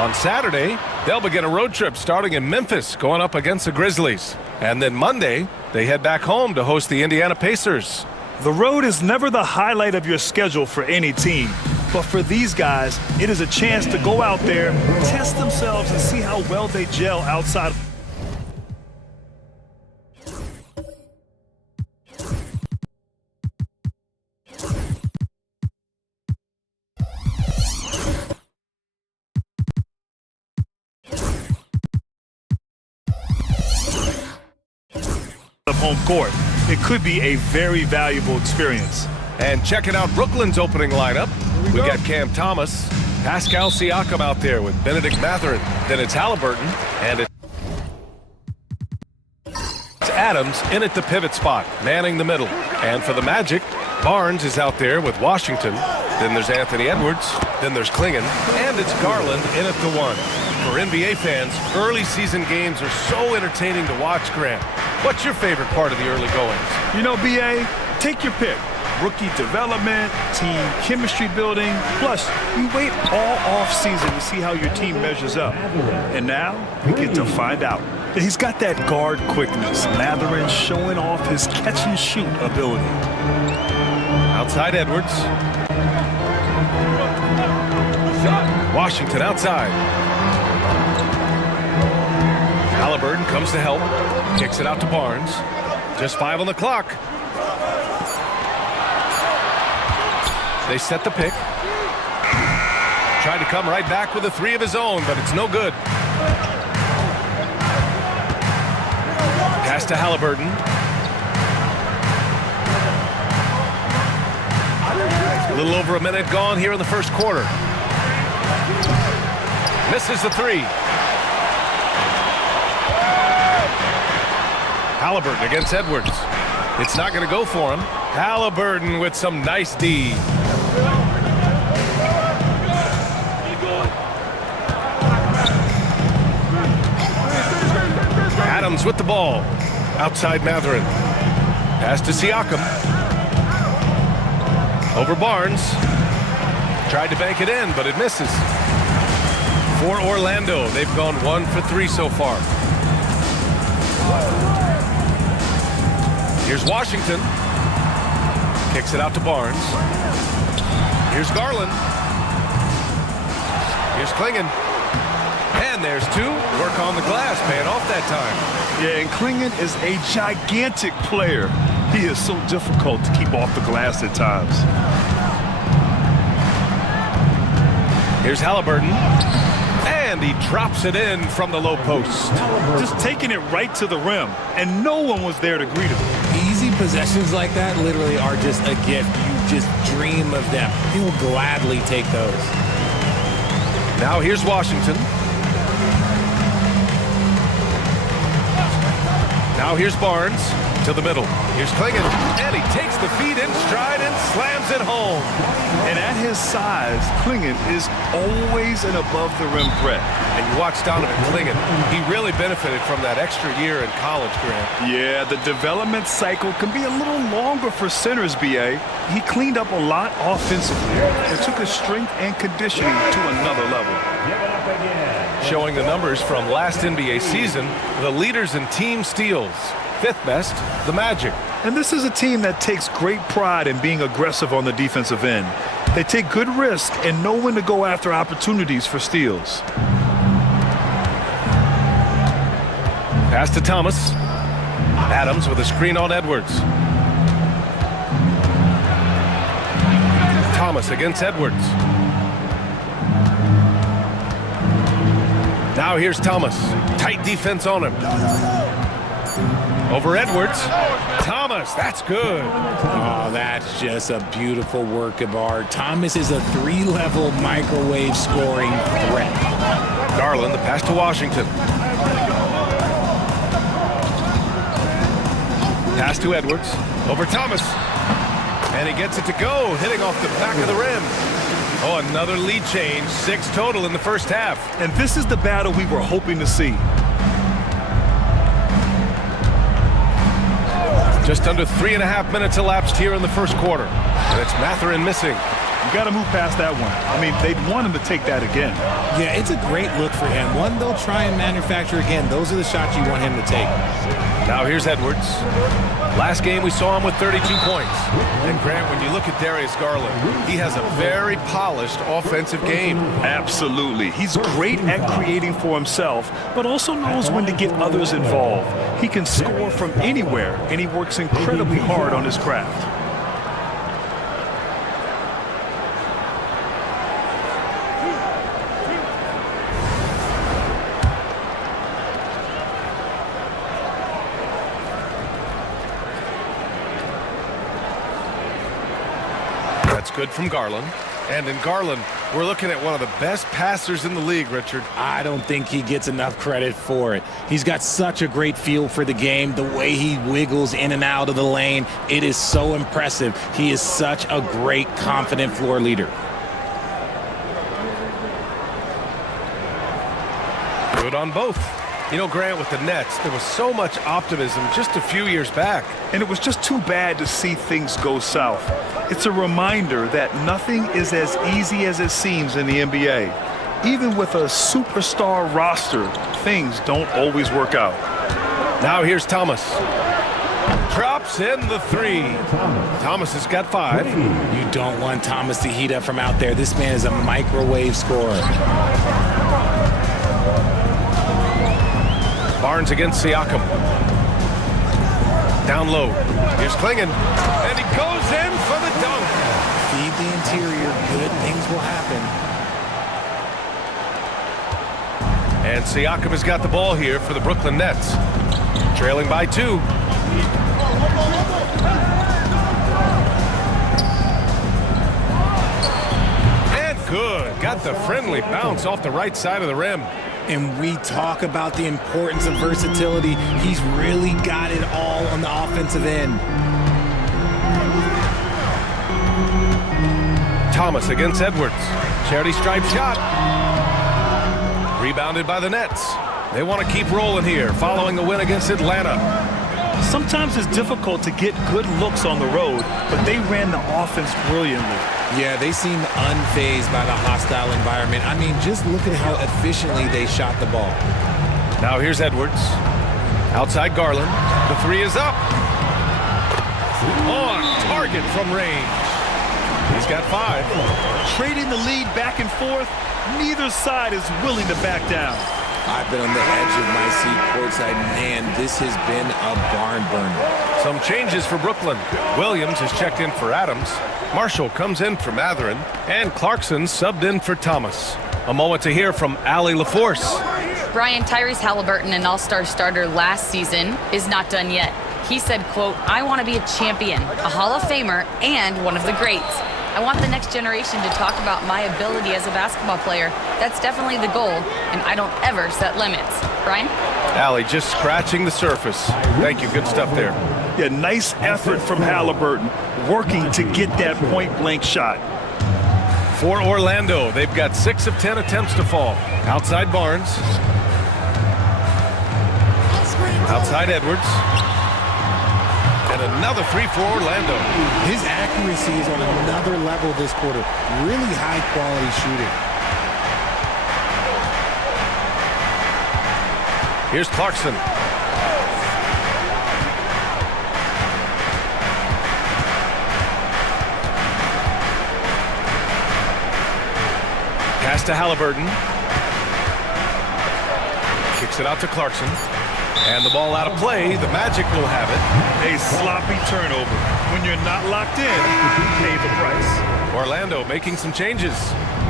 On Saturday, they'll begin a road trip starting in Memphis, going up against the Grizzlies. And then Monday, they head back home to host the Indiana Pacers. The road is never the highlight of your schedule for any team. But for these guys, it is a chance to go out there, test themselves, and see how well they gel outside. Of home court. It could be a very valuable experience. And checking out Brooklyn's opening lineup, we got Cam Thomas, Pascal Siakam out there with Benedict Mathurin. Then it's Halliburton, and it's Adams in at the pivot spot, manning the middle. And for the Magic, Barnes is out there with Washington. Then there's Anthony Edwards. Then there's Klingon. And it's Garland in at the one. For NBA fans, early season games are so entertaining to watch, Grant. What's your favorite part of the early goings? You know, BA, take your pick. Rookie development, team chemistry building. Plus, you wait all off season to see how your team measures up. And now, we get to find out. He's got that guard quickness. Mathurin showing off his catch and shoot ability. Outside Edwards. Washington outside. Halliburton comes to help. Kicks it out to Barnes. Just 5 on the clock. They set the pick. Tried to come right back with a three of his own, but it's no good. Pass to Halliburton. A little over a minute gone here in the first quarter. Misses the three. Halliburton against Edwards. It's not going to go for him. Halliburton with some nice D. Adams with the ball. Outside Matherin. Pass to Siakam. Over Barnes. Tried to bank it in, but it misses. For Orlando, they've gone 1 for 3 so far. Here's Washington. Kicks it out to Barnes. Here's Garland. Here's Klingon. And there's two. Work on the glass, paying off that time. Yeah, and Klingon is a gigantic player. He is so difficult to keep off the glass at times. Here's Halliburton. And he drops it in from the low post. Just taking it right to the rim, and no one was there to greet him. Easy possessions like that literally are just a gift. You just dream of them. He will gladly take those. Now here's Washington. Now here's Barnes to the middle. Here's Klingon, and he takes the feet in stride and slams it home. And at his size, Klingon is always an above-the-rim threat. And you watch Donovan Klingon, he really benefited from that extra year in college, Grant. Yeah, the development cycle can be a little longer for centers, B.A. He cleaned up a lot offensively and took his strength and conditioning to another level. Showing the numbers from last NBA season, the leaders in team steals. 5th best, the Magic. And this is a team that takes great pride in being aggressive on the defensive end. They take good risks and know when to go after opportunities for steals. Pass to Thomas. Adams with a screen on Edwards. Thomas against Edwards. Now here's Thomas. Tight defense on him. Over Edwards. Thomas, that's good. Oh, that's just a beautiful work of art. Thomas is a 3-level microwave scoring threat. Garland, the pass to Washington. Pass to Edwards. Over Thomas. And he gets it to go, hitting off the back of the rim. Oh, another lead change. 6 total in the first half. And this is the battle we were hoping to see. Just under 3.5 minutes elapsed here in the first quarter. And it's Matherin missing. You got to move past that one. I mean, they'd want him to take that again. Yeah, it's a great look for him. One they'll try and manufacture again. Those are the shots you want him to take. Now here's Edwards. Last game we saw him with 32 points. And Grant, when you look at Darius Garland, he has a very polished offensive game. Absolutely. He's great at creating for himself, but also knows when to get others involved. He can score from anywhere, and he works incredibly hard on his craft. Good from Garland. And in Garland, we're looking at one of the best passers in the league, Richard. I don't think he gets enough credit for it. He's got such a great feel for the game, the way he wiggles in and out of the lane. It is so impressive. He is such a great, confident floor leader. Good on both. You know, Grant, with the Nets, there was so much optimism just a few years back. And it was just too bad to see things go south. It's a reminder that nothing is as easy as it seems in the NBA. Even with a superstar roster, things don't always work out. Now here's Thomas. Drops in the 3. Thomas has got 5. You don't want Thomas to heat up from out there. This man is a microwave scorer. Barnes against Siakam. Down low. Here's Klingon. And he goes in for the dunk. Feed the interior, good things will happen. And Siakam has got the ball here for the Brooklyn Nets. Trailing by 2. And good. Got the friendly bounce off the right side of the rim. And we talk about the importance of versatility. He's really got it all on the offensive end. Thomas against Edwards. Charity stripe shot. Rebounded by the Nets. They want to keep rolling here following the win against Atlanta. Sometimes it's difficult to get good looks on the road, but they ran the offense brilliantly. Yeah, they seemed unfazed by the hostile environment. I mean, just look at how efficiently they shot the ball. Now here's Edwards. Outside Garland. The 3 is up. On target from range. He's got 5. Trading the lead back and forth, neither side is willing to back down. I've been on the edge of my seat courtside. Man, this has been a barn burner. Some changes for Brooklyn. Williams has checked in for Adams. Marshall comes in for Mathurin. And Clarkson subbed in for Thomas. A moment to hear from Allie LaForce. Brian, Tyrese Halliburton, an all-star starter last season, is not done yet. He said, quote, "I want to be a champion, a Hall of Famer, and one of the greats. I want the next generation to talk about my ability as a basketball player. That's definitely the goal, and I don't ever set limits." Brian? Allie just scratching the surface. Thank you. Good stuff there. Yeah, nice effort from Halliburton, working to get that point-blank shot. For Orlando, they've got 6 of 10 attempts to fall. Outside Barnes. Outside Edwards. And another 3 for Orlando. His accuracy is on another level this quarter. Really high-quality shooting. Here's Clarkson. Pass to Halliburton. Kicks it out to Clarkson. And the ball out of play. The Magic will have it. A sloppy turnover. When you're not locked in, you pay the price. Orlando making some changes.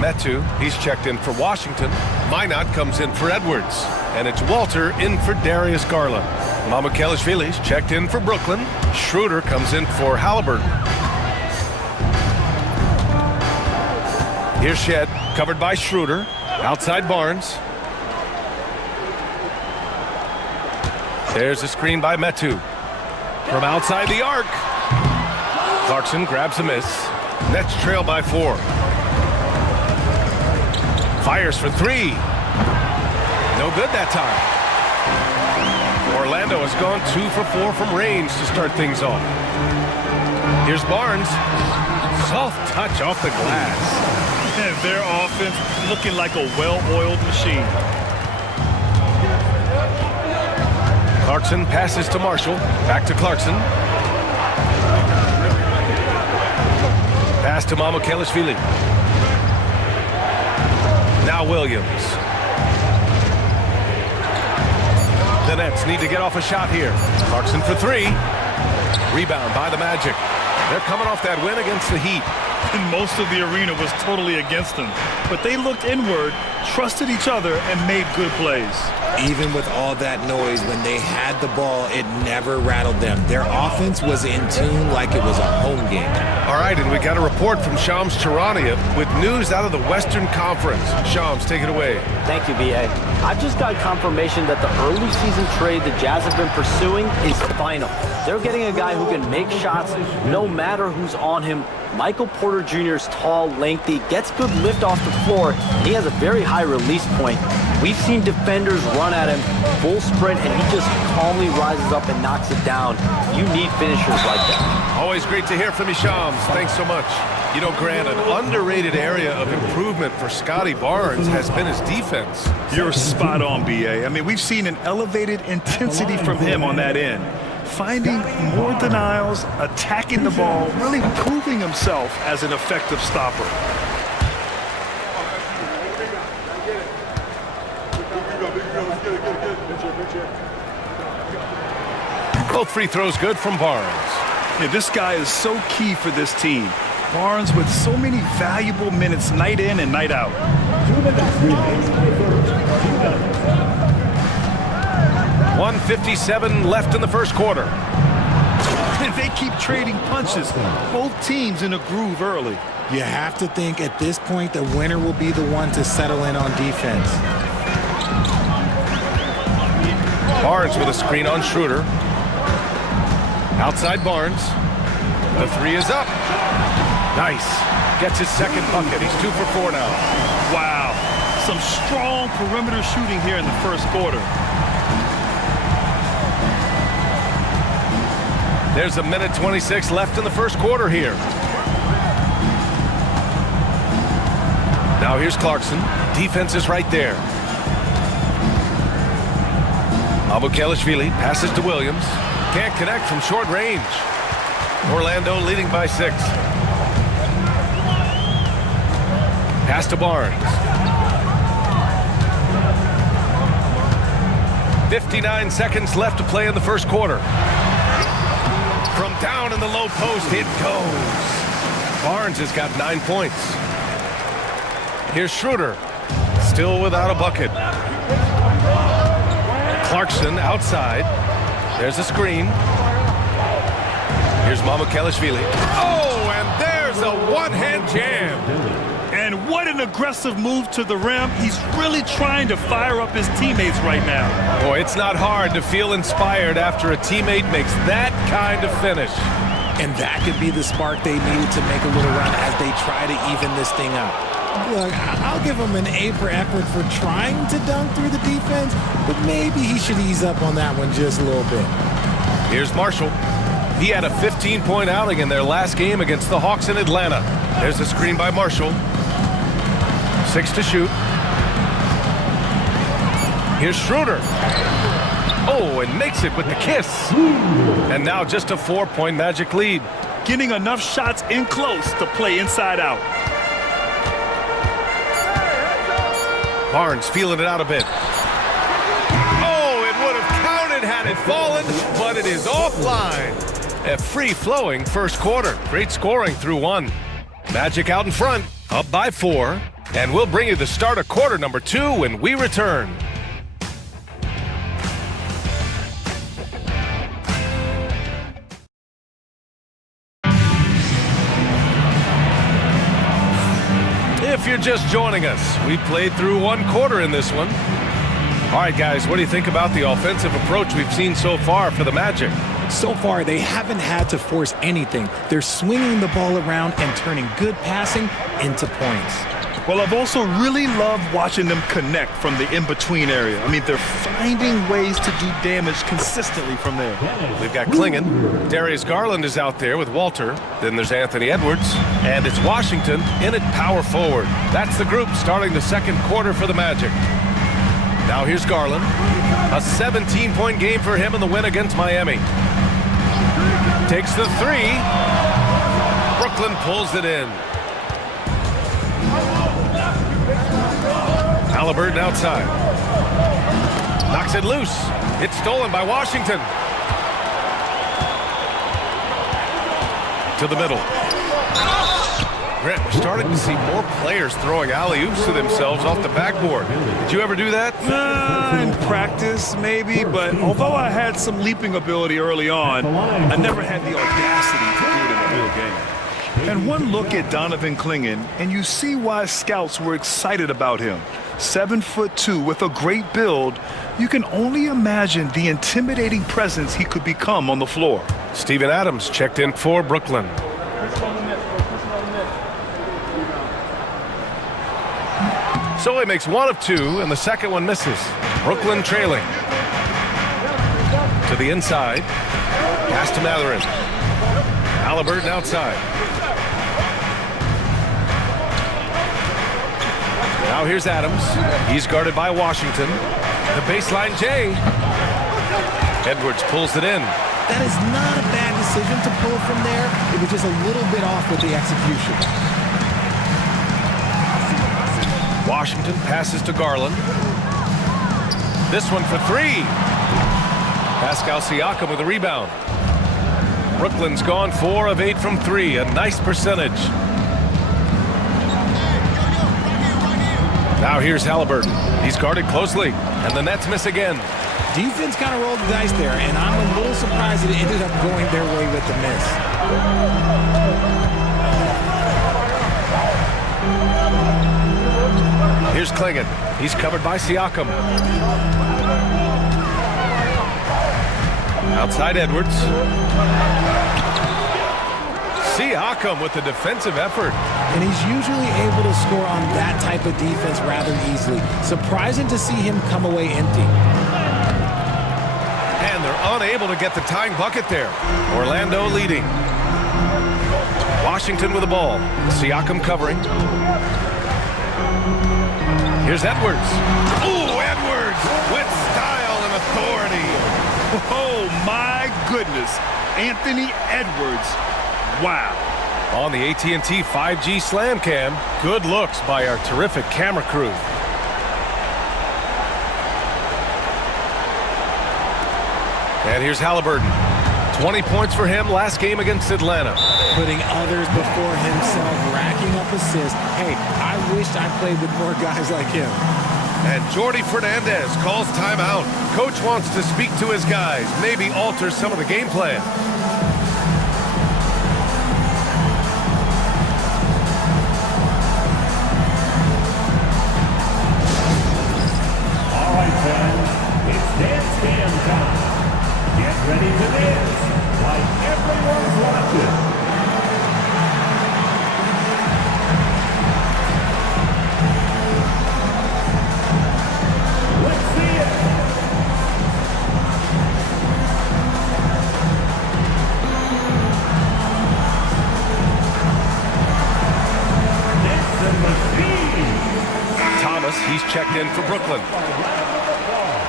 Metu, he's checked in for Washington. Minot comes in for Edwards. And it's Walter in for Darius Garland. Mamukelashvili's checked in for Brooklyn. Schroeder comes in for Halliburton. Here's Shed, covered by Schroeder. Outside Barnes. There's a screen by Metu. From outside the arc. Clarkson grabs a miss. Nets trail by 4. Fires for 3. No good that time. Orlando has gone 2 for 4 from range to start things off. Here's Barnes. Soft touch off the glass. And their offense looking like a well-oiled machine. Clarkson passes to Marshall. Back to Clarkson. Pass to Mamukelashvili. Now Williams. The Nets need to get off a shot here. Clarkson for 3. Rebound by the Magic. They're coming off that win against the Heat. And most of the arena was totally against them. But they looked inward, trusted each other, and made good plays. Even with all that noise, when they had the ball, it never rattled them. Their offense was in tune like it was a home game. All right, and we got a report from Shams Charania with news out of the Western Conference. Shams, take it away. Thank you, B.A. I've just got confirmation that the early season trade the Jazz have been pursuing is final. They're getting a guy who can make shots no matter who's on him. Michael Porter Jr. is tall, lengthy, gets good lift off the floor, and he has a very high release point. We've seen defenders run at him, full sprint, and he just calmly rises up and knocks it down. You need finishers like that. Always great to hear from you, Shams. Thanks so much. You know, Grant, an underrated area of improvement for Scotty Barnes has been his defense. You're spot on, B.A. I mean, we've seen an elevated intensity from him on that end. Finding more denials, attacking the ball, really proving himself as an effective stopper. Both free throws good from Barnes. Yeah, this guy is so key for this team. Barnes with so many valuable minutes night in and night out. 1:57 left in the first quarter. And they keep trading punches. Both teams in a groove early. You have to think at this point the winner will be the one to settle in on defense. Barnes with a screen on Schroeder. Outside Barnes. The three is up. Nice. Gets his second bucket. He's 2 for 4 now. Wow. Some strong perimeter shooting here in the first quarter. There's a minute 26 left in the first quarter here. Now here's Clarkson. Defense is right there. Abukelashvili passes to Williams. Can't connect from short range. Orlando leading by 6. Pass to Barnes. 59 seconds left to play in the first quarter. From down in the low post, it goes. Barnes has got 9 points. Here's Schroeder, still without a bucket. Clarkson outside. There's a screen. Here's Mamukelashvili. Oh, and there's a one-hand jam. And what an aggressive move to the rim. He's really trying to fire up his teammates right now. Boy, it's not hard to feel inspired after a teammate makes that kind of finish. And that could be the spark they needed to make a little run as they try to even this thing up. Look, I'll give him an A for effort for trying to dunk through the defense, but maybe he should ease up on that one just a little bit. Here's Marshall. He had a 15-point outing in their last game against the Hawks in Atlanta. There's a screen by Marshall. 6 to shoot. Here's Schroeder. Oh, and makes it with the kiss. And now just a 4-point Magic lead. Getting enough shots in close to play inside out. Barnes feeling it out a bit. Oh, it would have counted had it fallen, but it is offline. A free-flowing first quarter. Great scoring through 1. Magic out in front, up by 4. And we'll bring you the start of quarter number 2 when we return. If you're just joining us, we played through 1 quarter in this one. All right, guys, what do you think about the offensive approach we've seen so far for the Magic? So far, they haven't had to force anything. They're swinging the ball around and turning good passing into points. Well, I've also really loved watching them connect from the in-between area. I mean, they're finding ways to do damage consistently from there. We've got Klingon. Darius Garland is out there with Walter. Then there's Anthony Edwards. And it's Washington in at power forward. That's the group starting the second quarter for the Magic. Now here's Garland. A 17-point game for him in the win against Miami. Takes the 3. Brooklyn pulls it in. Halliburton outside. Knocks it loose. It's stolen by Washington. To the middle. Grant, we're starting to see more players throwing alley-oops to themselves off the backboard. Did you ever do that? In practice, maybe, but although I had some leaping ability early on, I never had the audacity to do it in a real game. And one look at Donovan Klingon, and you see why scouts were excited about him. 7'2" with a great build. You can only imagine the intimidating presence he could become on the floor. Steven Adams checked in for Brooklyn. So he makes 1 of 2, and the second one misses. Brooklyn trailing. To the inside. Pass to Matherin. Halliburton outside. Now here's Adams. He's guarded by Washington. The baseline J. Edwards pulls it in. That is not a bad decision to pull from there. It was just a little bit off with the execution. Washington passes to Garland. This one for 3. Pascal Siakam with a rebound. Brooklyn's gone 4 of 8 from 3, a nice percentage. Now here's Halliburton. He's guarded closely, and the Nets miss again. Defense kind of rolled the dice there, and I'm a little surprised that it ended up going their way with the miss. Here's Klingon. He's covered by Siakam. Outside Edwards. Siakam with the defensive effort. And he's usually able to score on that type of defense rather easily. Surprising to see him come away empty. And they're unable to get the tying bucket there. Orlando leading. Washington with the ball. Siakam covering. Here's Edwards. Ooh, Edwards with style and authority. Oh, my goodness. Anthony Edwards. Wow. On the AT&T 5G Slam Cam, good looks by our terrific camera crew. And here's Halliburton. 20 points for him last game against Atlanta. Putting others before himself, racking up assists. Hey, I wished I played with more guys like him. And Jordi Fernandez calls timeout. Coach wants to speak to his guys, maybe alter some of the game plan. All right, fans, it's dance cam time. Get ready to dance like everyone's watching. Let's see it. Next in the speed. Thomas, he's checked in for Brooklyn.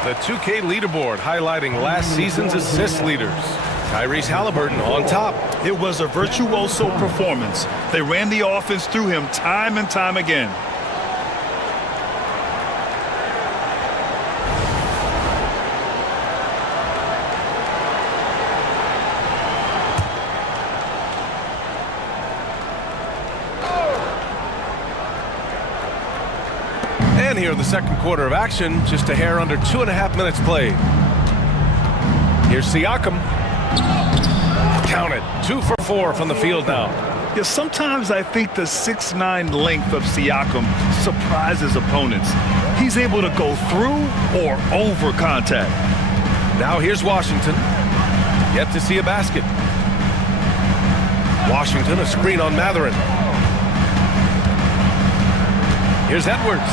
The 2K leaderboard highlighting last season's assist leaders. Tyrese Halliburton on top. It was a virtuoso performance. They ran the offense through him time and time again. And here in the second quarter of action, just a hair under 2.5 minutes played. Here's Siakam. Count it. 2 for 4 from the field now. Yeah, sometimes I think the 6'9" length of Siakam surprises opponents. He's able to go through or over contact. Now here's Washington. Yet to see a basket. Washington, a screen on Matherin. Here's Edwards.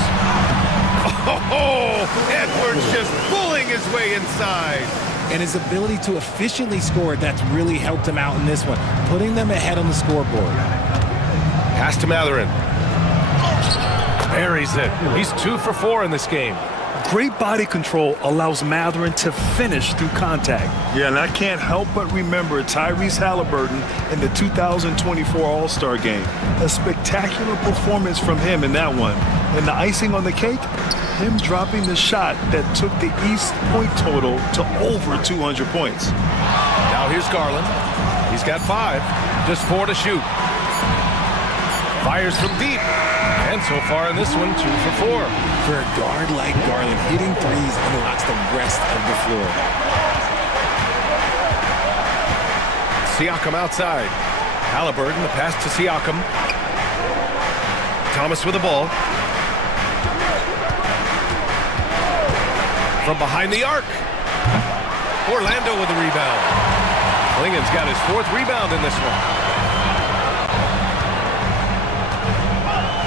Oh, Edwards just pulling his way inside. And his ability to efficiently score, that's really helped him out in this one, putting them ahead on the scoreboard. Pass to Matherin. Buries it. He's 2 for 4 in this game. Great body control allows Matherin to finish through contact. Yeah, and I can't help but remember Tyrese Halliburton in the 2024 All-Star Game. A spectacular performance from him in that one. And the icing on the cake, him dropping the shot that took the East point total to over 200 points. Now here's Garland. He's got 5, just 4 to shoot. Fires from deep. And so far in this one, 2 for 4. For a guard like Garland, hitting threes unlocks the rest of the floor. Siakam outside. Halliburton, the pass to Siakam. Thomas with the ball. From behind the arc. Orlando with the rebound. Klingon's got his 4th rebound in this one.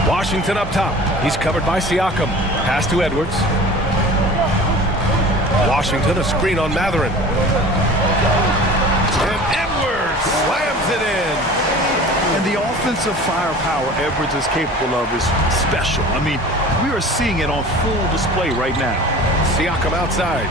Washington up top. He's covered by Siakam. Pass to Edwards. Washington, a screen on Matherin. And Edwards slams it in. And the offensive firepower Edwards is capable of is special. I mean, we are seeing it on full display right now. Siakam outside.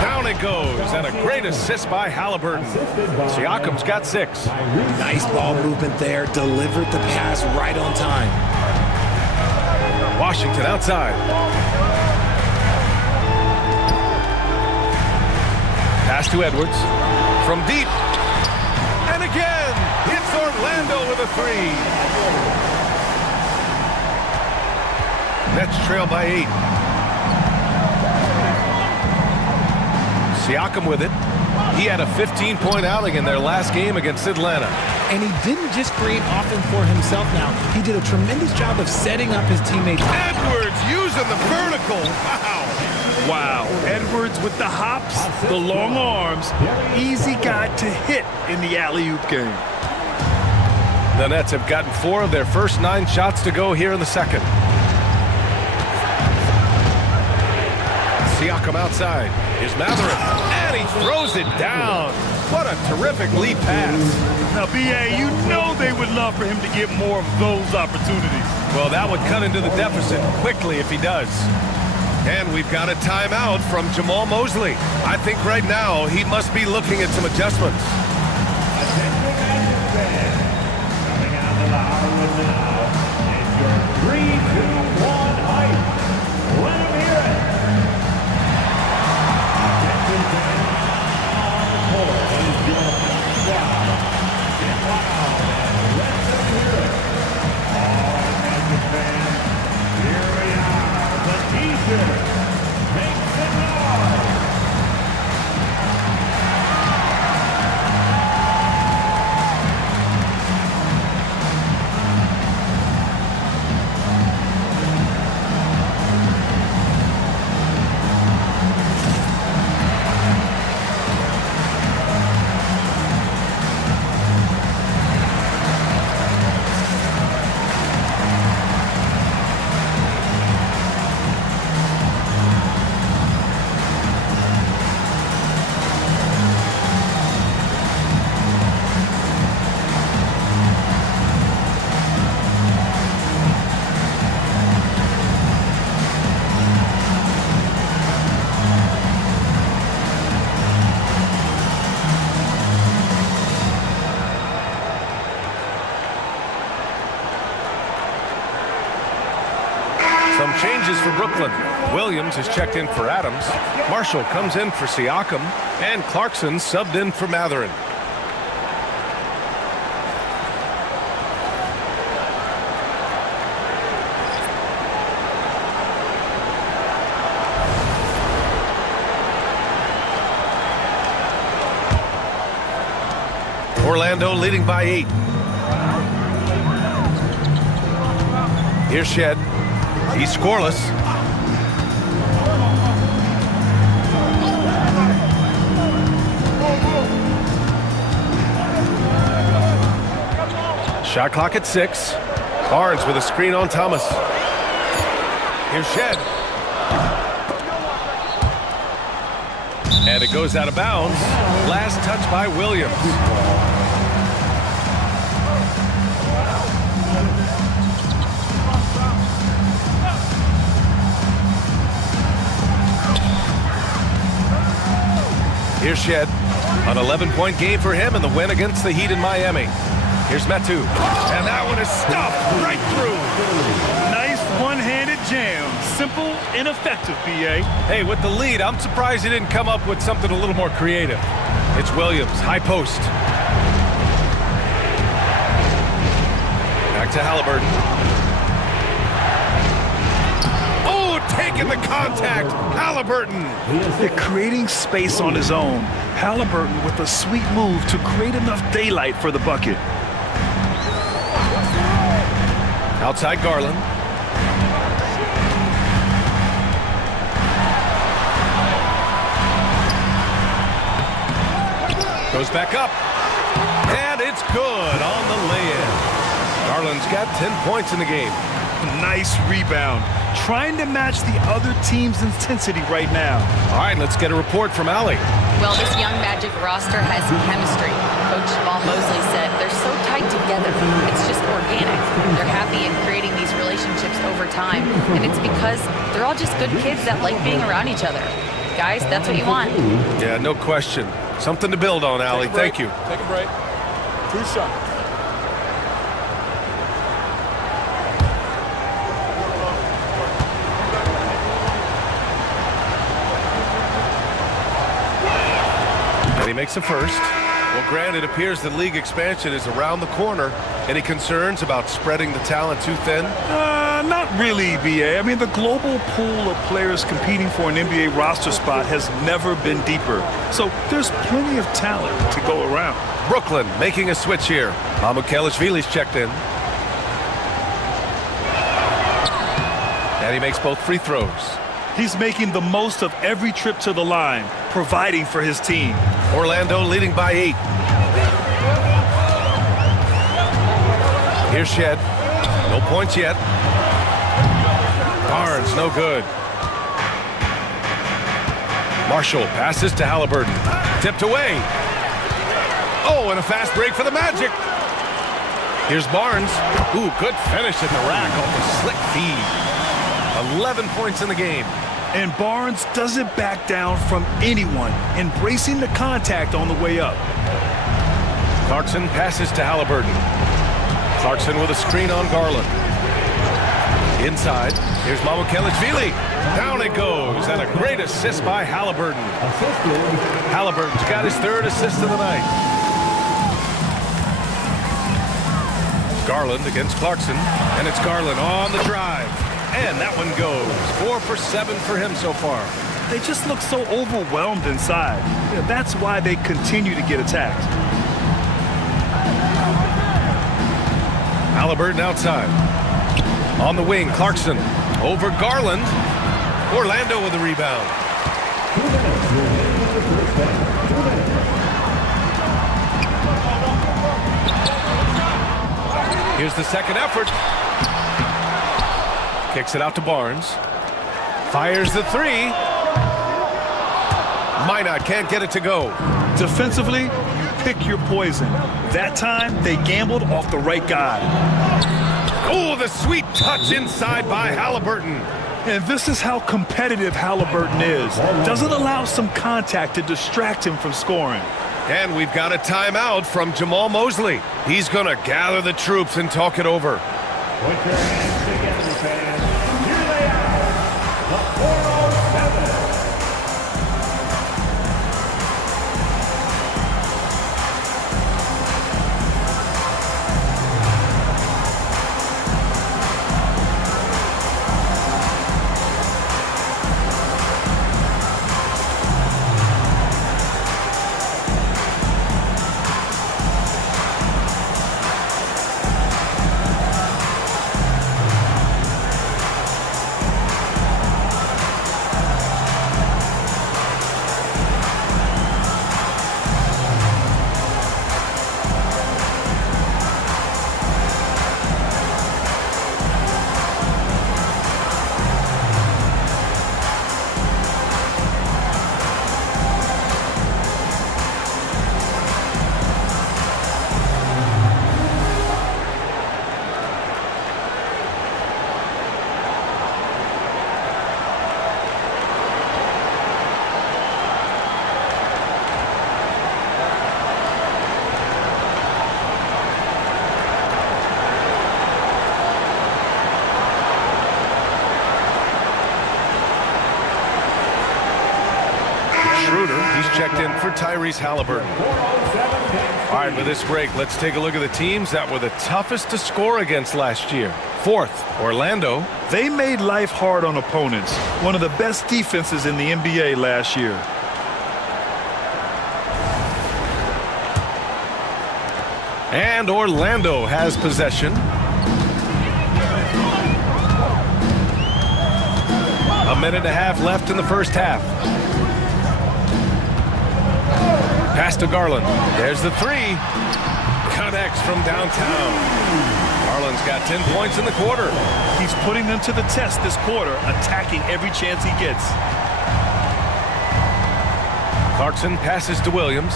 Down it goes, and a great assist by Halliburton. Siakam's got 6. Nice ball movement there, delivered the pass right on time. Washington outside. Pass to Edwards. From deep. And again, it's Orlando with a three. Nets trail by 8. Siakam with it. He had a 15-point outing in their last game against Atlanta. And he didn't just create offense for himself now. He did a tremendous job of setting up his teammates. Edwards using the vertical. Wow. Edwards with the hops, the long arms. Easy guy to hit in the alley-oop game. The Nets have gotten 4 of their first 9 shots to go here in the second. Siakam outside. Here's Matherin. And he throws it down. What a terrific lead pass. Now, B.A., you know they would love for him to get more of those opportunities. Well, that would cut into the deficit quickly if he does. And we've got a timeout from Jamal Mosley. I think right now he must be looking at some adjustments. Coming out of the hour now, it's your 3, 2, 1 hype. Let him hear it. Attention fans, on the court is your crowd. Get loud and let them hear it. All attention fans, here we are, the T-shirt. Make some noise. Some changes for Brooklyn. Williams is checked in for Adams. Marshall comes in for Siakam. And Clarkson subbed in for Matherin. Orlando leading by 8. Here's Shed. He's scoreless. Shot clock at 6. Barnes with a screen on Thomas. Here's Shed. And it goes out of bounds. Last touch by Williams. Here's Shed. An 11-point game for him in the win against the Heat in Miami. Here's Metu. And that one is stuffed right through. Nice one-handed jam. Simple and effective, B.A. Hey, with the lead, I'm surprised he didn't come up with something a little more creative. It's Williams, high post. Back to Halliburton. Taking the contact. Halliburton. They're creating space on his own. Halliburton with a sweet move to create enough daylight for the bucket. Outside Garland. Goes back up. And it's good on the lay-in. Garland's got 10 points in the game. Nice rebound. Trying to match the other team's intensity right now. All right, let's get a report from Allie. Well, this young Magic roster has chemistry. Coach Jamal Mosley said they're so tight together. It's just organic. They're happy in creating these relationships over time. And it's because they're all just good kids that like being around each other. Guys, that's what you want. Yeah, no question. Something to build on, Allie. Thank you. Take a break. 2 shots. he makes a first. Well, Grant, it appears that league expansion is around the corner. Any concerns about spreading the talent too thin? Not really, BA. I mean, the global pool of players competing for an NBA roster spot has never been deeper. So there's plenty of talent to go around. Brooklyn making a switch here. Mamukelashvili's checked in. And he makes both free throws. He's making the most of every trip to the line, providing for his team. Orlando leading by 8. Here's Shed. No points yet. Barnes, no good. Marshall passes to Halliburton. Tipped away. Oh, and a fast break for the Magic. Here's Barnes. Ooh, good finish at the rack off the slick feed. 11 points in the game. And Barnes doesn't back down from anyone, embracing the contact on the way up. Clarkson passes to Halliburton. Clarkson with a screen on Garland. Inside, here's Mamukelashvili. Down it goes, and a great assist by Halliburton. Halliburton's got his 3rd assist of the night. Garland against Clarkson, and it's Garland on the drive. And that one goes. 4 for 7 for him so far. They just look so overwhelmed inside. Yeah, that's why they continue to get attacked. Halliburton outside. On the wing, Clarkson over Garland. Orlando with the rebound. Here's the second effort. Kicks it out to Barnes. Fires the 3. Minot can't get it to go. Defensively, you pick your poison. That time, they gambled off the right guy. Oh, the sweet touch inside by Halliburton. And this is how competitive Halliburton is. Doesn't allow some contact to distract him from scoring. And we've got a timeout from Jamal Mosley. He's going to gather the troops and talk it over. Put your hands together, fans. Here they are, the 407. Checked in for Tyrese Halliburton. All right, with this break, let's take a look at the teams that were the toughest to score against last year. 4th, Orlando. They made life hard on opponents. One of the best defenses in the NBA last year. And Orlando has possession. A minute and a half left in the first half. Pass to Garland. There's the 3. Connects from downtown. Garland's got 10 points in the quarter. He's putting them to the test this quarter, attacking every chance he gets. Clarkson passes to Williams.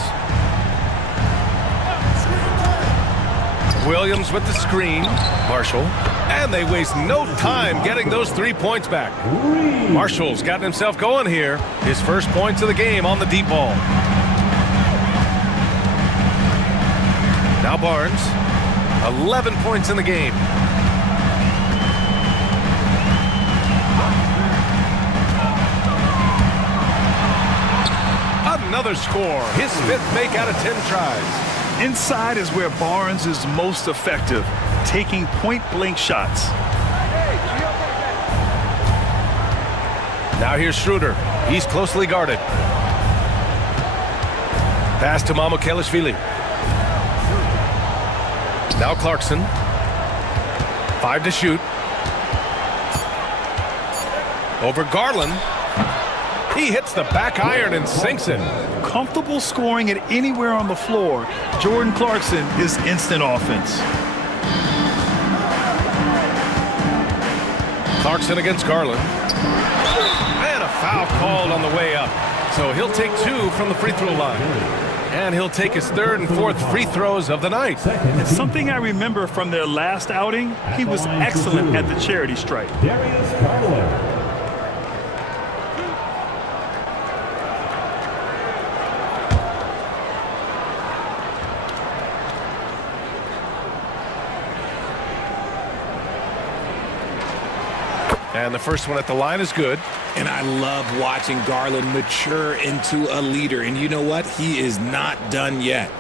Williams with the screen. Marshall. And they waste no time getting those 3 points back. Marshall's gotten himself going here. His first points of the game on the deep ball. Now Barnes, 11 points in the game. Another another score. His 5th make out of 10 tries. Inside is where Barnes is most effective, taking point-blank shots. Now here's Schroeder. He's closely guarded. Pass to Mamukelashvili. Now Clarkson. 5 to shoot. Over Garland. He hits the back iron and sinks it. Comfortable scoring it anywhere on the floor. Jordan Clarkson is instant offense. Clarkson against Garland. And a foul called on the way up. So he'll take 2 from the free throw line. And he'll take his 3rd and 4th free throws of the night. It's something I remember from their last outing. He was excellent at the charity stripe. And the first one at the line is good. And I love watching Garland mature into a leader. And you know what? He is not done yet.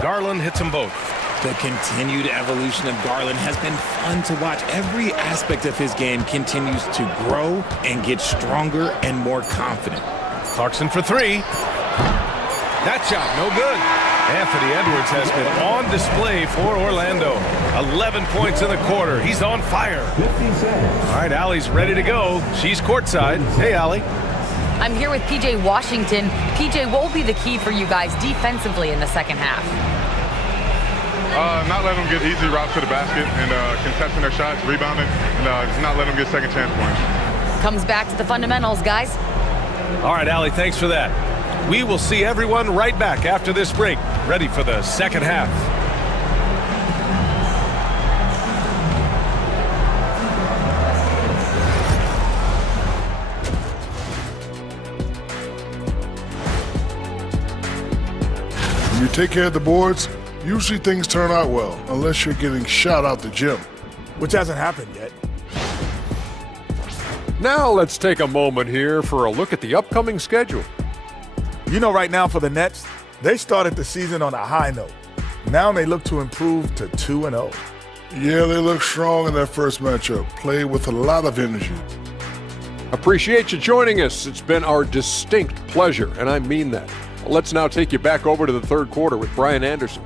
Garland hits them both. The continued evolution of Garland has been fun to watch. Every aspect of his game continues to grow and get stronger and more confident. Clarkson for 3. That shot, no good. Anthony Edwards has been on display for Orlando. 11 points in the quarter. He's on fire. All right, Allie's ready to go. She's courtside. Hey, Allie. I'm here with PJ Washington. PJ, what will be the key for you guys defensively in the second half? Not letting them get easy routes to the basket and contesting their shots, rebounding, and just not letting them get second chance points. Comes back to the fundamentals, guys. All right, Allie, thanks for that. We will see everyone right back after this break, ready for the second half. When you take care of the boards, usually things turn out well, unless you're getting shot out the gym. Which hasn't happened yet. Now let's take a moment here for a look at the upcoming schedule. You know, right now for the Nets, they started the season on a high note. Now they look to improve to 2-0. Yeah, they look strong in their first matchup. Played with a lot of energy. Appreciate you joining us. It's been our distinct pleasure, and I mean that. Let's now take you back over to the third quarter with Brian Anderson.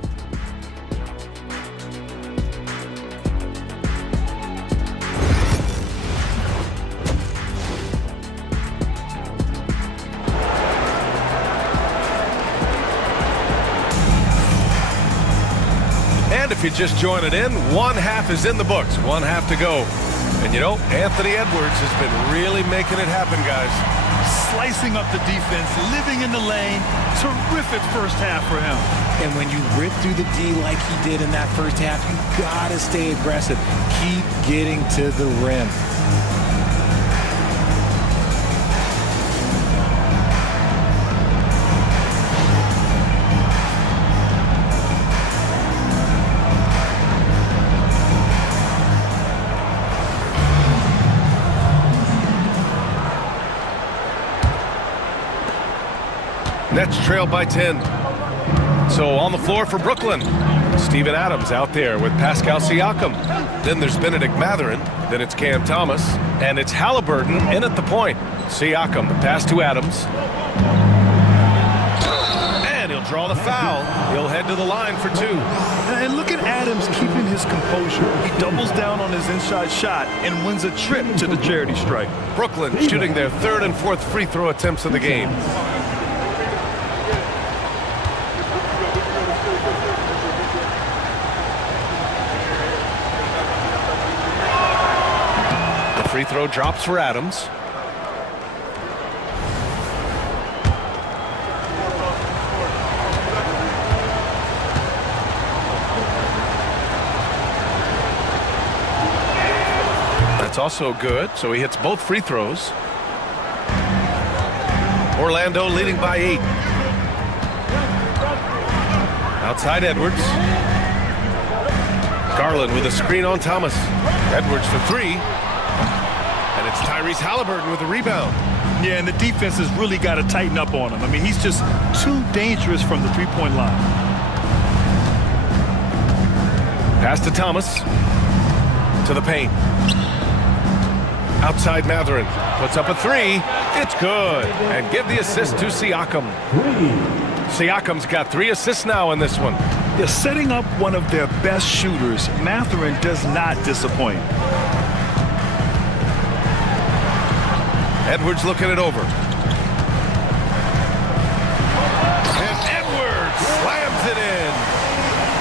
If you're just joining in, one half is in the books, one half to go. And you know, Anthony Edwards has been really making it happen, guys. Slicing up the defense, living in the lane. Terrific first half for him. And when you rip through the D like he did in that first half, you gotta stay aggressive. Keep getting to the rim. Nets trail by 10. So on the floor for Brooklyn, Steven Adams out there with Pascal Siakam. Then there's Benedict Mathurin. Then it's Cam Thomas. And it's Halliburton in at the point. Siakam, the pass to Adams. And he'll draw the foul. He'll head to the line for 2. And look at Adams keeping his composure. He doubles down on his inside shot and wins a trip to the charity stripe. Brooklyn shooting their 3rd and 4th free throw attempts of the game. Free throw drops for Adams. That's also good, so he hits both free throws. Orlando leading by 8. Outside Edwards. Garland with a screen on Thomas. Edwards for three. And it's Tyrese Halliburton with a rebound. Yeah, and the defense has really got to tighten up on him. I mean, he's just too dangerous from the three-point line. Pass to Thomas. To the paint. Outside Mathurin. Puts up a three. It's good. And give the assist to Siakam. Siakam's got 3 assists now in this one. They're setting up one of their best shooters. Mathurin does not disappoint. Edwards looking it over. And Edwards slams it in.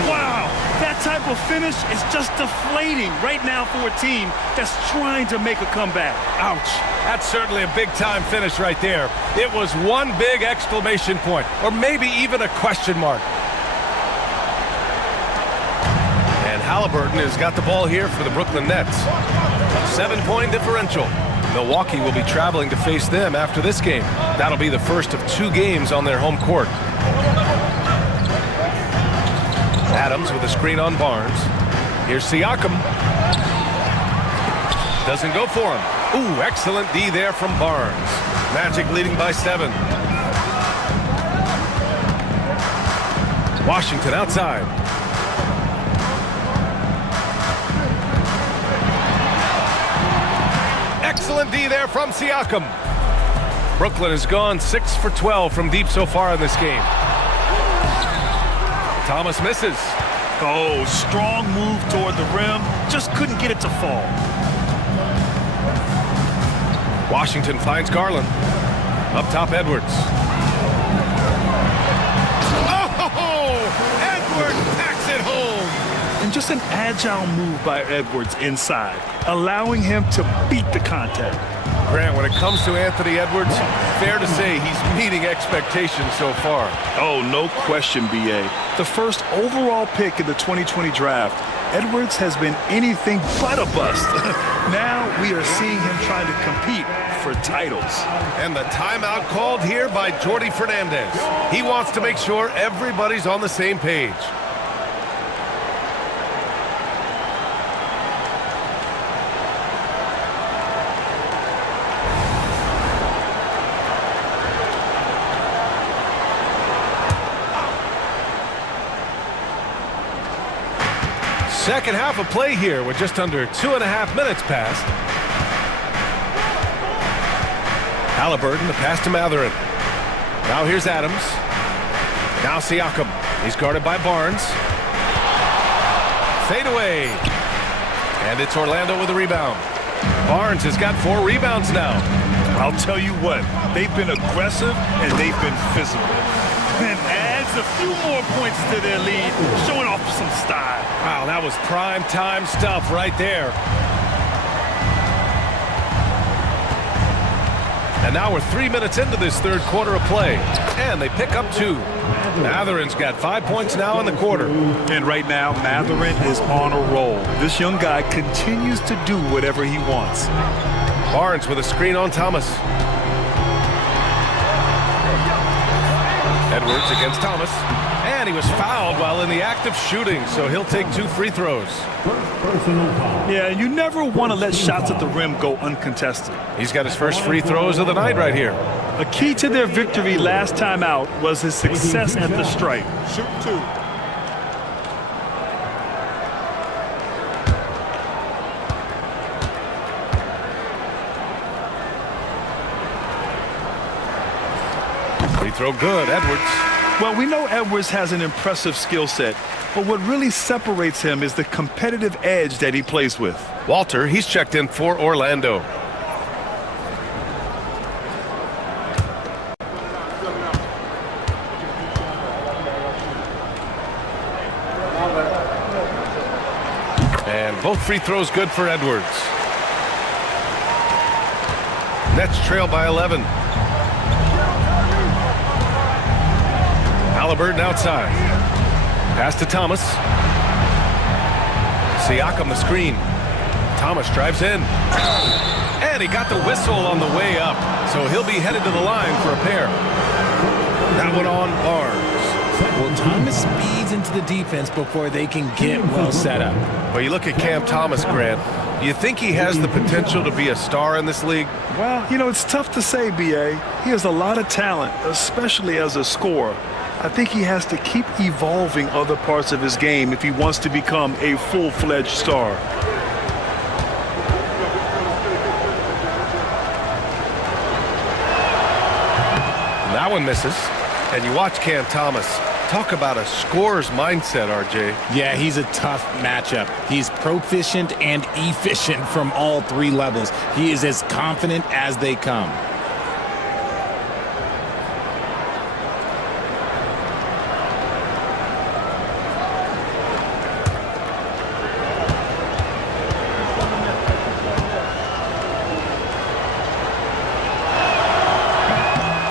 Wow, that type of finish is just deflating right now for a team that's trying to make a comeback. Ouch. That's certainly a big-time finish right there. It was one big exclamation point, or maybe even a question mark. And Halliburton has got the ball here for the Brooklyn Nets. 7-point differential. Milwaukee will be traveling to face them after this game. That'll be the first of 2 games on their home court. Adams with a screen on Barnes. Here's Siakam. Doesn't go for him. Ooh, excellent D there from Barnes. Magic leading by 7. Washington outside. Excellent D there from Siakam. Brooklyn has gone 6 for 12 from deep so far in this game. Thomas misses. Oh, strong move toward the rim. Just couldn't get it to fall. Washington finds Garland. Up top, Edwards. Oh! Edwards packs it home. And just an agile move by Edwards inside, allowing him to beat the contact. Grant, when it comes to Anthony Edwards, fair to say he's meeting expectations so far. Oh, no question, B.A. The first overall pick in the 2020 draft, Edwards has been anything but a bust. Now we are seeing him trying to compete for titles. And the timeout called here by Jordi Fernandez. He wants to make sure everybody's on the same page. Second half of play here with just under 2.5 minutes passed. Halliburton, the pass to Mathurin. Now here's Adams. Now Siakam. He's guarded by Barnes. Fade away. And it's Orlando with a rebound. Barnes has got 4 rebounds now. I'll tell you what, they've been aggressive and they've been physical. And adds a few more points to their lead, showing off some style. Wow, that was prime time stuff right there. And now we're 3 minutes into this third quarter of play. And they pick up 2. Mathurin's got 5 points now in the quarter. And right now, Mathurin is on a roll. This young guy continues to do whatever he wants. Barnes with a screen on Thomas. Edwards against Thomas. And he was fouled while in the act of shooting, so he'll take 2 free throws. Yeah, you never want to let shots at the rim go uncontested. He's got his first free throws of the night right here. A key to their victory last time out was his success at the stripe. Shoot 2. Free throw good, Edwards. Well, we know Edwards has an impressive skill set, but what really separates him is the competitive edge that he plays with. Walter, he's checked in for Orlando. And both free throws good for Edwards. Nets trail by 11. Halliburton outside. Pass to Thomas. Siakam the screen. Thomas drives in. And he got the whistle on the way up. So he'll be headed to the line for a pair. That one on Barnes. Well, Thomas speeds into the defense before they can get well set up. Well, you look at Cam Thomas, Grant. Do you think he has the potential to be a star in this league? Well, you know, it's tough to say, B.A. He has a lot of talent, especially as a scorer. I think he has to keep evolving other parts of his game if he wants to become a full-fledged star. That one misses. And you watch Cam Thomas. Talk about a scorer's mindset, RJ. Yeah, he's a tough matchup. He's proficient and efficient from all three levels. He is as confident as they come.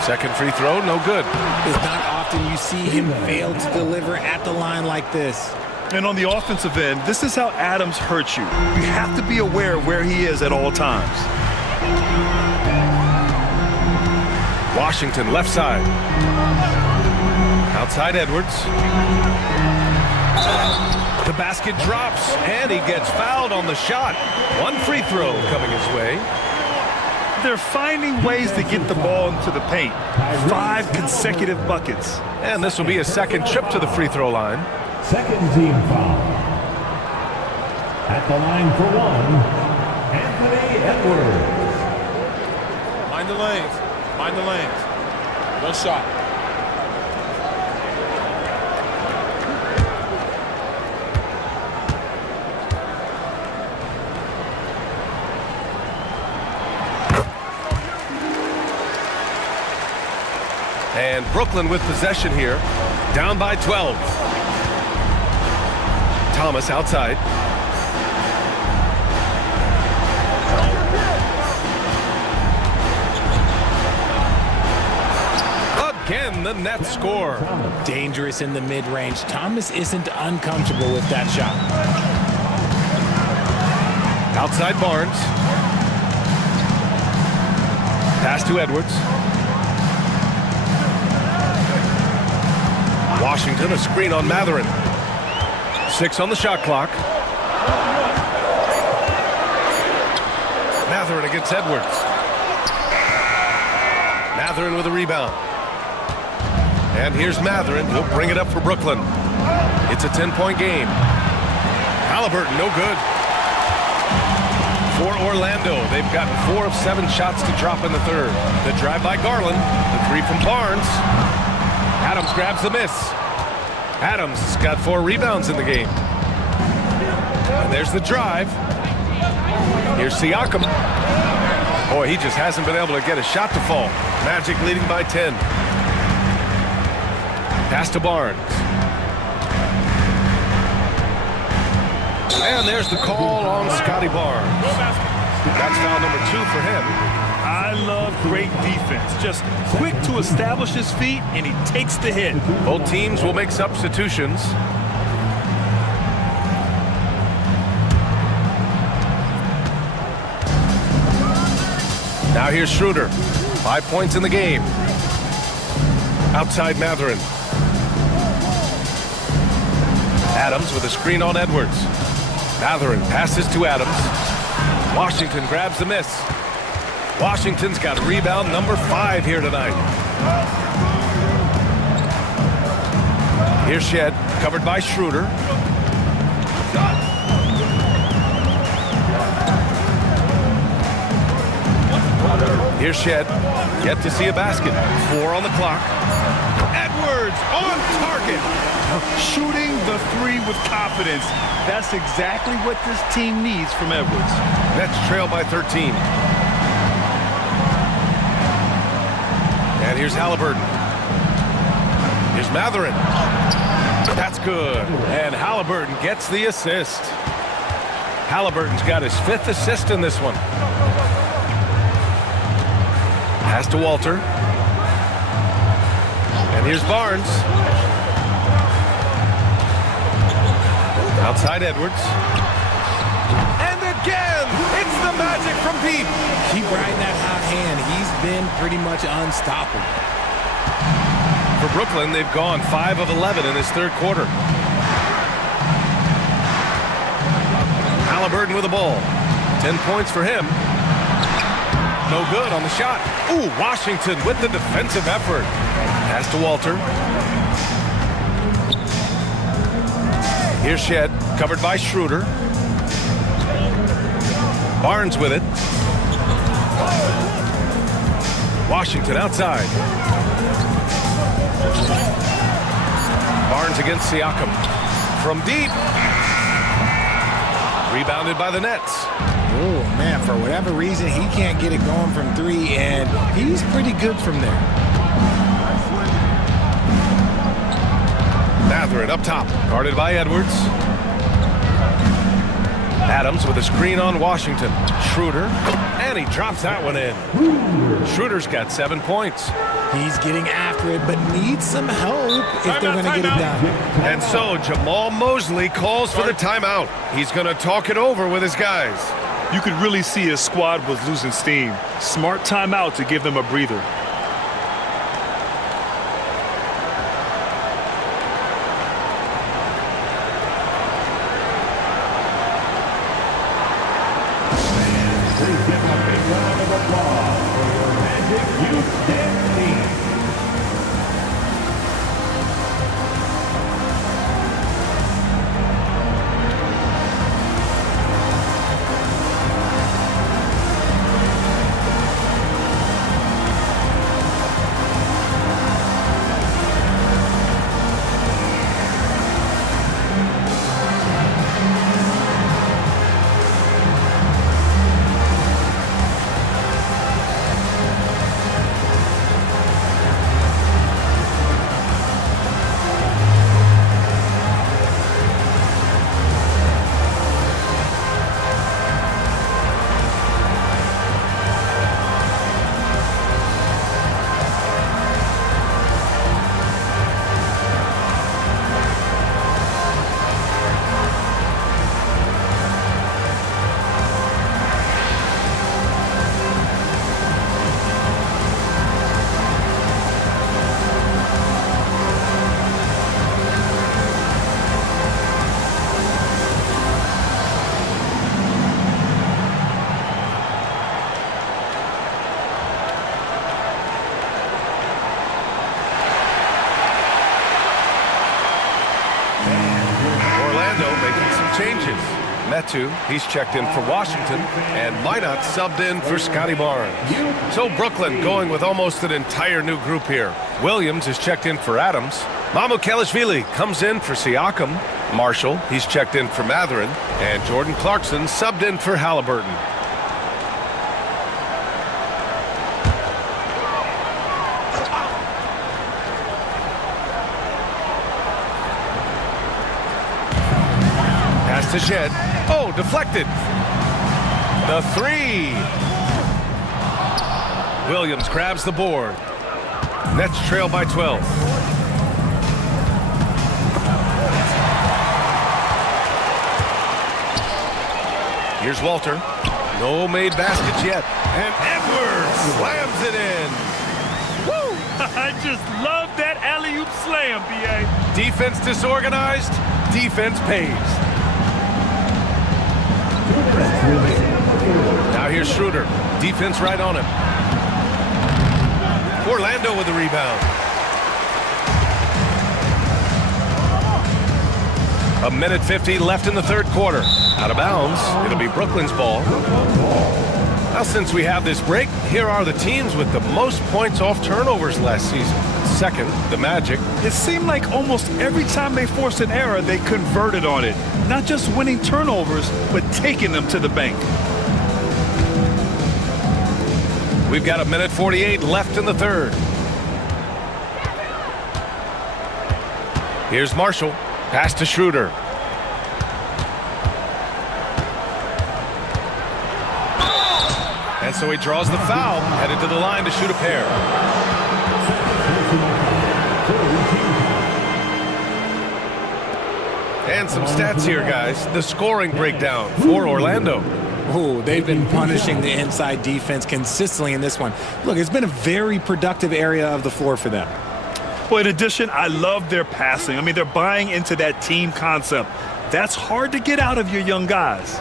Second free throw, no good. It's not often you see him fail to deliver at the line like this. And on the offensive end, this is how Adams hurts you. You have to be aware of where he is at all times. Washington, left side. Outside Edwards. The basket drops, and he gets fouled on the shot. One free throw coming his way. They're finding ways to get the ball into the paint. 5 consecutive buckets. And this will be a second trip to the free throw line. Second team foul. At the line for one, Anthony Edwards. Mind the lanes. Mind the lanes. One shot. And Brooklyn with possession here, down by 12. Thomas outside. Again, the net score. Dangerous in the mid-range. Thomas isn't uncomfortable with that shot. Outside Barnes. Pass to Edwards. Washington, a screen on Matherin. 6 on the shot clock. Matherin against Edwards. Matherin with a rebound. And here's Matherin. He'll bring it up for Brooklyn. It's a 10-point game. Halliburton, no good. For Orlando, they've gotten 4 of 7 shots to drop in the third. The drive by Garland. The 3 from Barnes. Adams grabs the miss. Adams has got 4 rebounds in the game. And there's the drive. Here's Siakam. Boy, he just hasn't been able to get a shot to fall. Magic leading by 10. Pass to Barnes. And there's the call on Scotty Barnes. That's foul number 2 for him. I love great defense. Just quick to establish his feet, and he takes the hit. Both teams will make substitutions. Now here's Schroeder. 5 points in the game. Outside Matherin. Adams with a screen on Edwards. Matherin passes to Adams. Washington grabs the miss. Washington's got rebound number 5 here tonight. Here's Shed, covered by Schroeder. Here's Shed, yet to see a basket. 4 on the clock. Edwards on target. Shooting the 3 with confidence. That's exactly what this team needs from Edwards. Nets trail by 13. And here's Halliburton. Here's Matherin. That's good. And Halliburton gets the assist. Halliburton's got his 5th assist in this one. Pass to Walter. And here's Barnes. Outside Edwards. And again, it's the Magic from deep. Keep riding that hot hand. He's been pretty much unstoppable. For Brooklyn, they've gone 5 of 11 in this third quarter. Halliburton with the ball. 10 points for him. No good on the shot. Ooh, Washington with the defensive effort. Pass to Walter. Here's Shed, covered by Schroeder. Barnes with it. Washington outside. Barnes against Siakam. From deep. Rebounded by the Nets. Oh, man, for whatever reason, he can't get it going from 3, and he's pretty good from there. Mathurin up top, guarded by Edwards. Adams with a screen on Washington. Schroeder, and he drops that one in. Schroeder's got 7 points. He's getting after it, but needs some help if they're going to get it done. And so Jamal Mosley calls for the timeout. He's going to talk it over with his guys. You could really see his squad was losing steam. Smart timeout to give them a breather. Changes. Metu, he's checked in for Washington, and Minot subbed in for Scotty Barnes. So Brooklyn going with almost an entire new group here. Williams is checked in for Adams. Mamukelashvili comes in for Siakam. Marshall, he's checked in for Mathurin, and Jordan Clarkson subbed in for Halliburton. To Shed. Oh, deflected. The 3. Williams grabs the board. Nets trail by 12. Here's Walter. No made baskets yet. And Edwards slams it in. Woo! I just love that alley-oop slam, B.A. Defense disorganized. Defense pays. Now here's Schroeder. Defense right on him. Orlando with the rebound. A minute 50 left in the third quarter. Out of bounds. It'll be Brooklyn's ball. Now, since we have this break, here are the teams with the most points off turnovers last season. Second, the Magic. It seemed like almost every time they forced an error, they converted on it. Not just winning turnovers, but taking them to the bank. We've got a minute 48 left in the third. Here's Marshall. Pass to Schroeder. And so he draws the foul, headed to the line to shoot a pair. And some stats here, guys. The scoring breakdown for Orlando. Oh, they've been punishing the inside defense consistently in this one. Look, it's been a very productive area of the floor for them. Well, in addition, I love their passing. I mean, they're buying into that team concept. That's hard to get out of your young guys.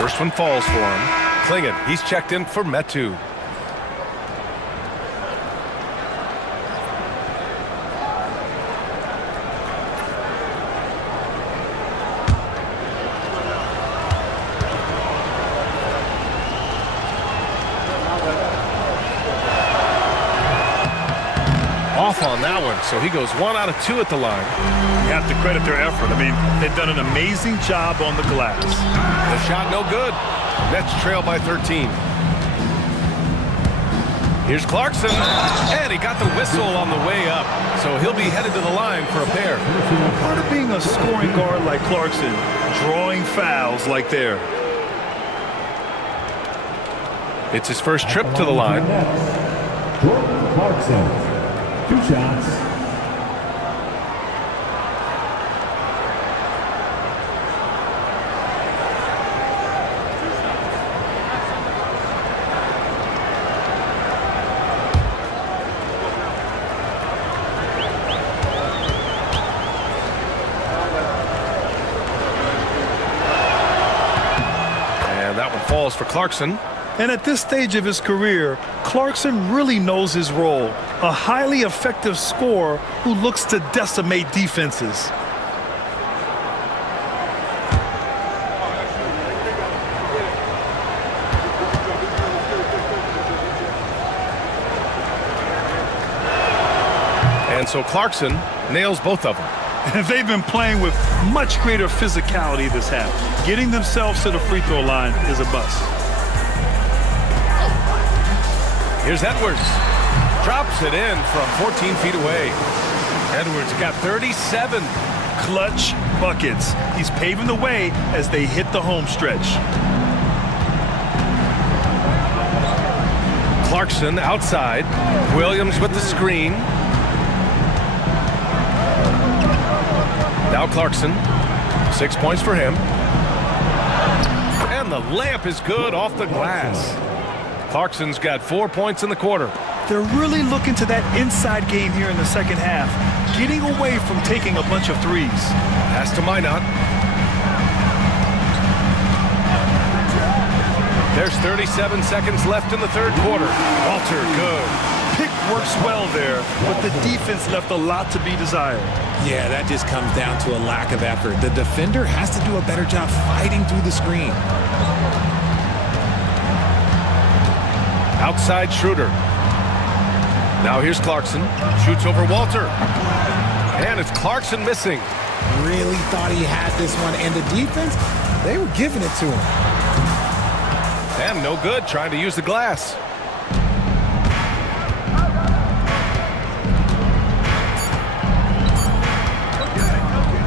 First one falls for him. Klingon, he's checked in for Metu. Off on that one, so he goes 1 out of 2 at the line. You have to credit their effort. I mean, they've done an amazing job on the glass. The shot no good. Nets trail by 13. Here's Clarkson, and he got the whistle on the way up, so he'll be headed to the line for a pair. Part of being a scoring guard like Clarkson, drawing fouls like there. It's his first trip to the line. Jordan Clarkson. 2 shots. And that one falls for Clarkson. And at this stage of his career, Clarkson really knows his role. A highly effective scorer who looks to decimate defenses. And so Clarkson nails both of them. And they've been playing with much greater physicality this half. Getting themselves to the free throw line is a bust. Here's Edwards. Drops it in from 14 feet away. Edwards got 37. Clutch buckets. He's paving the way as they hit the home stretch. Clarkson outside. Williams with the screen. Now Clarkson. 6 points for him. And the layup is good off the glass. Clarkson's got 4 points in the quarter. They're really looking to that inside game here in the second half, getting away from taking a bunch of threes. Pass to Minot. There's 37 seconds left in the third quarter. Walter, good. Pick works well there, but the defense left a lot to be desired. Yeah, that just comes down to a lack of effort. The defender has to do a better job fighting through the screen. Outside Schroeder. Now here's Clarkson. Shoots over Walter. And it's Clarkson missing. Really thought he had this one. And the defense, they were giving it to him. And no good, trying to use the glass.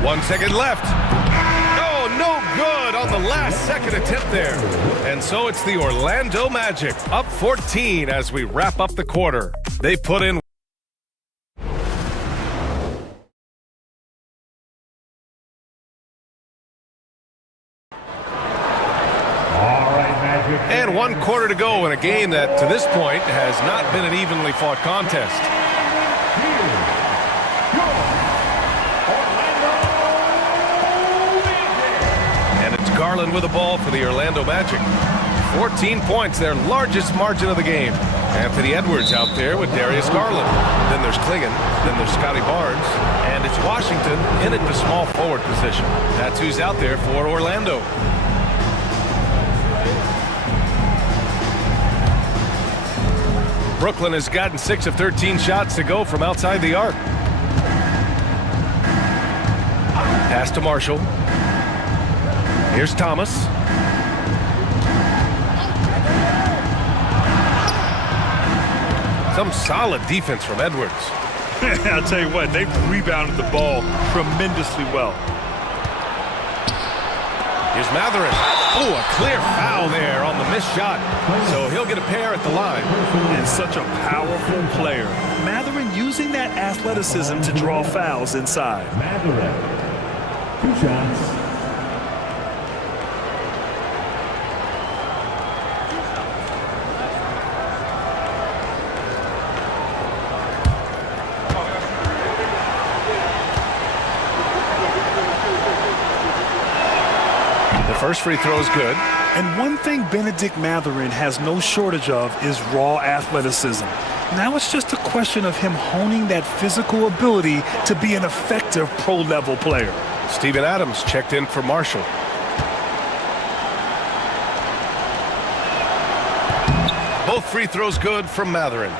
One second left. Oh, no good on the last second attempt there. And so it's the Orlando Magic up 14 as we wrap up the quarter. They put in. And 1 quarter to go in a game that, to this point, has not been an evenly fought contest. And it's Garland with the ball for the Orlando Magic. 14 points, their largest margin of the game. Anthony Edwards out there with Darius Garland. Then there's Klingon. Then there's Scotty Barnes. And it's Washington in at the small forward position. That's who's out there for Orlando. Brooklyn has gotten 6 of 13 shots to go from outside the arc. Pass to Marshall. Here's Thomas. Some solid defense from Edwards. I'll tell you what, they've rebounded the ball tremendously well. Here's Matherin. Oh, a clear foul there on the missed shot. So he'll get a pair at the line. And such a powerful player. Matherin using that athleticism to draw fouls inside. Matherin. 2 shots. The first free throw is good. And one thing Benedict Mathurin has no shortage of is raw athleticism. Now it's just a question of him honing that physical ability to be an effective pro-level player. Steven Adams checked in for Marshall. Both free throws good from Mathurin.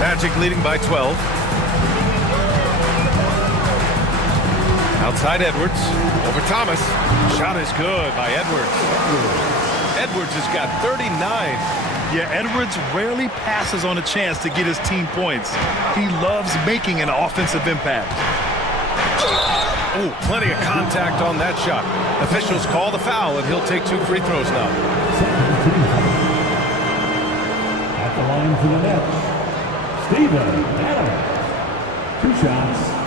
Magic leading by 12. Outside Edwards, over Thomas. Shot is good by Edwards. Edwards has got 39. Yeah, Edwards rarely passes on a chance to get his team points. He loves making an offensive impact. Ooh, plenty of contact on that shot. Officials call the foul, and he'll take 2 free throws now. At the line for the Nets, Steven Adams. 2 shots.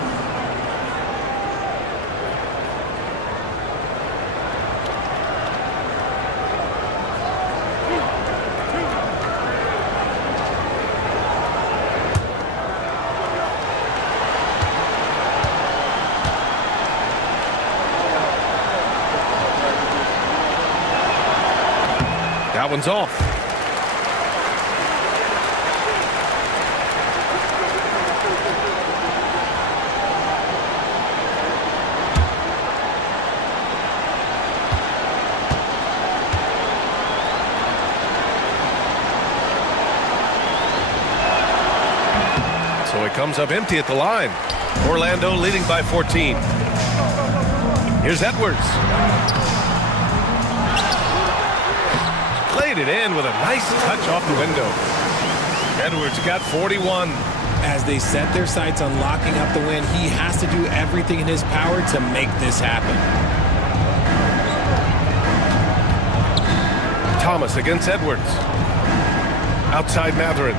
That one's off. So it comes up empty at the line. Orlando leading by 14. Here's Edwards. Played it in with a nice touch off the window. Edwards got 41. As they set their sights on locking up the win, he has to do everything in his power to make this happen. Thomas against Edwards. Outside Mathurin.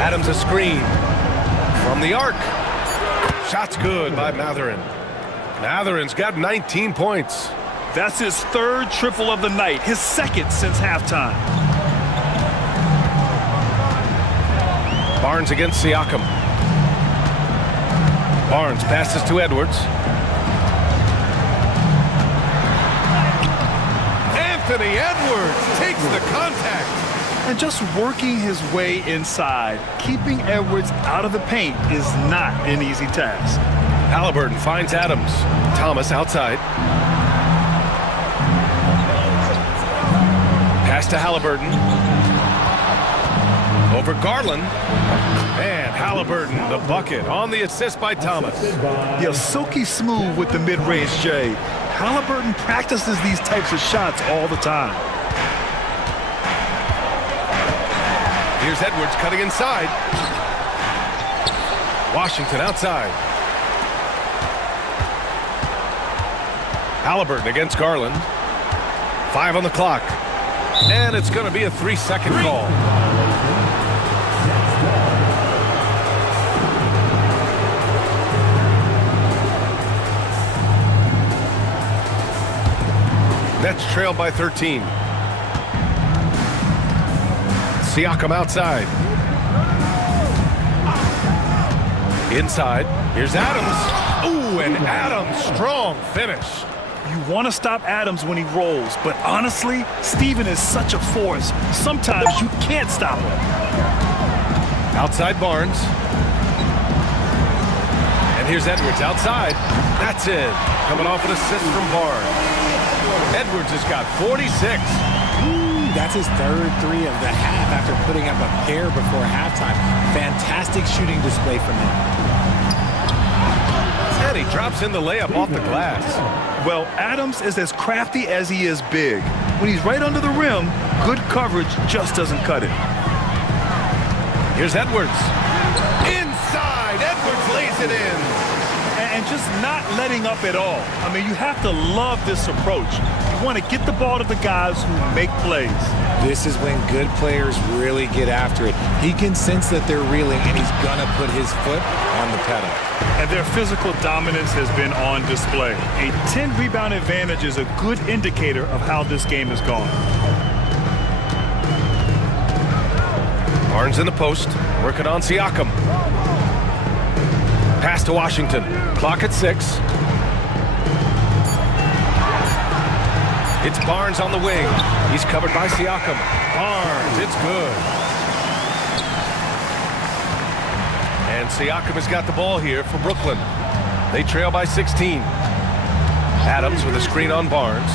Adams a screen. From the arc. Shot's good by Mathurin. Mathurin's got 19 points. That's his 3rd triple of the night, his 2nd since halftime. Barnes against Siakam. Barnes passes to Edwards. Anthony Edwards takes the contact. And just working his way inside, keeping Edwards out of the paint is not an easy task. Halliburton finds Adams. Thomas outside. Pass to Halliburton. Over Garland. And Halliburton, the bucket on the assist by Thomas. Yeah, silky smooth with the mid-range, Jay. Halliburton practices these types of shots all the time. Here's Edwards cutting inside. Washington outside. Halliburton against Garland. 5 on the clock. And it's going to be a 3-second call. Nets trail by 13. Siakam outside. Inside. Here's Adams. Ooh, and Adams, strong finish. You want to stop Adams when he rolls, but honestly, Steven is such a force. Sometimes you can't stop him. Outside Barnes. And here's Edwards outside. That's it. Coming off an assist from Barnes. Edwards has got 46. That's his 3rd 3 of the half after putting up a pair before halftime. Fantastic shooting display from him. And he drops in the layup off the glass. Well, Adams is as crafty as he is big. When he's right under the rim, good coverage just doesn't cut it. Here's Edwards. Inside, Edwards lays it in. And just not letting up at all. I mean, you have to love this approach. You want to get the ball to the guys who make plays. This is when good players really get after it. He can sense that they're reeling, and he's going to put his foot on the pedal. And their physical dominance has been on display. A 10-rebound advantage is a good indicator of how this game has gone. Barnes in the post, working on Siakam. Pass Pass to Washington. Clock at 6. It's Barnes on the wing. He's covered by Siakam. Barnes, it's good. And Siakam has got the ball here for Brooklyn. They trail by 16. Adams with a screen on Barnes.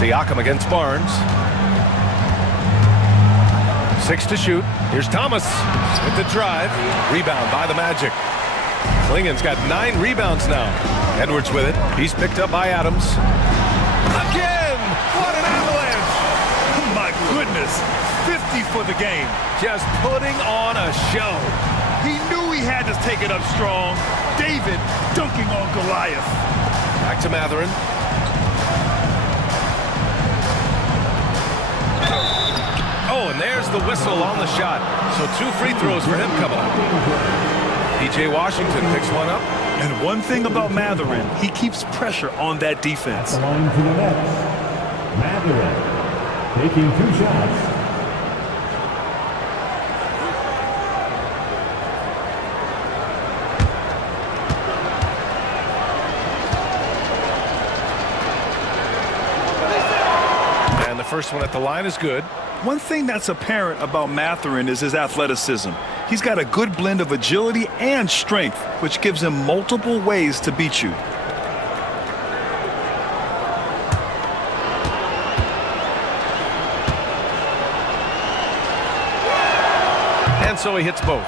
Siakam against Barnes. 6 to shoot. Here's Thomas with the drive. Rebound by the Magic. Klingen's got 9 rebounds now. Edwards with it. He's picked up by Adams. Again! What an avalanche! Oh my goodness. 50 for the game. Just putting on a show. He knew he had to take it up strong. David dunking on Goliath. Back to Matherin. Oh, and there's the whistle on the shot. So 2 free throws for him coming up. P.J. Washington picks one up. And one thing about Matherin, he keeps pressure on that defense. The line for the Nets. Matherin taking 2 shots. And the first one at the line is good. One thing that's apparent about Matherin is his athleticism. He's got a good blend of agility and strength, which gives him multiple ways to beat you. And so he hits both.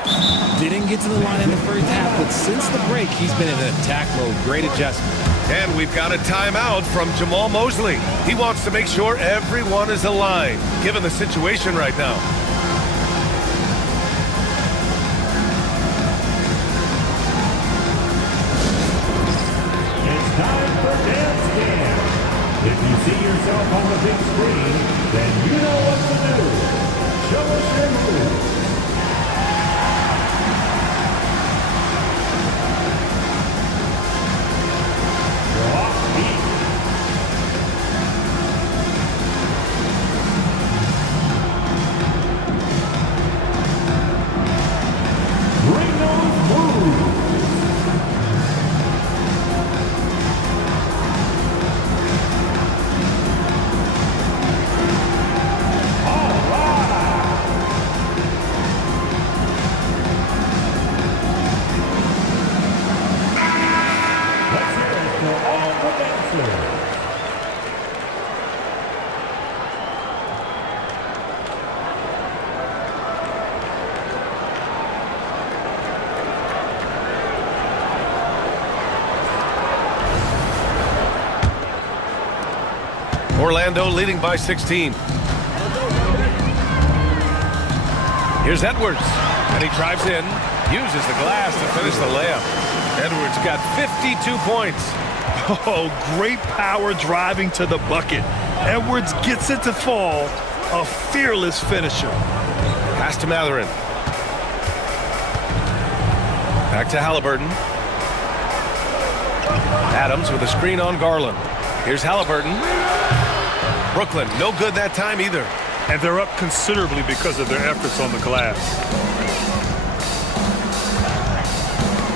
Didn't get to the line in the first half, but since the break, he's been in attack mode. Great adjustment. And we've got a timeout from Jamal Mosley. He wants to make sure everyone is aligned, given the situation right now. It's time for Dance Cam. If you see yourself on the big screen, then you know what to do. Show us your moves. Orlando leading by 16. Here's Edwards, and he drives in, uses the glass to finish the layup. Edwards got 52 points. Oh, great power driving to the bucket. Edwards gets it to fall. A fearless finisher. Pass to Matherin. Back to Halliburton. Adams with a screen on Garland. Here's Halliburton. Brooklyn, no good that time either. And they're up considerably because of their efforts on the glass.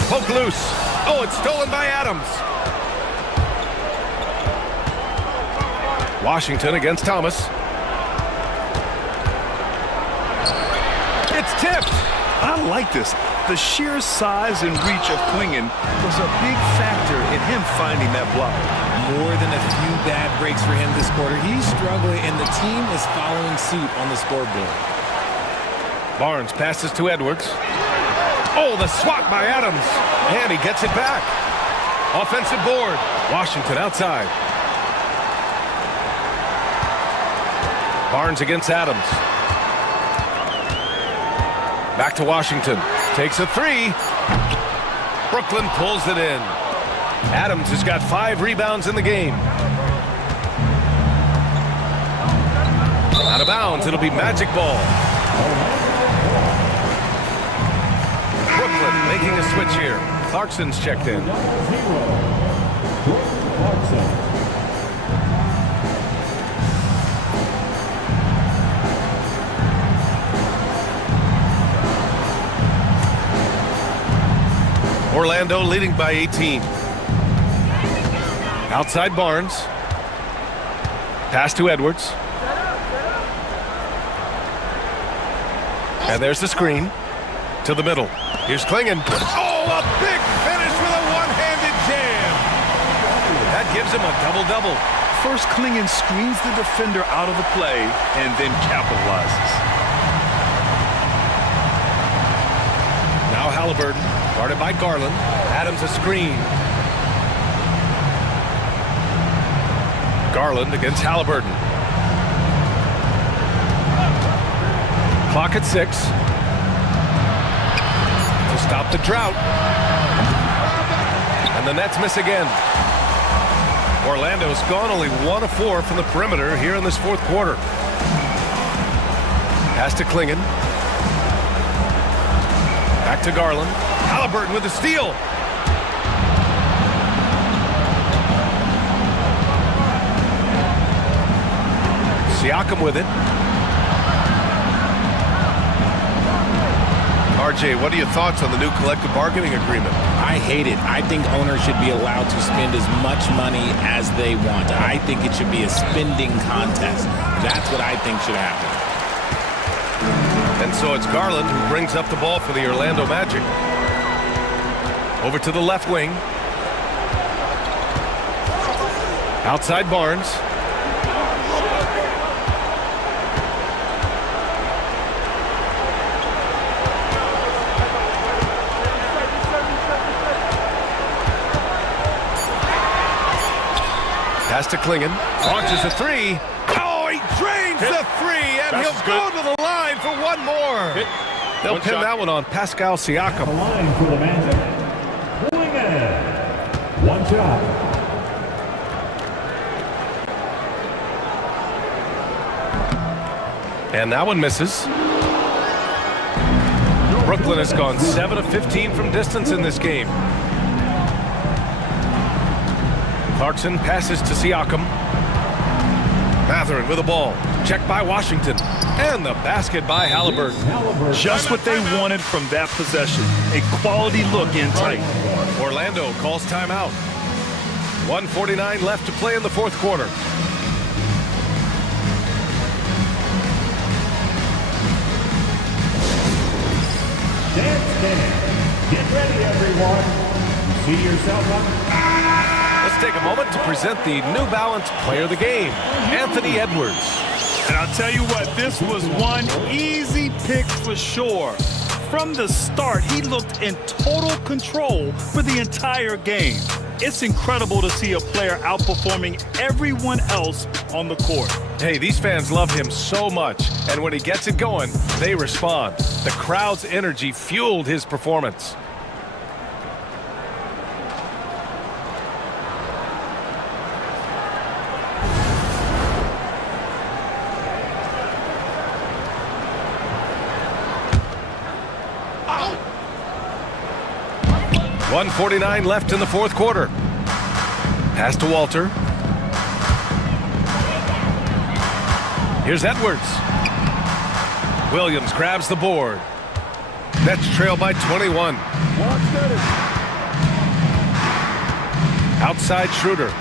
Poke loose. Oh, it's stolen by Adams. Washington against Thomas. It's tipped. I like this. The sheer size and reach of Klingen was a big factor in him finding that block. More than a few bad breaks for him this quarter. He's struggling, and the team is following suit on the scoreboard. Barnes passes to Edwards. Oh, the swat by Adams. And he gets it back. Offensive board. Washington outside. Barnes against Adams. Back to Washington. Takes a 3. Brooklyn pulls it in. Adams has got 5 rebounds in the game. Out of bounds. It'll be Magic ball. Brooklyn making a switch here. Clarkson's checked in. Orlando leading by 18. Outside Barnes. Pass to Edwards. And there's the screen to the middle. Here's Klingon. Oh, a big finish with a one-handed jam. That gives him a double-double. First, Klingon screens the defender out of the play and then capitalizes. Now Halliburton, guarded by Garland. Adams a screen. Garland against Halliburton. Clock at 6. To stop the drought. And the Nets miss again. Orlando's gone only 1 of 4 from the perimeter here in this fourth quarter. Pass to Klingon. Back to Garland. Halliburton with the steal. Siakam with it. RJ, what are your thoughts on the new collective bargaining agreement? I hate it. I think owners should be allowed to spend as much money as they want. I think it should be a spending contest. That's what I think should happen. And so it's Garland who brings up the ball for the Orlando Magic. Over to the left wing. Outside Barnes. Pass to Klingon. Launches a 3. Oh, he drains the 3, and he'll go to the line for one more. They'll pin that one on Pascal Siakam. The line for the Magic. Klingon. One shot. And that one misses. Brooklyn has gone 7 of 15 from distance in this game. Clarkson passes to Siakam. Mathurin with the ball. Checked by Washington. And the basket by Halliburton. Just what they wanted from that possession. A quality look in tight. Orlando calls timeout. 1:49 left to play in the fourth quarter. Dance Band. Get ready, everyone. See yourself up. Let's take a moment to present the New Balance Player of the Game, Anthony Edwards. And I'll tell you what, this was one easy pick for sure. From the start, he looked in total control for the entire game. It's incredible to see a player outperforming everyone else on the court. Hey, these fans love him so much, and when he gets it going, they respond. The crowd's energy fueled his performance. .149 left in the fourth quarter. Pass to Walter. Here's Edwards. Williams grabs the board. Nets trail by 21. Outside Schroeder.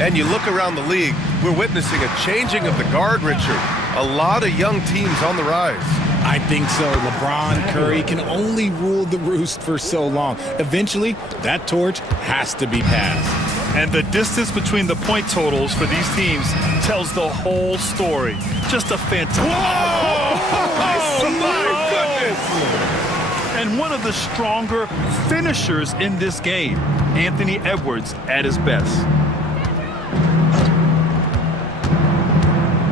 And you look around the league, we're witnessing a changing of the guard, Richard. A lot of young teams on the rise. I think so. LeBron, Curry can only rule the roost for so long. Eventually, that torch has to be passed. And the distance between the point totals for these teams tells the whole story. Just a fantastic... Oh, my goodness! And one of the stronger finishers in this game, Anthony Edwards at his best.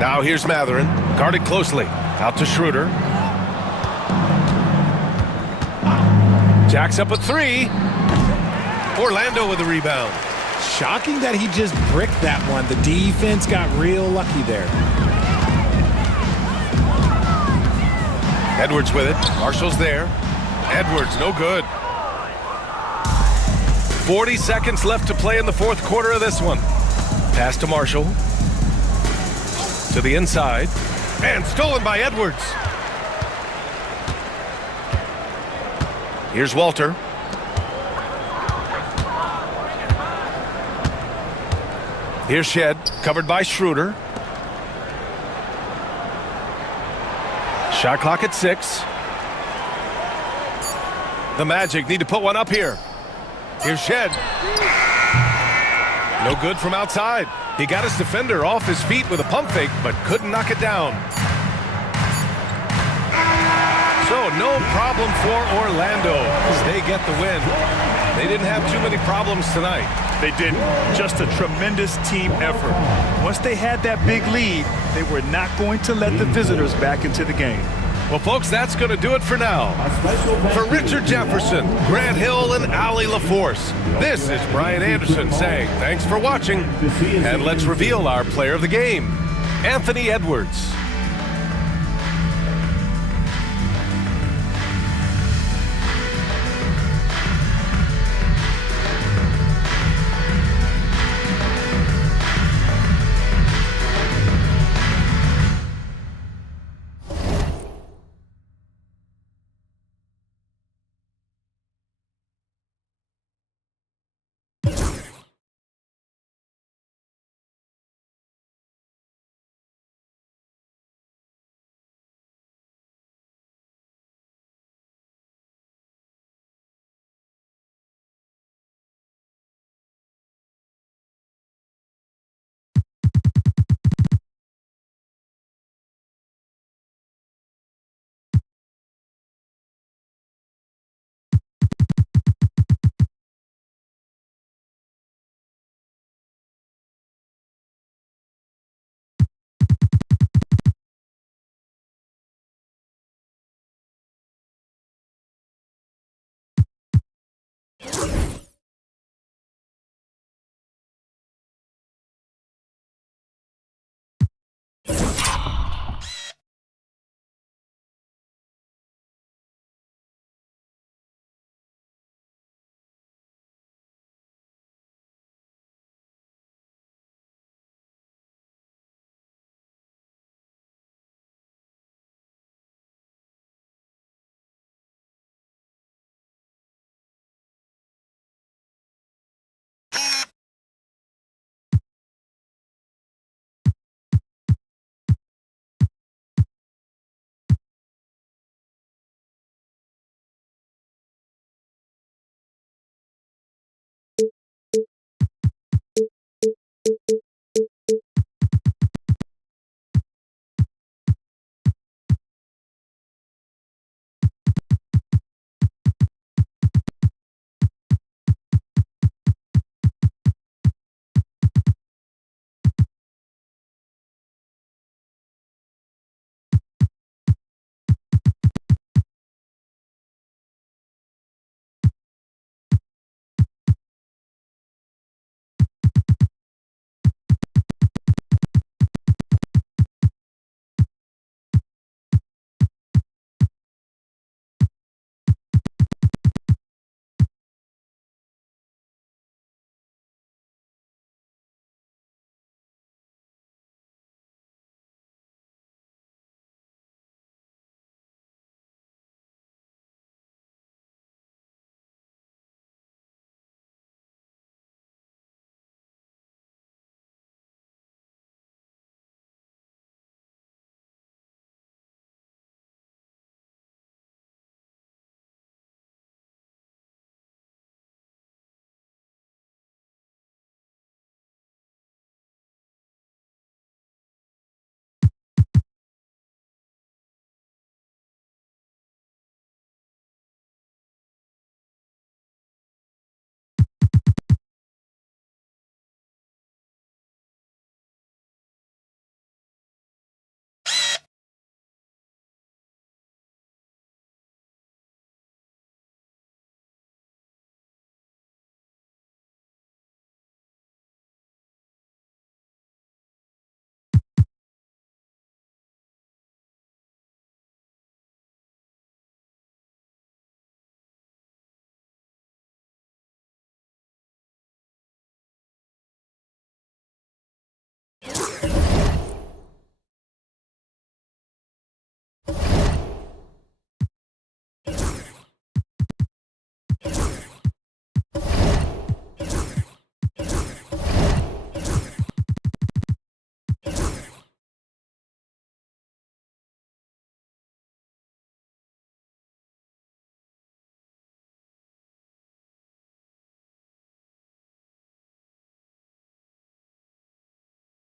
Now here's Mathurin, guarded closely. Out to Schroeder. Jacks up a 3. Orlando with the rebound. Shocking that he just bricked that one. The defense got real lucky there. Edwards with it. Marshall's there. Edwards, no good. 40 seconds left to play in the fourth quarter of this one. Pass to Marshall. To the inside. And stolen by Edwards. Here's Walter. Here's Shed, covered by Schroeder. Shot clock at 6. The Magic need to put one up here. Here's Shed. No good from outside. He got his defender off his feet with a pump fake, but couldn't knock it down. So no problem for Orlando as they get the win. They didn't have too many problems tonight. They didn't. Just a tremendous team effort. Once they had that big lead, they were not going to let the visitors back into the game. Well, folks, that's going to do it for now. For Richard Jefferson, Grant Hill, and Allie LaForce, this is Brian Anderson saying thanks for watching, and let's reveal our player of the game, Anthony Edwards.